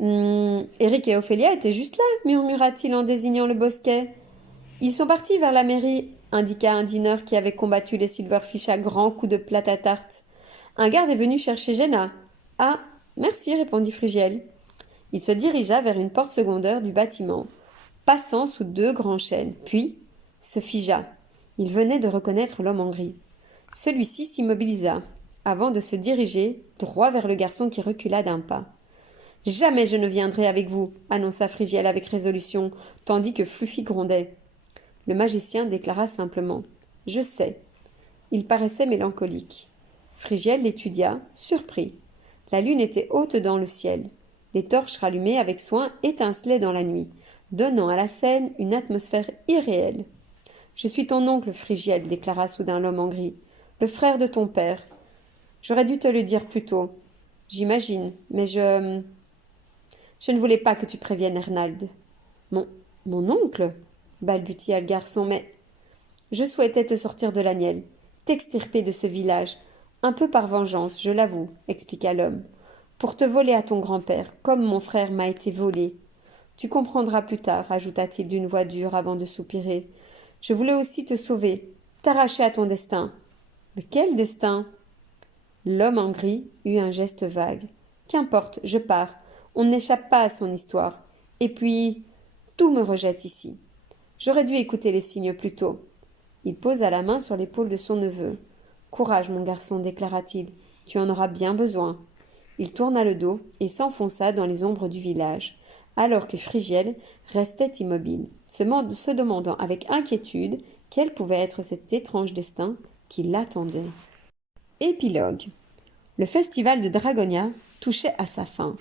Éric et Ophélia étaient juste là, murmura-t-il en désignant le bosquet. Ils sont partis vers la mairie, indiqua un dîneur qui avait combattu les silverfish à grands coups de plate à tarte. Un garde est venu chercher Géna. Ah, merci, répondit Frigiel. Il se dirigea vers une porte secondaire du bâtiment, passant sous 2 grands chênes, puis se figea. Il venait de reconnaître l'homme en gris. Celui-ci s'immobilisa, avant de se diriger droit vers le garçon qui recula d'un pas. « Jamais je ne viendrai avec vous » annonça Frigiel avec résolution, tandis que Fluffy grondait. Le magicien déclara simplement « Je sais ». Il paraissait mélancolique. Frigiel l'étudia, surpris. La lune était haute dans le ciel. Les torches rallumées avec soin étincelaient dans la nuit, donnant à la scène une atmosphère irréelle. « Je suis ton oncle, Frigiel, déclara soudain l'homme en gris, le frère de ton père. J'aurais dû te le dire plus tôt. J'imagine, mais je ne voulais pas que tu préviennes Ernald. »« Mon oncle ?» balbutia le garçon, mais je souhaitais te sortir de la Nielle, t'extirper de ce village, un peu par vengeance, je l'avoue, expliqua l'homme, pour te voler à ton grand-père, comme mon frère m'a été volé. Tu comprendras plus tard, ajouta-t-il d'une voix dure avant de soupirer. Je voulais aussi te sauver, t'arracher à ton destin. Mais quel destin? L'homme en gris eut un geste vague. Qu'importe, je pars. On n'échappe pas à son histoire. Et puis, tout me rejette ici. J'aurais dû écouter les signes plus tôt. Il posa la main sur l'épaule de son neveu. Courage, mon garçon, déclara-t-il. Tu en auras bien besoin. Il tourna le dos et s'enfonça dans les ombres du village, alors que Frigiel restait immobile, se demandant avec inquiétude quel pouvait être cet étrange destin qui l'attendait. Épilogue. Le festival de Dragonia touchait à sa fin.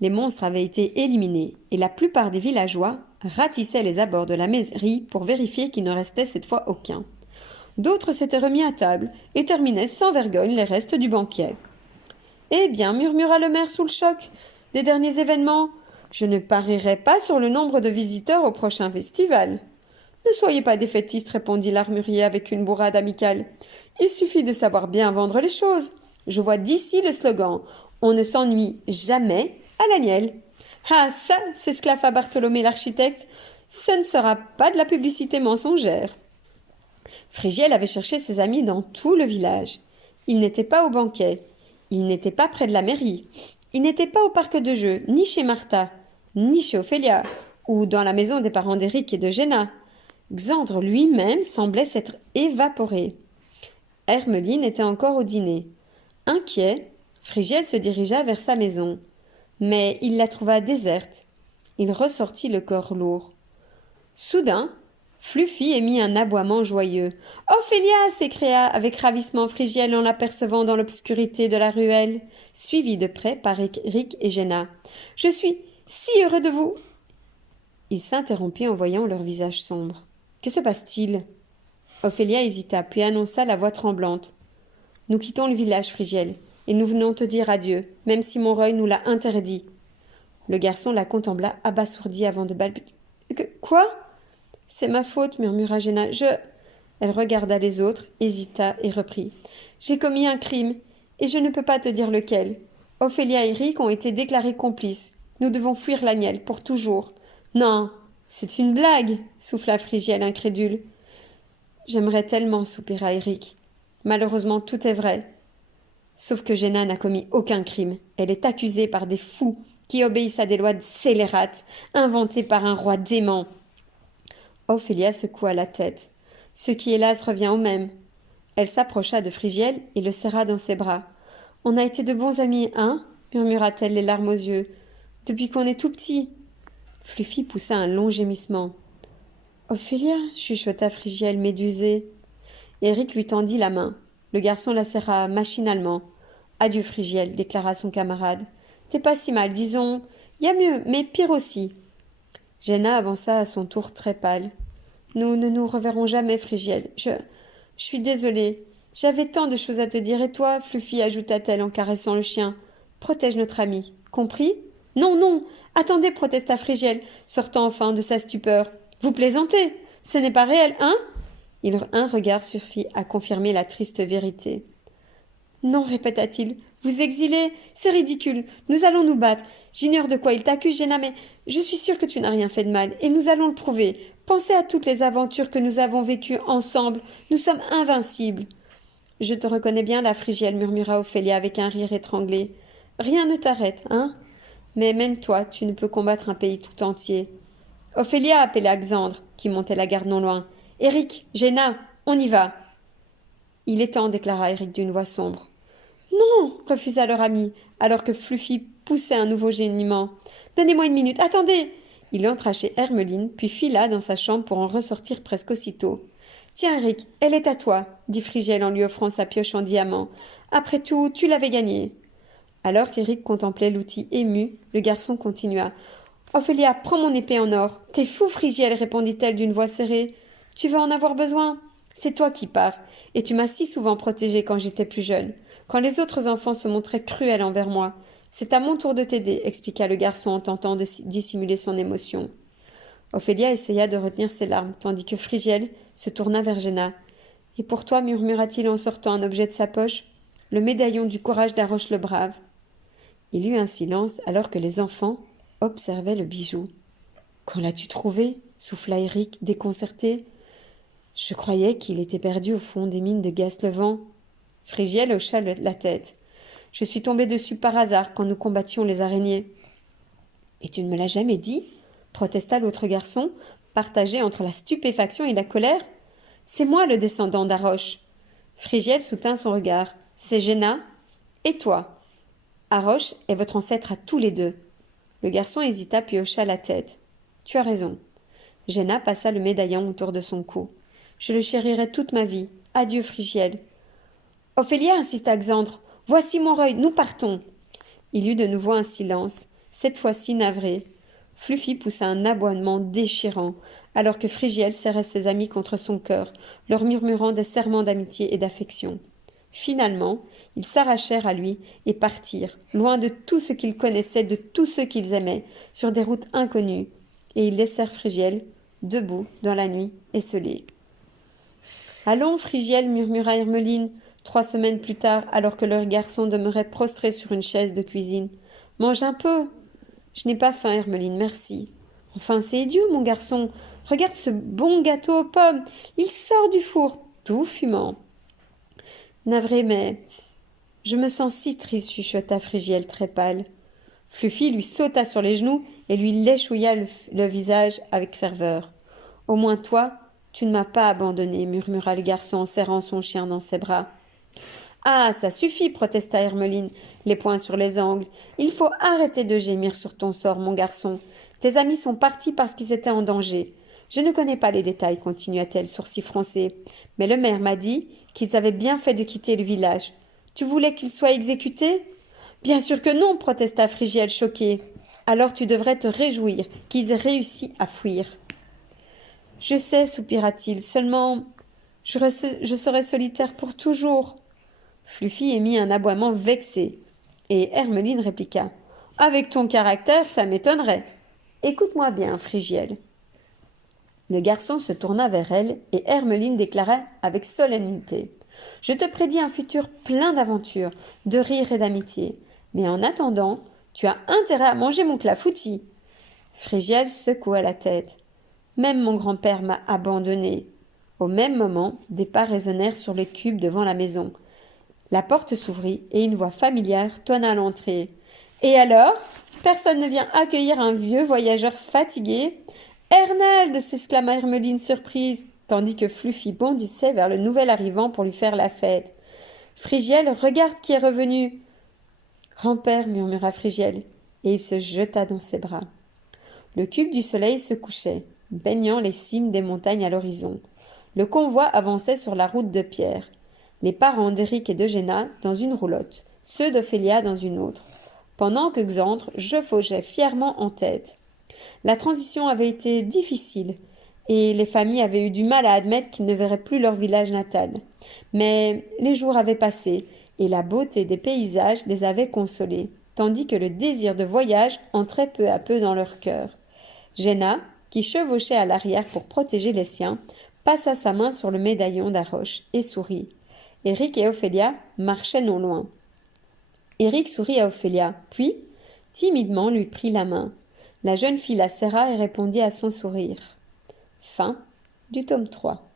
Les monstres avaient été éliminés et la plupart des villageois ratissaient les abords de la mairie pour vérifier qu'il ne restait cette fois aucun. D'autres s'étaient remis à table et terminaient sans vergogne les restes du banquet. « Eh bien, murmura le maire sous le choc des derniers événements, je ne parierai pas sur le nombre de visiteurs au prochain festival. »« Ne soyez pas défaitiste, répondit l'armurier avec une bourrade amicale. Il suffit de savoir bien vendre les choses. Je vois d'ici le slogan « On ne s'ennuie jamais à la Nielle ». Ah, ça, s'esclaffa Bartholomé l'architecte, ce ne sera pas de la publicité mensongère. Frigiel avait cherché ses amis dans tout le village. Il n'était pas au banquet. Il n'était pas près de la mairie. Il n'était pas au parc de jeux, ni chez Martha, ni chez Ophélia, ou dans la maison des parents d'Éric et de Géna. Xandre lui-même semblait s'être évaporé. Hermeline était encore au dîner. Inquiet, Frigiel se dirigea vers sa maison, mais il la trouva déserte. Il ressortit le corps lourd. Soudain, Fluffy émit un aboiement joyeux. « Ophélia !» s'écria avec ravissement Frigiel en l'apercevant dans l'obscurité de la ruelle, suivi de près par Eric et Jenna. « Je suis si heureux de vous !» Il s'interrompit en voyant leur visage sombre. « Que se passe-t-il » Ophélia hésita, puis annonça la voix tremblante. « Nous quittons le village, Frigiel, et nous venons te dire adieu, même si Montreuil nous l'a interdit. » Le garçon la contempla abasourdi avant de balbutier. « Quoi ?» « C'est ma faute, murmura Jenna. Elle regarda les autres, hésita et reprit. « J'ai commis un crime, et je ne peux pas te dire lequel. Ophélia et Eric ont été déclarés complices. Nous devons fuir l'Agnelle pour toujours. »« Non, c'est une blague, souffla Frigiel incrédule. « J'aimerais tellement, soupira Eric. Malheureusement, tout est vrai. Sauf que Jenna n'a commis aucun crime. Elle est accusée par des fous qui obéissent à des lois scélérates, inventées par un roi dément. » Ophélia secoua la tête, ce qui hélas revient au même. Elle s'approcha de Frigiel et le serra dans ses bras. « On a été de bons amis, hein ?» murmura-t-elle les larmes aux yeux. « Depuis qu'on est tout petit. » Fluffy poussa un long gémissement. « Ophélia » chuchota Frigiel médusé. Eric lui tendit la main. Le garçon la serra machinalement. « Adieu Frigiel » déclara son camarade. « T'es pas si mal, disons. Y a mieux, mais pire aussi. » Jenna avança à son tour très pâle. « Nous ne nous reverrons jamais, Frigiel. Je suis désolée. J'avais tant de choses à te dire, et toi, Fluffy, ajouta-t-elle en caressant le chien. Protège notre ami. Compris ? Non, non. Attendez, protesta Frigiel, sortant enfin de sa stupeur. Vous plaisantez. Ce n'est pas réel, hein ? Un regard suffit à confirmer la triste vérité. Non, répéta-t-il. Vous exilez, c'est ridicule. Nous allons nous battre. J'ignore de quoi il t'accuse, Jenna, mais je suis sûre que tu n'as rien fait de mal, et nous allons le prouver. Pensez à toutes les aventures que nous avons vécues ensemble. Nous sommes invincibles. Je te reconnais bien, la Frigiel, murmura Ophélia avec un rire étranglé. Rien ne t'arrête, hein ? Mais même toi, tu ne peux combattre un pays tout entier. Ophélia, appela Xandre, qui montait la garde non loin. Eric, Jenna, on y va. Il est temps, déclara Eric d'une voix sombre. Non, refusa leur ami, alors que Fluffy poussait un nouveau gémissement. Donnez-moi une minute, attendez. Il entra chez Hermeline, puis fila dans sa chambre pour en ressortir presque aussitôt. Tiens, Eric, elle est à toi, dit Frigiel en lui offrant sa pioche en diamant. Après tout, tu l'avais gagnée. Alors qu'Eric contemplait l'outil ému, le garçon continua. Ophélia, prends mon épée en or. T'es fou, Frigiel, répondit-elle d'une voix serrée. Tu vas en avoir besoin. C'est toi qui pars, et tu m'as si souvent protégée quand j'étais plus jeune. Quand les autres enfants se montraient cruels envers moi. C'est à mon tour de t'aider, expliqua le garçon en tentant de dissimuler son émotion. Ophélia essaya de retenir ses larmes, tandis que Frigiel se tourna vers Jenna. Et pour toi, murmura-t-il en sortant un objet de sa poche, le médaillon du courage d'Aroche le Brave. Il y eut un silence alors que les enfants observaient le bijou. Quand l'as-tu trouvé souffla Eric, déconcerté. Je croyais qu'il était perdu au fond des mines de Gaslevent. Frigiel hocha la tête. Je suis tombée dessus par hasard quand nous combattions les araignées. Et tu ne me l'as jamais dit protesta l'autre garçon, partagé entre la stupéfaction et la colère. C'est moi le descendant d'Aroche. Frigiel soutint son regard. C'est Jenna. Et toi ? Aroche est votre ancêtre à tous les deux. Le garçon hésita puis hocha la tête. Tu as raison. Jenna passa le médaillon autour de son cou. Je le chérirai toute ma vie. Adieu, Frigiel. Ophélia, insista Xandre. Voici Montreuil, nous partons. Il y eut de nouveau un silence, cette fois-ci navré. Fluffy poussa un aboiement déchirant, alors que Frigiel serrait ses amis contre son cœur, leur murmurant des serments d'amitié et d'affection. Finalement, ils s'arrachèrent à lui et partirent, loin de tout ce qu'ils connaissaient, de tous ceux qu'ils aimaient, sur des routes inconnues, et ils laissèrent Frigiel, debout, dans la nuit, esselé. « Allons, Frigiel, murmura Hermeline, 3 semaines plus tard, alors que leur garçon demeurait prostré sur une chaise de cuisine. « Mange un peu. »« Je n'ai pas faim, Hermeline, merci. »« Enfin, c'est idiot, mon garçon. Regarde ce bon gâteau aux pommes. Il sort du four, tout fumant. »« Navré, mais je me sens si triste, chuchota Frigiel très pâle. Fluffy lui sauta sur les genoux et lui léchouilla le visage avec ferveur. « Au moins toi, tu ne m'as pas abandonné, murmura le garçon en serrant son chien dans ses bras. Ah, ça suffit, protesta Hermeline, les poings sur les angles. Il faut arrêter de gémir sur ton sort, mon garçon. Tes amis sont partis parce qu'ils étaient en danger. Je ne connais pas les détails, continua-t-elle, sourcils froncés. Mais le maire m'a dit qu'ils avaient bien fait de quitter le village. Tu voulais qu'ils soient exécutés? Bien sûr que non, protesta Frigiel choqué. Alors tu devrais te réjouir qu'ils aient réussi à fuir. Je sais, soupira-t-il, seulement je serai solitaire pour toujours. Fluffy émit un aboiement vexé, et Hermeline répliqua. Avec ton caractère, ça m'étonnerait. Écoute-moi bien, Frigiel. Le garçon se tourna vers elle, et Hermeline déclara avec solennité. Je te prédis un futur plein d'aventures, de rire et d'amitié. Mais en attendant, tu as intérêt à manger mon clafoutis. Frigiel secoua la tête. Même mon grand-père m'a abandonné. Au même moment, des pas résonnèrent sur le cube devant la maison. La porte s'ouvrit et une voix familière tonna à l'entrée. Et alors, personne ne vient accueillir un vieux voyageur fatigué? Ernald, s'exclama Hermeline surprise, tandis que Fluffy bondissait vers le nouvel arrivant pour lui faire la fête. Frigiel, regarde qui est revenu. Grand-père, murmura Frigiel, et il se jeta dans ses bras. Le cube du soleil se couchait, baignant les cimes des montagnes à l'horizon. Le convoi avançait sur la route de pierre. Les parents d'Éric et d'Eugéna dans une roulotte, ceux d'Ophélia dans une autre, pendant que Xandre chevauchait fièrement en tête. La transition avait été difficile, et les familles avaient eu du mal à admettre qu'ils ne verraient plus leur village natal. Mais les jours avaient passé, et la beauté des paysages les avait consolés, tandis que le désir de voyage entrait peu à peu dans leur cœur. Géna, qui chevauchait à l'arrière pour protéger les siens, passa sa main sur le médaillon d'Aroche et sourit. Éric et Ophélia marchaient non loin. Éric sourit à Ophélia, puis, timidement, lui prit la main. La jeune fille la serra et répondit à son sourire. Fin du tome 3.